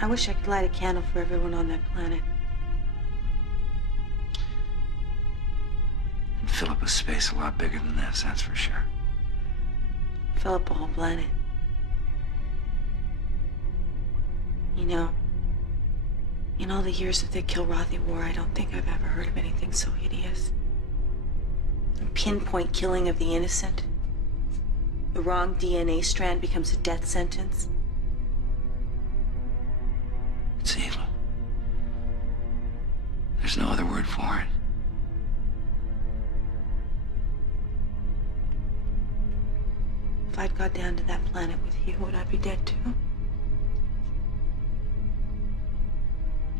I wish I could light a candle for everyone on that planet. And fill up a space a lot bigger than this, that's for sure. Fill up a whole planet. You know, in all the years of the Kilrathi War, I don't think I've ever heard of anything so hideous. A pinpoint killing of the innocent. The wrong DNA strand becomes a death sentence. It's evil. There's no other word for it. If I'd got down to that planet with you, would I be dead too?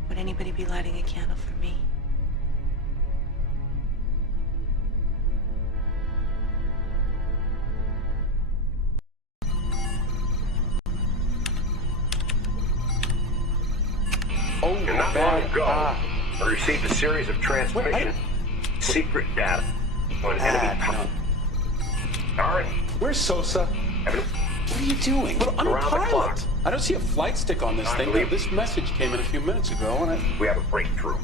Would anybody be lighting a candle for me? Oh, and not long ago, I received a series of transmissions, secret data on enemy power. Alright. Where's Sosa? What are you doing? Well, I'm a Around the pilot. clock. I don't see a flight stick on this I thing. believe- This message came in a few minutes ago, and We have a breakthrough.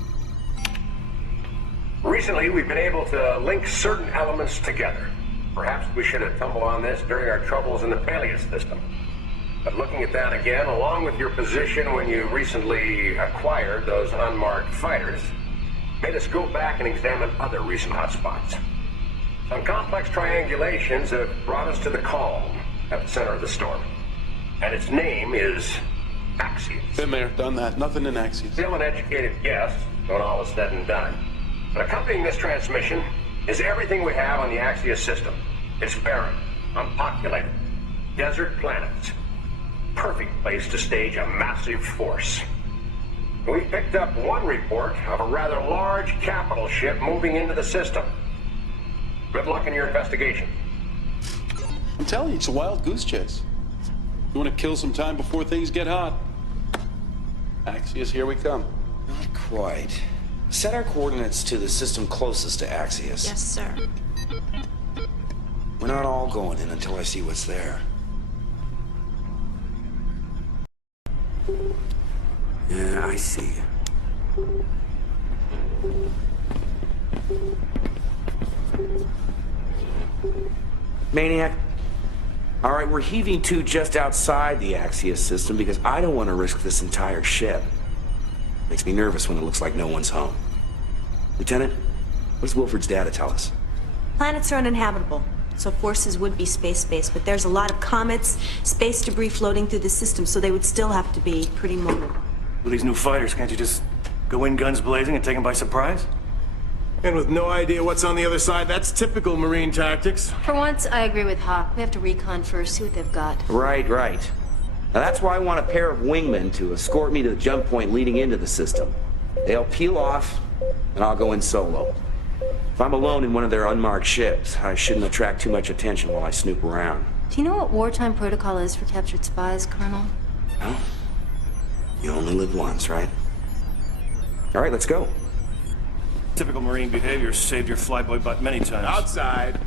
Recently, we've been able to link certain elements together. Perhaps we should have tumbled on this during our troubles in the Peleus system. But looking at that again, along with your position when you recently acquired those unmarked fighters, made us go back and examine other recent hotspots. Some complex triangulations have brought us to the calm at the center of the storm. And its name is Axios. been there, done that. Nothing in Axios. Still an educated guess when all is said and done. But accompanying this transmission is everything we have on the Axios system. It's barren, unpopulated, desert planets. Perfect place to stage a massive force. We picked up one report of a rather large capital ship moving into the system. Good luck in your investigation. I'm telling you, it's a wild goose chase. You want to kill some time before things get hot? Axios, here we come. Not quite. Set our coordinates to the system closest to Axios. Yes, sir. We're not all going in until I see what's there. Yeah, I see. Maniac. All right, we're heaving to just outside the Axios system because I don't want to risk this entire ship. Makes me nervous when it looks like no one's home. Lieutenant, what does Wilford's data tell us? Planets are uninhabitable, so forces would be space-based, but there's a lot of comets, space debris floating through the system, so they would still have to be pretty mobile. With these new fighters, can't you just go in guns blazing and take them by surprise? And with no idea what's on the other side, that's typical Marine tactics. For once, I agree with Hawk. We have to recon first, see what they've got. Right. Now that's why I want a pair of wingmen to escort me to the jump point leading into the system. They'll peel off, and I'll go in solo. If I'm alone in one of their unmarked ships, I shouldn't attract too much attention while I snoop around. Do you know what wartime protocol is for captured spies, Colonel? No? You only live once, right? All right, let's go. Typical Marine behavior saved your flyboy butt many times. Outside.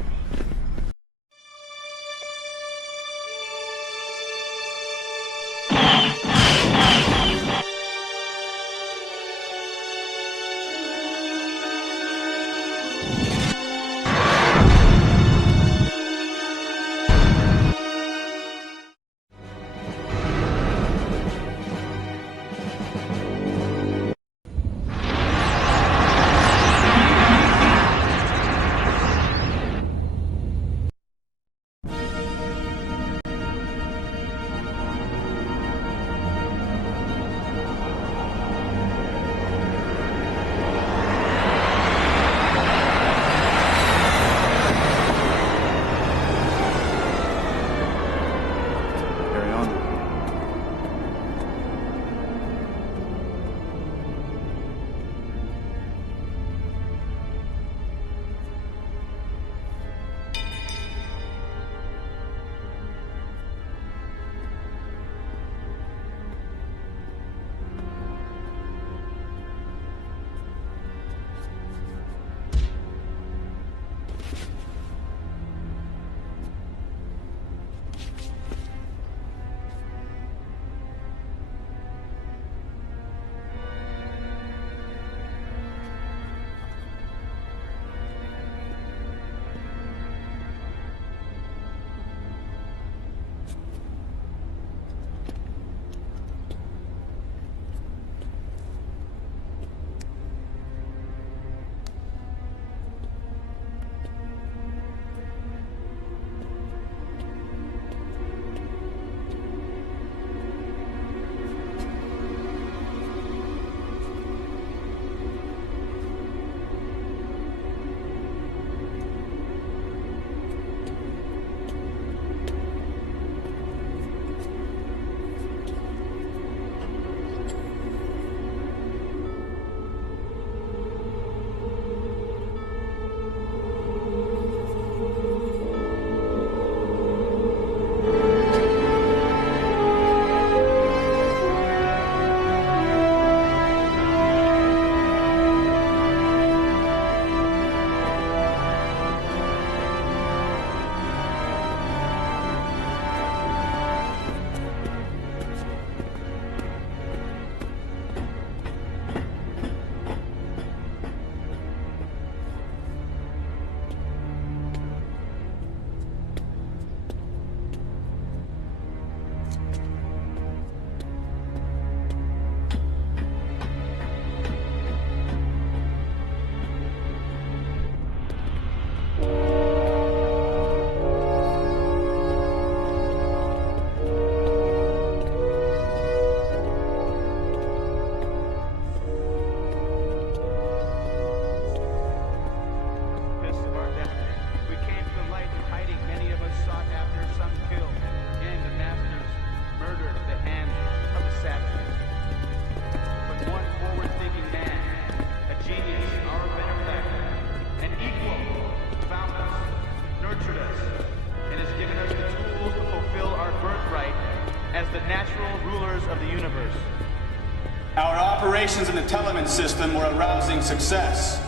operations in the Telemant system were a rousing success.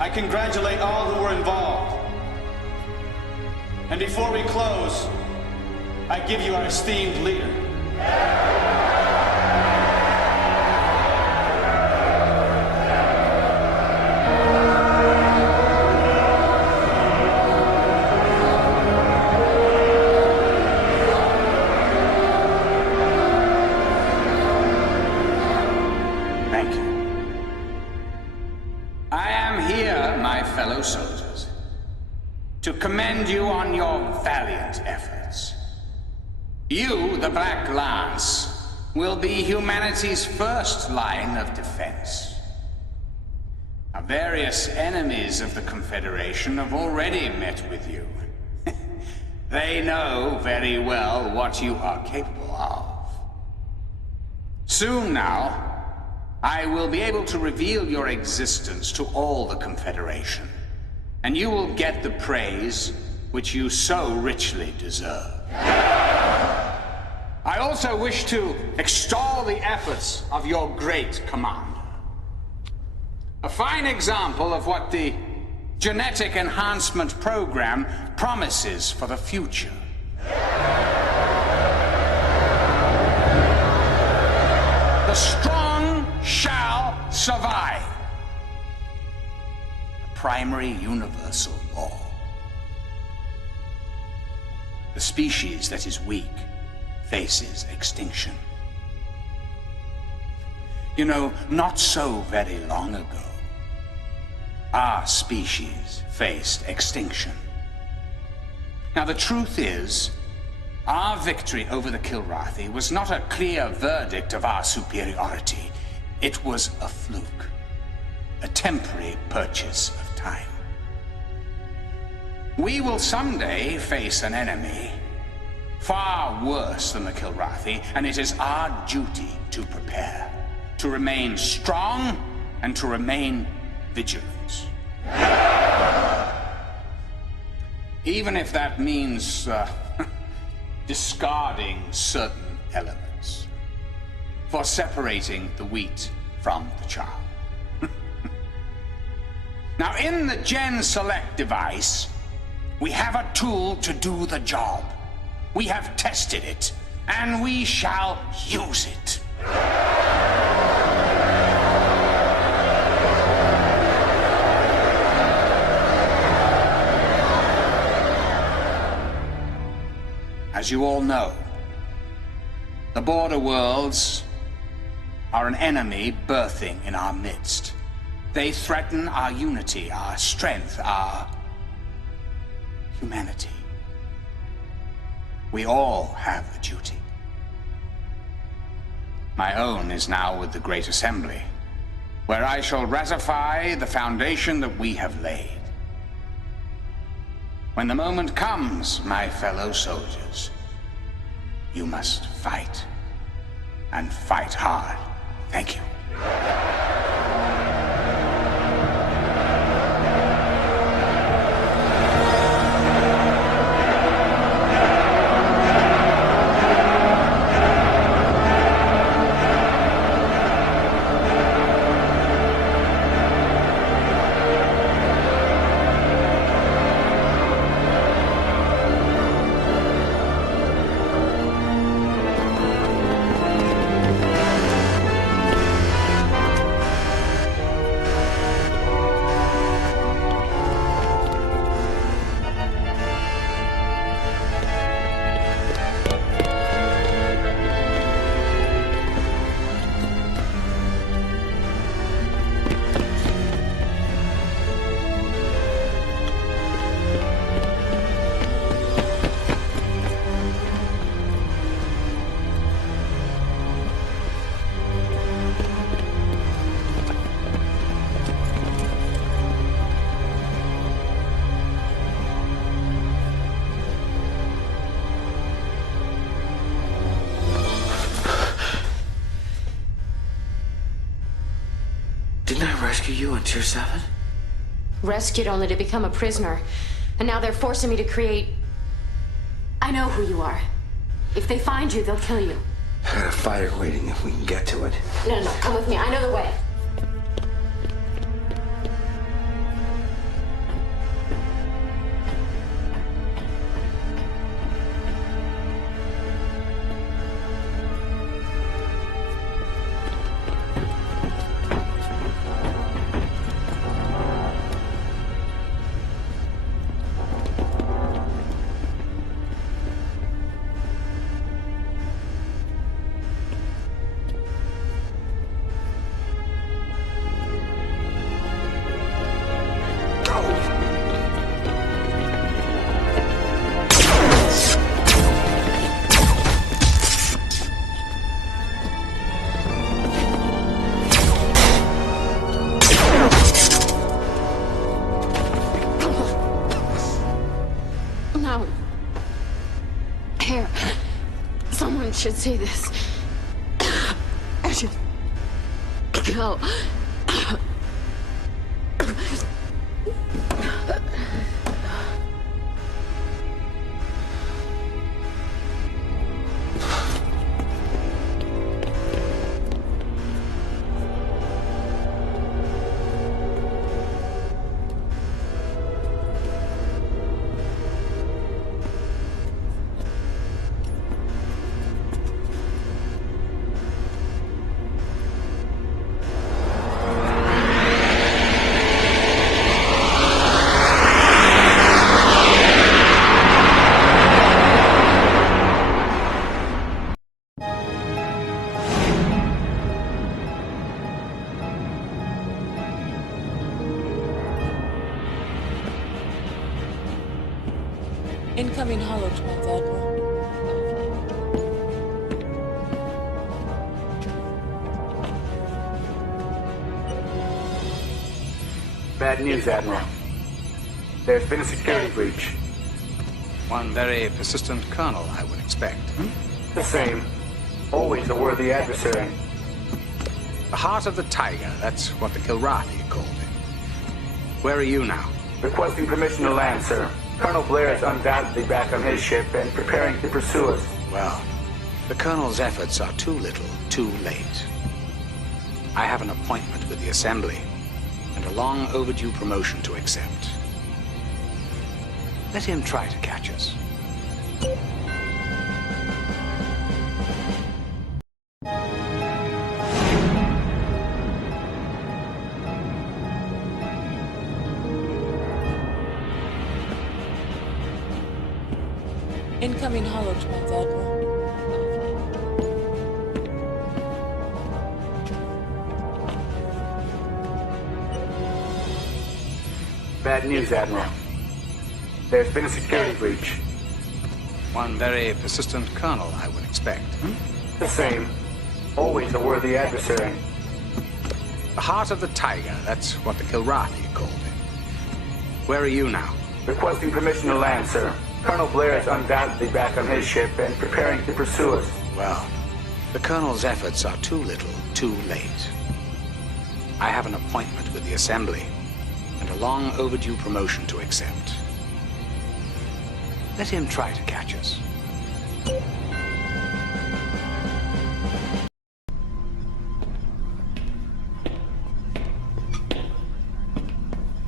I congratulate all who were involved. And before we close, I give you our esteemed leader. Thank you. I am here, my fellow soldiers, to commend you on your valiant efforts. You, the Black Lance, will be humanity's first line of defense. Now, various enemies of the Confederation have already met with you. They know very well what you are capable of. Soon now, I will be able to reveal your existence to all the Confederation, and you will get the praise which you so richly deserve. I also wish to extol the efforts of your great commander. A fine example of what the genetic enhancement program promises for the future. The strong shall survive. A primary universal law. The species that is weak faces extinction. You know, not so very long ago, our species faced extinction. Now, the truth is, our victory over the Kilrathi was not a clear verdict of our superiority. It was a fluke, a temporary purchase of time. We will someday face an enemy far worse than the Kilrathi, and it is our duty to prepare, to remain strong, and to remain vigilant. Even if that means discarding certain elements, for separating the wheat from the chaff. Now, in the Gen Select device, we have a tool to do the job. We have tested it, and we shall use it. As you all know, the border worlds are an enemy birthing in our midst. They threaten our unity, our strength, our humanity. We all have a duty. My own is now with the Great Assembly, where I shall ratify the foundation that we have laid. When the moment comes, my fellow soldiers, you must fight, and fight hard. Thank you. Didn't I rescue you on Tier 7? Rescued only to become a prisoner. And now they're forcing me to create... I know who you are. If they find you, they'll kill you. I got a fighter waiting if we can get to it. No, come with me. I know the way. No. Here. Someone should see this. I should go. Incoming holotrons, Admiral. Bad news, Admiral. There's been a security breach. One very persistent colonel, I would expect. The same. Always a worthy adversary. The heart of the tiger, that's what the Kilrathi called it. Where are you now? Requesting permission to land, sir. Colonel Blair is undoubtedly back on his ship and preparing to pursue us. Well, the Colonel's efforts are too little, too late. I have an appointment with the Assembly and a long overdue promotion to accept. Let him try to catch us. Incoming holotrons, Admiral. Bad news, Admiral. There's been a security breach. One very persistent colonel, I would expect. The same. Always a worthy adversary. The heart of the tiger, that's what the Kilrathi called it. Where are you now? Requesting permission to land, sir. Colonel Blair is undoubtedly back on his ship and preparing to pursue us. Well, the Colonel's efforts are too little, too late. I have an appointment with the Assembly and a long overdue promotion to accept. Let him try to catch us.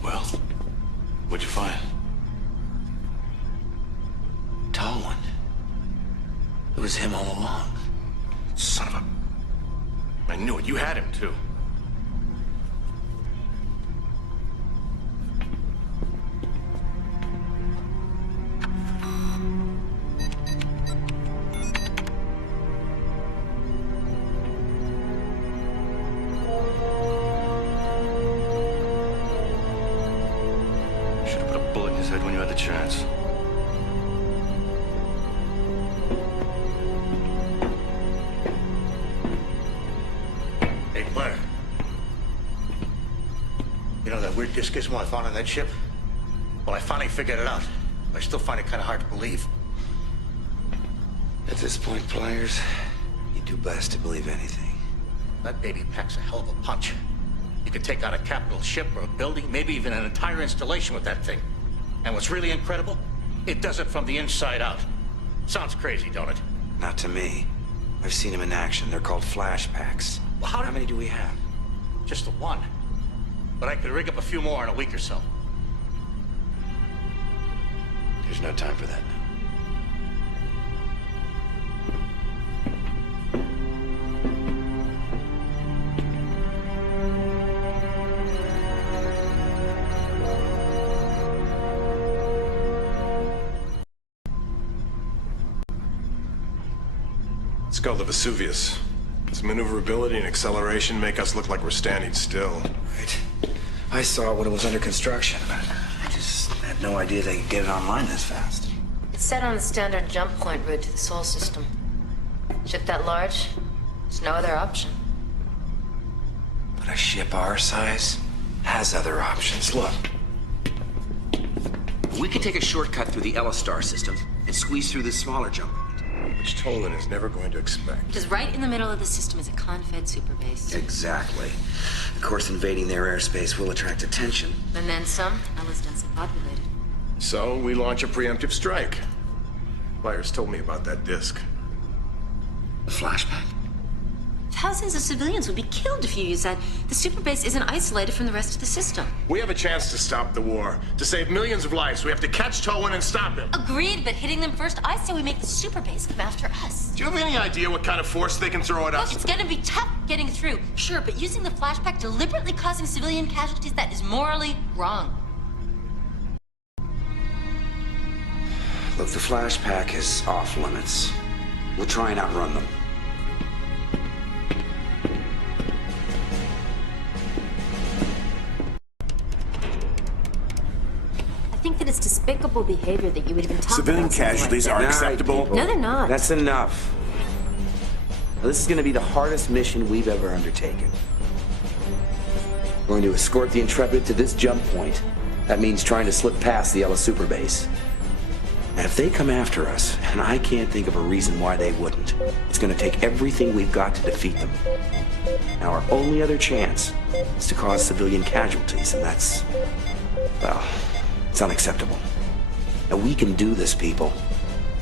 Well, what'd you find? Tall one. It was him all along. Son of a... I knew it. You had him, too. Should have put a bullet in his head when you had the chance. Hey, Blair. You know that weird disc gizmo I found on that ship? Well, I finally figured it out. I still find it kind of hard to believe. At this point, Pliers, you do best to believe anything. That baby packs a hell of a punch. You could take out a capital ship or a building, maybe even an entire installation with that thing. And what's really incredible? It does it from the inside out. Sounds crazy, don't it? Not to me. I've seen them in action. They're called flashbacks. How many do we have? Just the one. But I could rig up a few more in a week or so. There's no time for that now. It's called the Vesuvius. Its maneuverability and acceleration make us look like we're standing still. Right. I saw it when it was under construction, but I just had no idea they could get it online this fast. It's set on the standard jump point route to the Sol system. Ship that large, there's no other option. But a ship our size has other options. Look. We could take a shortcut through the Ellistar system and squeeze through this smaller jump point. Which Tolan is never going to expect. Because right in the middle of the system is a Confed superbase. Exactly. Of course, invading their airspace will attract attention. And then some, and less densely populated. So, we launch a preemptive strike. Myers told me about that disc. A flashback? Thousands of civilians would be killed if you use that. The superbase isn't isolated from the rest of the system. We have a chance to stop the war, to save millions of lives. We have to catch Tolan and stop him. Agreed, but hitting them first, I say we make the superbase come after us. Do you have any idea what kind of force they can throw at us? Look, it's gonna be tough getting through. Sure, but using the flashback deliberately causing civilian casualties, that is morally wrong. Look, the flashback is off limits. We'll try and outrun them. I think that it's despicable behavior that you would even talk Civilian about something casualties like are that. acceptable. No, they're not. That's enough. Now, this is going to be the hardest mission we've ever undertaken. We're going to escort the Intrepid to this jump point. That means trying to slip past the Ellis superbase. And if they come after us, and I can't think of a reason why they wouldn't, it's going to take everything we've got to defeat them. Now, our only other chance is to cause civilian casualties, and that's, well, it's unacceptable. Now, we can do this, people.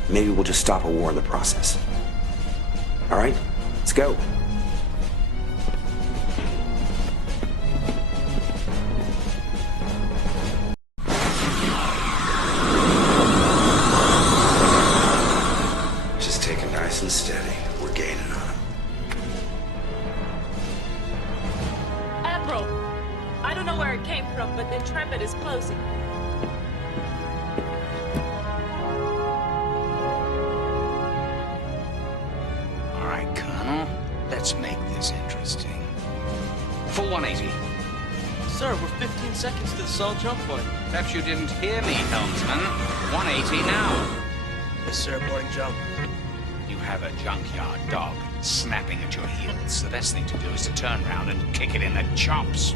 Maybe we'll just stop a war in the process. All right? Let's go. Just take it nice and steady. We're gaining on them. Admiral, I don't know where it came from, but the Intrepid is closing. All right, Colonel. Let's make this interesting. Full 180. Sir, we're 15 seconds to the Sol jump point. Perhaps you didn't hear me, helmsman. 180 now. Yes, sir, boarding jump. You have a junkyard dog snapping at your heels. The best thing to do is to turn around and kick it in the chops.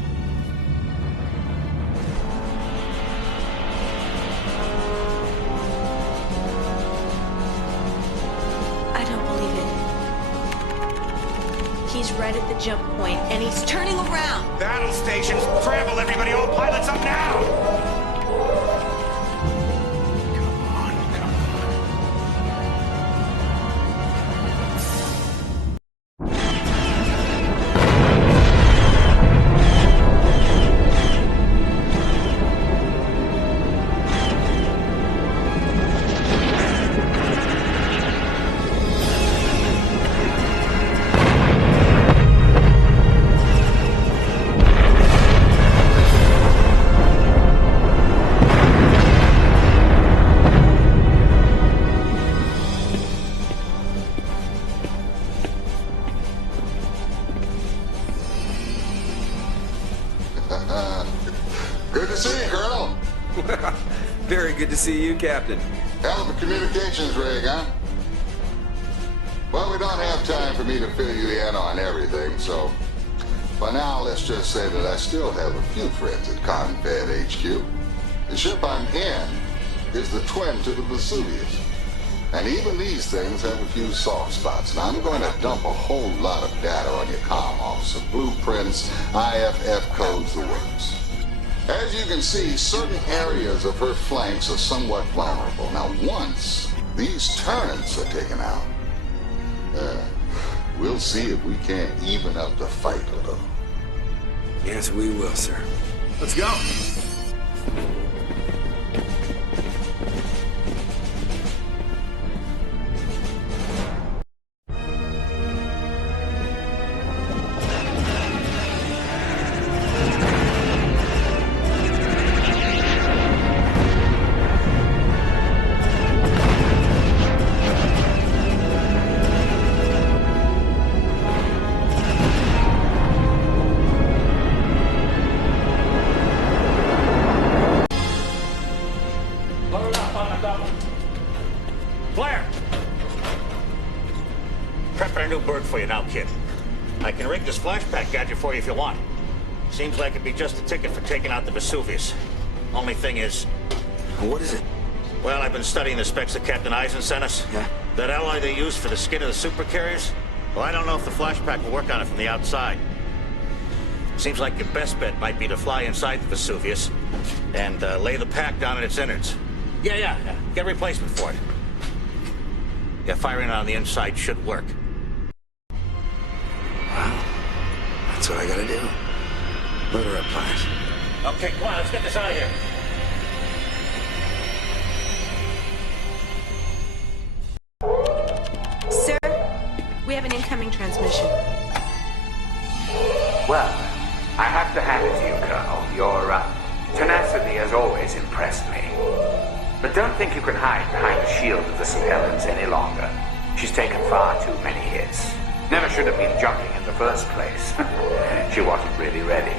I don't believe it. He's right at the jump point, and he's turning around. Battle stations, scramble everybody, all pilots up now! Good to see you, Colonel. Very good to see you, Captain. Hell of a communications rig, huh? Well, we don't have time for me to fill you in on everything, so for now, let's just say that I still have a few friends at Confed HQ. The ship I'm in is the twin to the Vesuvius. And even these things have a few soft spots. Now, I'm going to dump a whole lot of data on your comm officer. Blueprints, IFF codes, the works. As you can see, certain areas of her flanks are somewhat vulnerable. Now, once these turrets are taken out, we'll see if we can't even up the fight a little. Yes, we will, sir. Let's go. Blair! Prepping a new bird for you now, kid. I can rig this flashback gadget for you if you want. Seems like it'd be just a ticket for taking out the Vesuvius. Only thing is... What is it? Well, I've been studying the specs that Captain Eisen sent us. Yeah? That alloy they use for the skin of the supercarriers? Well, I don't know if the flashback will work on it from the outside. Seems like your best bet might be to fly inside the Vesuvius and lay the pack down in its innards. Yeah. Get a replacement for it. Yeah, firing it on the inside should work. Wow. That's what I gotta do. Load her up, Pines. Okay, come on, let's get this out of here. Sir, we have an incoming transmission. Well, I have to hand it to you, Colonel. Your tenacity has always impressed me. But don't think you can hide behind the shield of the St. Helens any longer. She's taken far too many hits. Never should have been jumping in the first place. She wasn't really ready.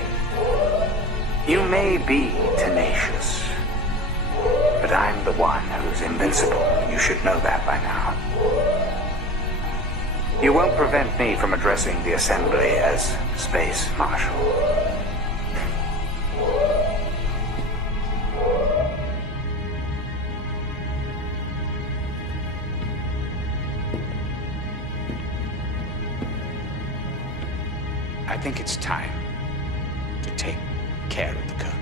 You may be tenacious, but I'm the one who's invincible. You should know that by now. You won't prevent me from addressing the Assembly as Space Marshal. I think it's time to take care of the Colonel.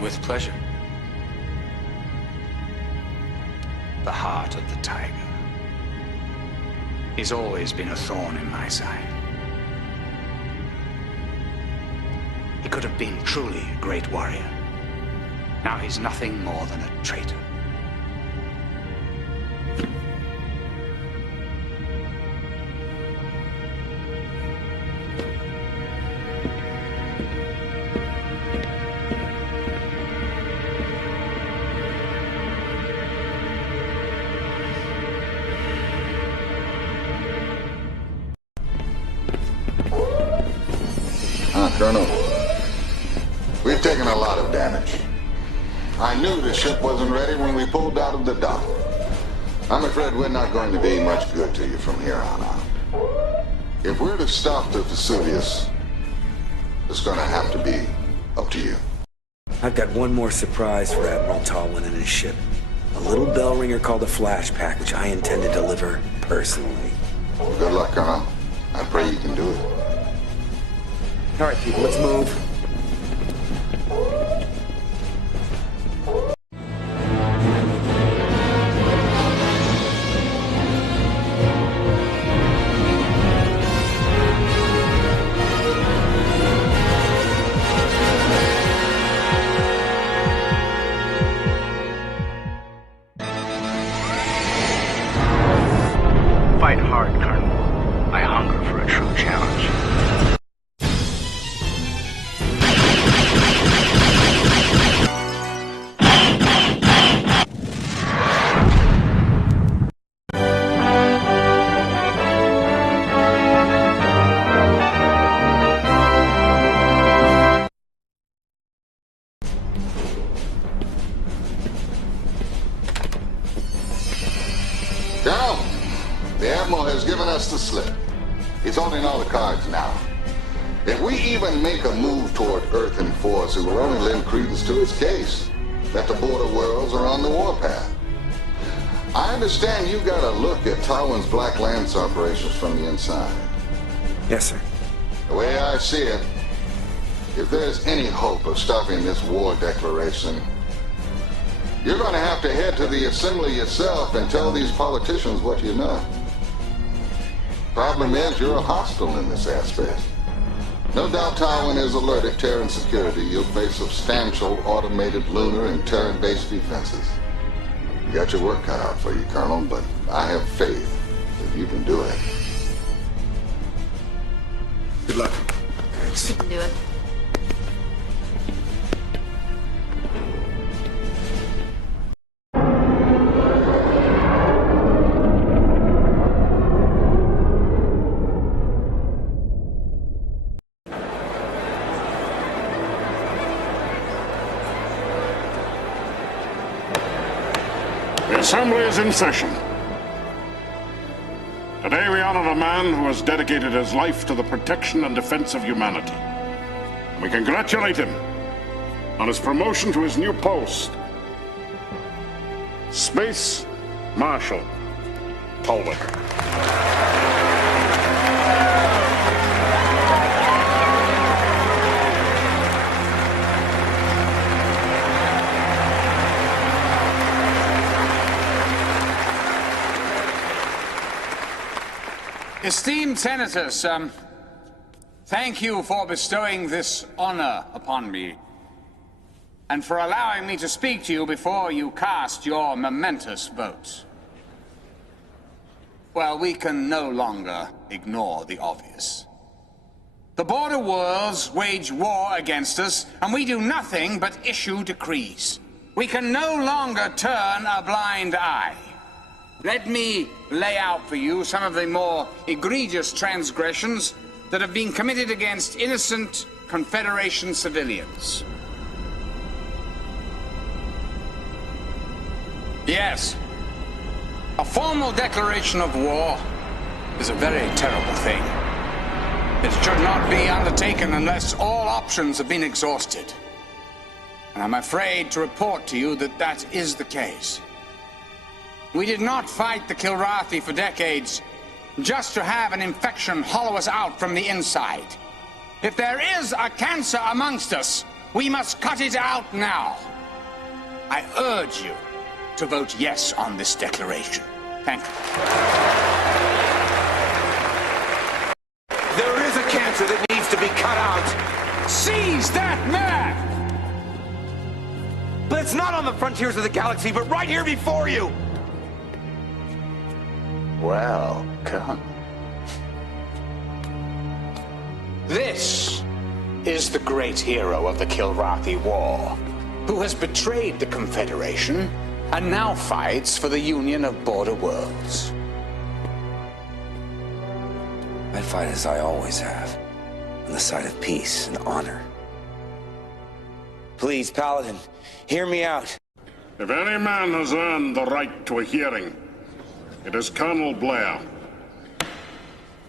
With pleasure. The heart of the tiger. He's always been a thorn in my side. He could have been truly a great warrior. Now he's nothing more than a traitor. Colonel, we've taken a lot of damage. I knew the ship wasn't ready when we pulled out of the dock. I'm afraid we're not going to be much good to you from here on out. If we're to stop the Vesuvius, it's going to have to be up to you. I've got one more surprise for Admiral Tallinn and his ship. A little bell ringer called a flash pack, which I intend to deliver personally. Good luck, Colonel. I pray you can do it. All right, people, let's move. Fight hard, Colonel. I hunger for a true challenge. Colonel, the Admiral has given us the slip. He's holding all the cards now. If we even make a move toward Earth and Force, it will only lend credence to his case that the border worlds are on the warpath. I understand you got a look at Tallinn's Black Lance operations from the inside. Yes, sir. The way I see it, if there's any hope of stopping this war declaration, You're going to have to head to the assembly yourself and tell these politicians what you know. Problem is, you're a hostile in this aspect. No doubt Tywin is alerted Terran security. You'll face substantial automated lunar and Terran-based defenses. You got your work cut out for you, Colonel, but I have faith that you can do it. Good luck. You can do it. The Assembly is in session. Today we honor a man who has dedicated his life to the protection and defense of humanity. And we congratulate him on his promotion to his new post. Space Marshal Tolwyn. Esteemed senators, thank you for bestowing this honor upon me and for allowing me to speak to you before you cast your momentous votes. Well, we can no longer ignore the obvious. The border worlds wage war against us, and we do nothing but issue decrees. We can no longer turn a blind eye. Let me lay out for you some of the more egregious transgressions that have been committed against innocent Confederation civilians. Yes, a formal declaration of war is a very terrible thing. It should not be undertaken unless all options have been exhausted. And I'm afraid to report to you that that is the case. We did not fight the Kilrathi for decades just to have an infection hollow us out from the inside. If there is a cancer amongst us, we must cut it out now. I urge you to vote yes on this declaration. Thank you. There is a cancer that needs to be cut out. Seize that man! But it's not on the frontiers of the galaxy, but right here before you. Welcome. This is the great hero of the Kilrathi War, who has betrayed the Confederation and now fights for the Union of Border Worlds. I fight as I always have, on the side of peace and honor. Please, Paladin, hear me out. If any man has earned the right to a hearing, it is Colonel Blair.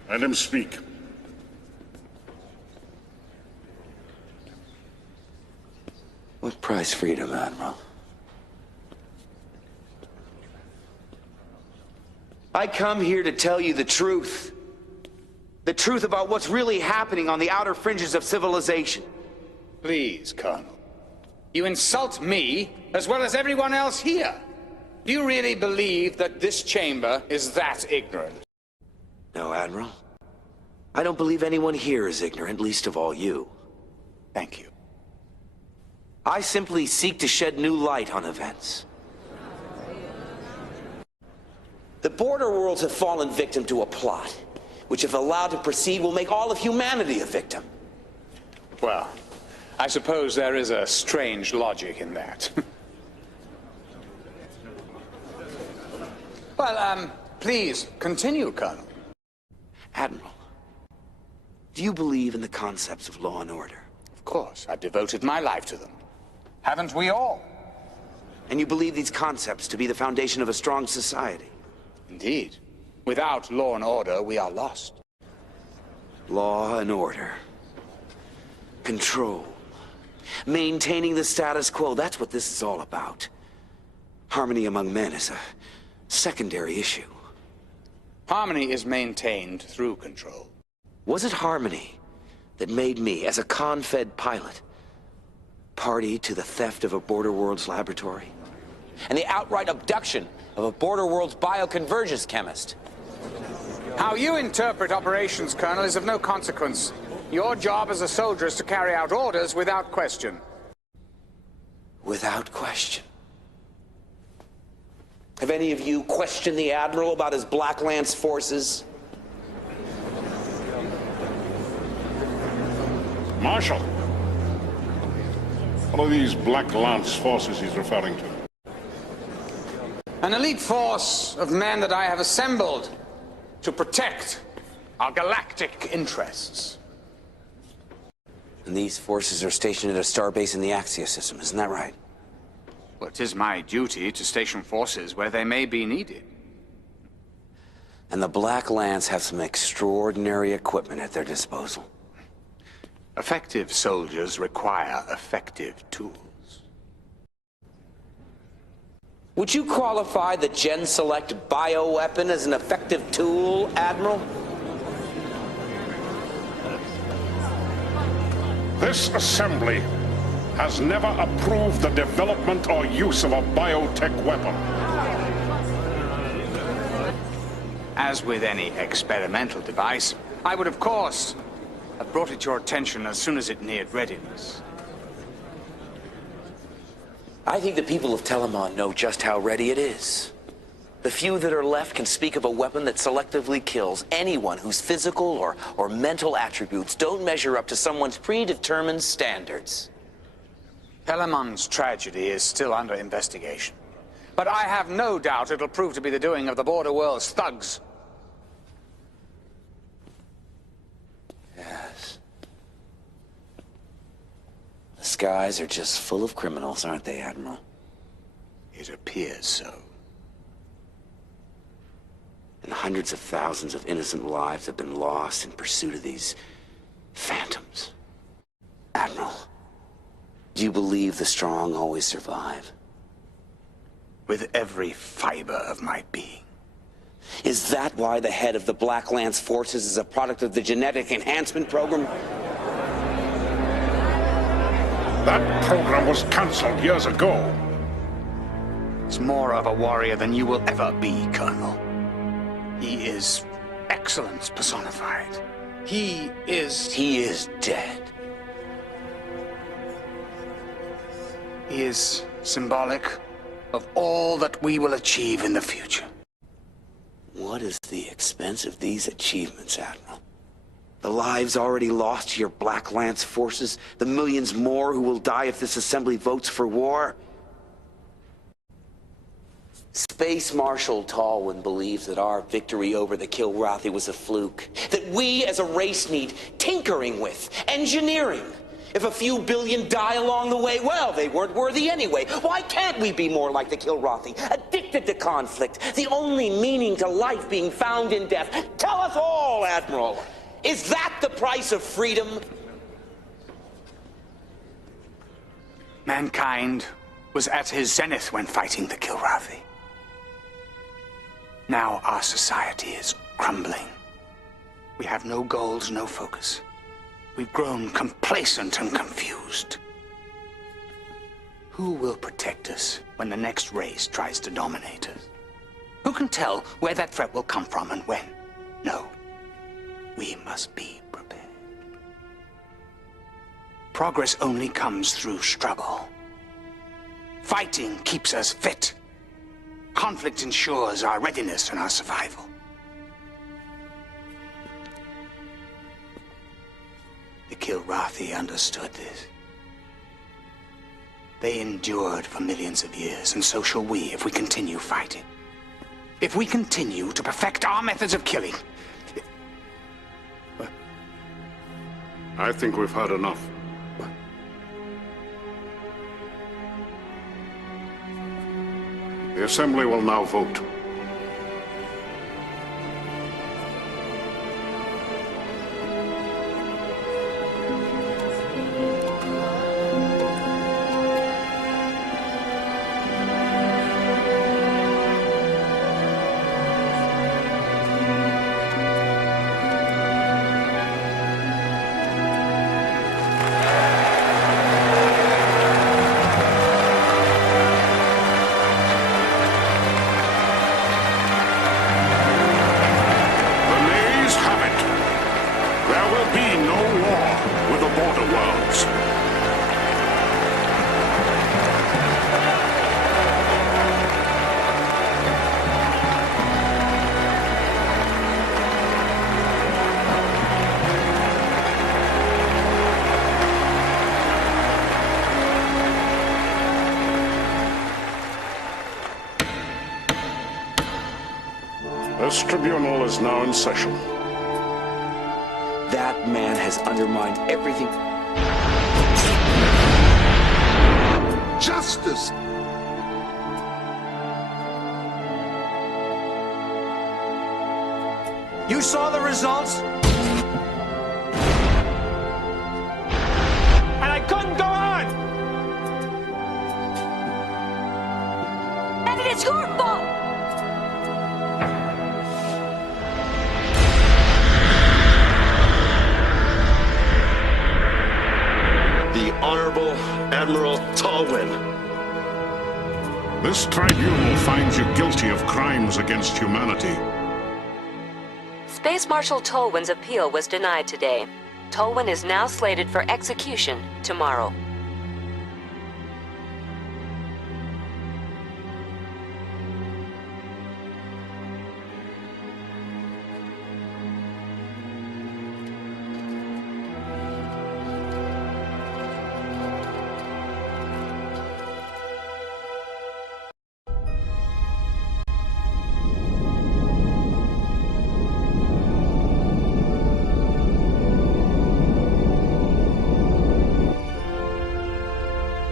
Let him speak. What price freedom, Admiral? I come here to tell you the truth. The truth about what's really happening on the outer fringes of civilization. Please, Colonel. You insult me as well as everyone else here. Do you really believe that this chamber is that ignorant? No, Admiral. I don't believe anyone here is ignorant, least of all you. Thank you. I simply seek to shed new light on events. The border worlds have fallen victim to a plot, which if allowed to proceed will make all of humanity a victim. Well, I suppose there is a strange logic in that. Well, please, continue, Colonel. Admiral, do you believe in the concepts of law and order? Of course, I've devoted my life to them. Haven't we all? And you believe these concepts to be the foundation of a strong society? Indeed. Without law and order, we are lost. Law and order. Control. Maintaining the status quo, that's what this is all about. Harmony among men is a secondary issue. Harmony is maintained through control. Was it harmony that made me, as a Confed pilot, party to the theft of a Border Worlds laboratory? and the outright abduction of a Border Worlds bioconvergence chemist. How you interpret operations, Colonel, is of no consequence. Your job as a soldier is to carry out orders without question. Without question. Have any of you questioned the Admiral about his Black Lance forces? Marshal, what are these Black Lance forces he's referring to? An elite force of men that I have assembled to protect our galactic interests. And these forces are stationed at a starbase in the Axia system, isn't that right? Well, it is my duty to station forces where they may be needed. And the Black Lance have some extraordinary equipment at their disposal. Effective soldiers require effective tools. Would you qualify the Gen Select bioweapon as an effective tool, Admiral? This assembly has never approved the development or use of a biotech weapon. As with any experimental device, I would, of course, have brought it to your attention as soon as it neared readiness. I think the people of Telemon know just how ready it is. The few that are left can speak of a weapon that selectively kills anyone whose physical or mental attributes don't measure up to someone's predetermined standards. Telemon's tragedy is still under investigation. But I have no doubt it'll prove to be the doing of the Border Worlds thugs. Yes. The skies are just full of criminals, aren't they, Admiral? It appears so. And hundreds of thousands of innocent lives have been lost in pursuit of these phantoms. Admiral, do you believe the strong always survive? With every fiber of my being. Is that why the head of the Black Lance forces is a product of the genetic enhancement program? That program was cancelled years ago. He's more of a warrior than you will ever be, Colonel. He is excellence personified. He is dead. He is symbolic of all that we will achieve in the future. What is the expense of these achievements, Admiral? The lives already lost to your Black Lance forces, the millions more who will die if this assembly votes for war? Space Marshal Tallwyn believes that our victory over the Kilrathi was a fluke. That we as a race need tinkering with, engineering. If a few billion die along the way, well, they weren't worthy anyway. Why can't we be more like the Kilrathi, addicted to conflict, the only meaning to life being found in death? Tell us all, Admiral. Is that the price of freedom? Mankind was at his zenith when fighting the Kilrathi. Now our society is crumbling. We have no goals, no focus. We've grown complacent and confused. Who will protect us when the next race tries to dominate us? Who can tell where that threat will come from and when? No. We must be prepared. Progress only comes through struggle. Fighting keeps us fit. Conflict ensures our readiness and our survival. The Kilrathi understood this. They endured for millions of years, and so shall we if we continue fighting. If we continue to perfect our methods of killing. I think we've had enough. The Assembly will now vote. This tribunal is now in session. That man has undermined everything. Justice! You saw the results? And I couldn't go on! And it's your fault! The Honorable Admiral Tolwyn. This tribunal finds you guilty of crimes against humanity. Space Marshal Tolwyn's appeal was denied today. Tolwyn is now slated for execution tomorrow.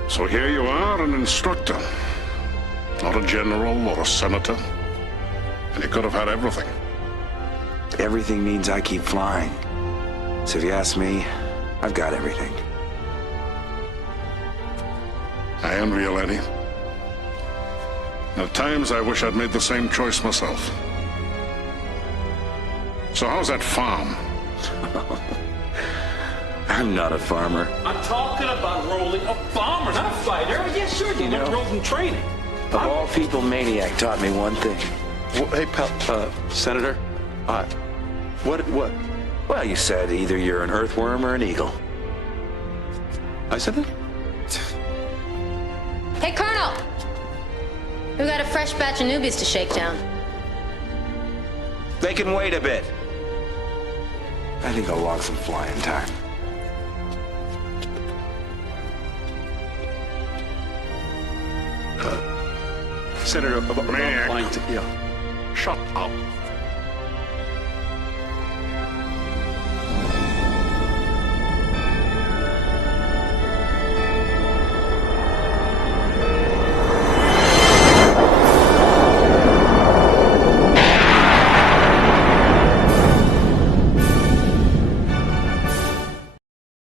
So here you are, an instructor. Not a general or a senator. And you could have had everything. Everything means I keep flying. So if you ask me, I've got everything. I envy you, Lenny. At times, I wish I'd made the same choice myself. So how's that farm? I'm not a farmer. I'm talking about rolling a bomber, not a fighter. Yeah, sure, you rolled in training. Of all people, Maniac taught me one thing. Well, hey, pal, Senator, what? Well, you said either you're an earthworm or an eagle. I said that? Hey, Colonel! We've got a fresh batch of newbies to shake down. They can wait a bit. I think I'll log some flying time. Senator, Maniac. yeah. Shut up.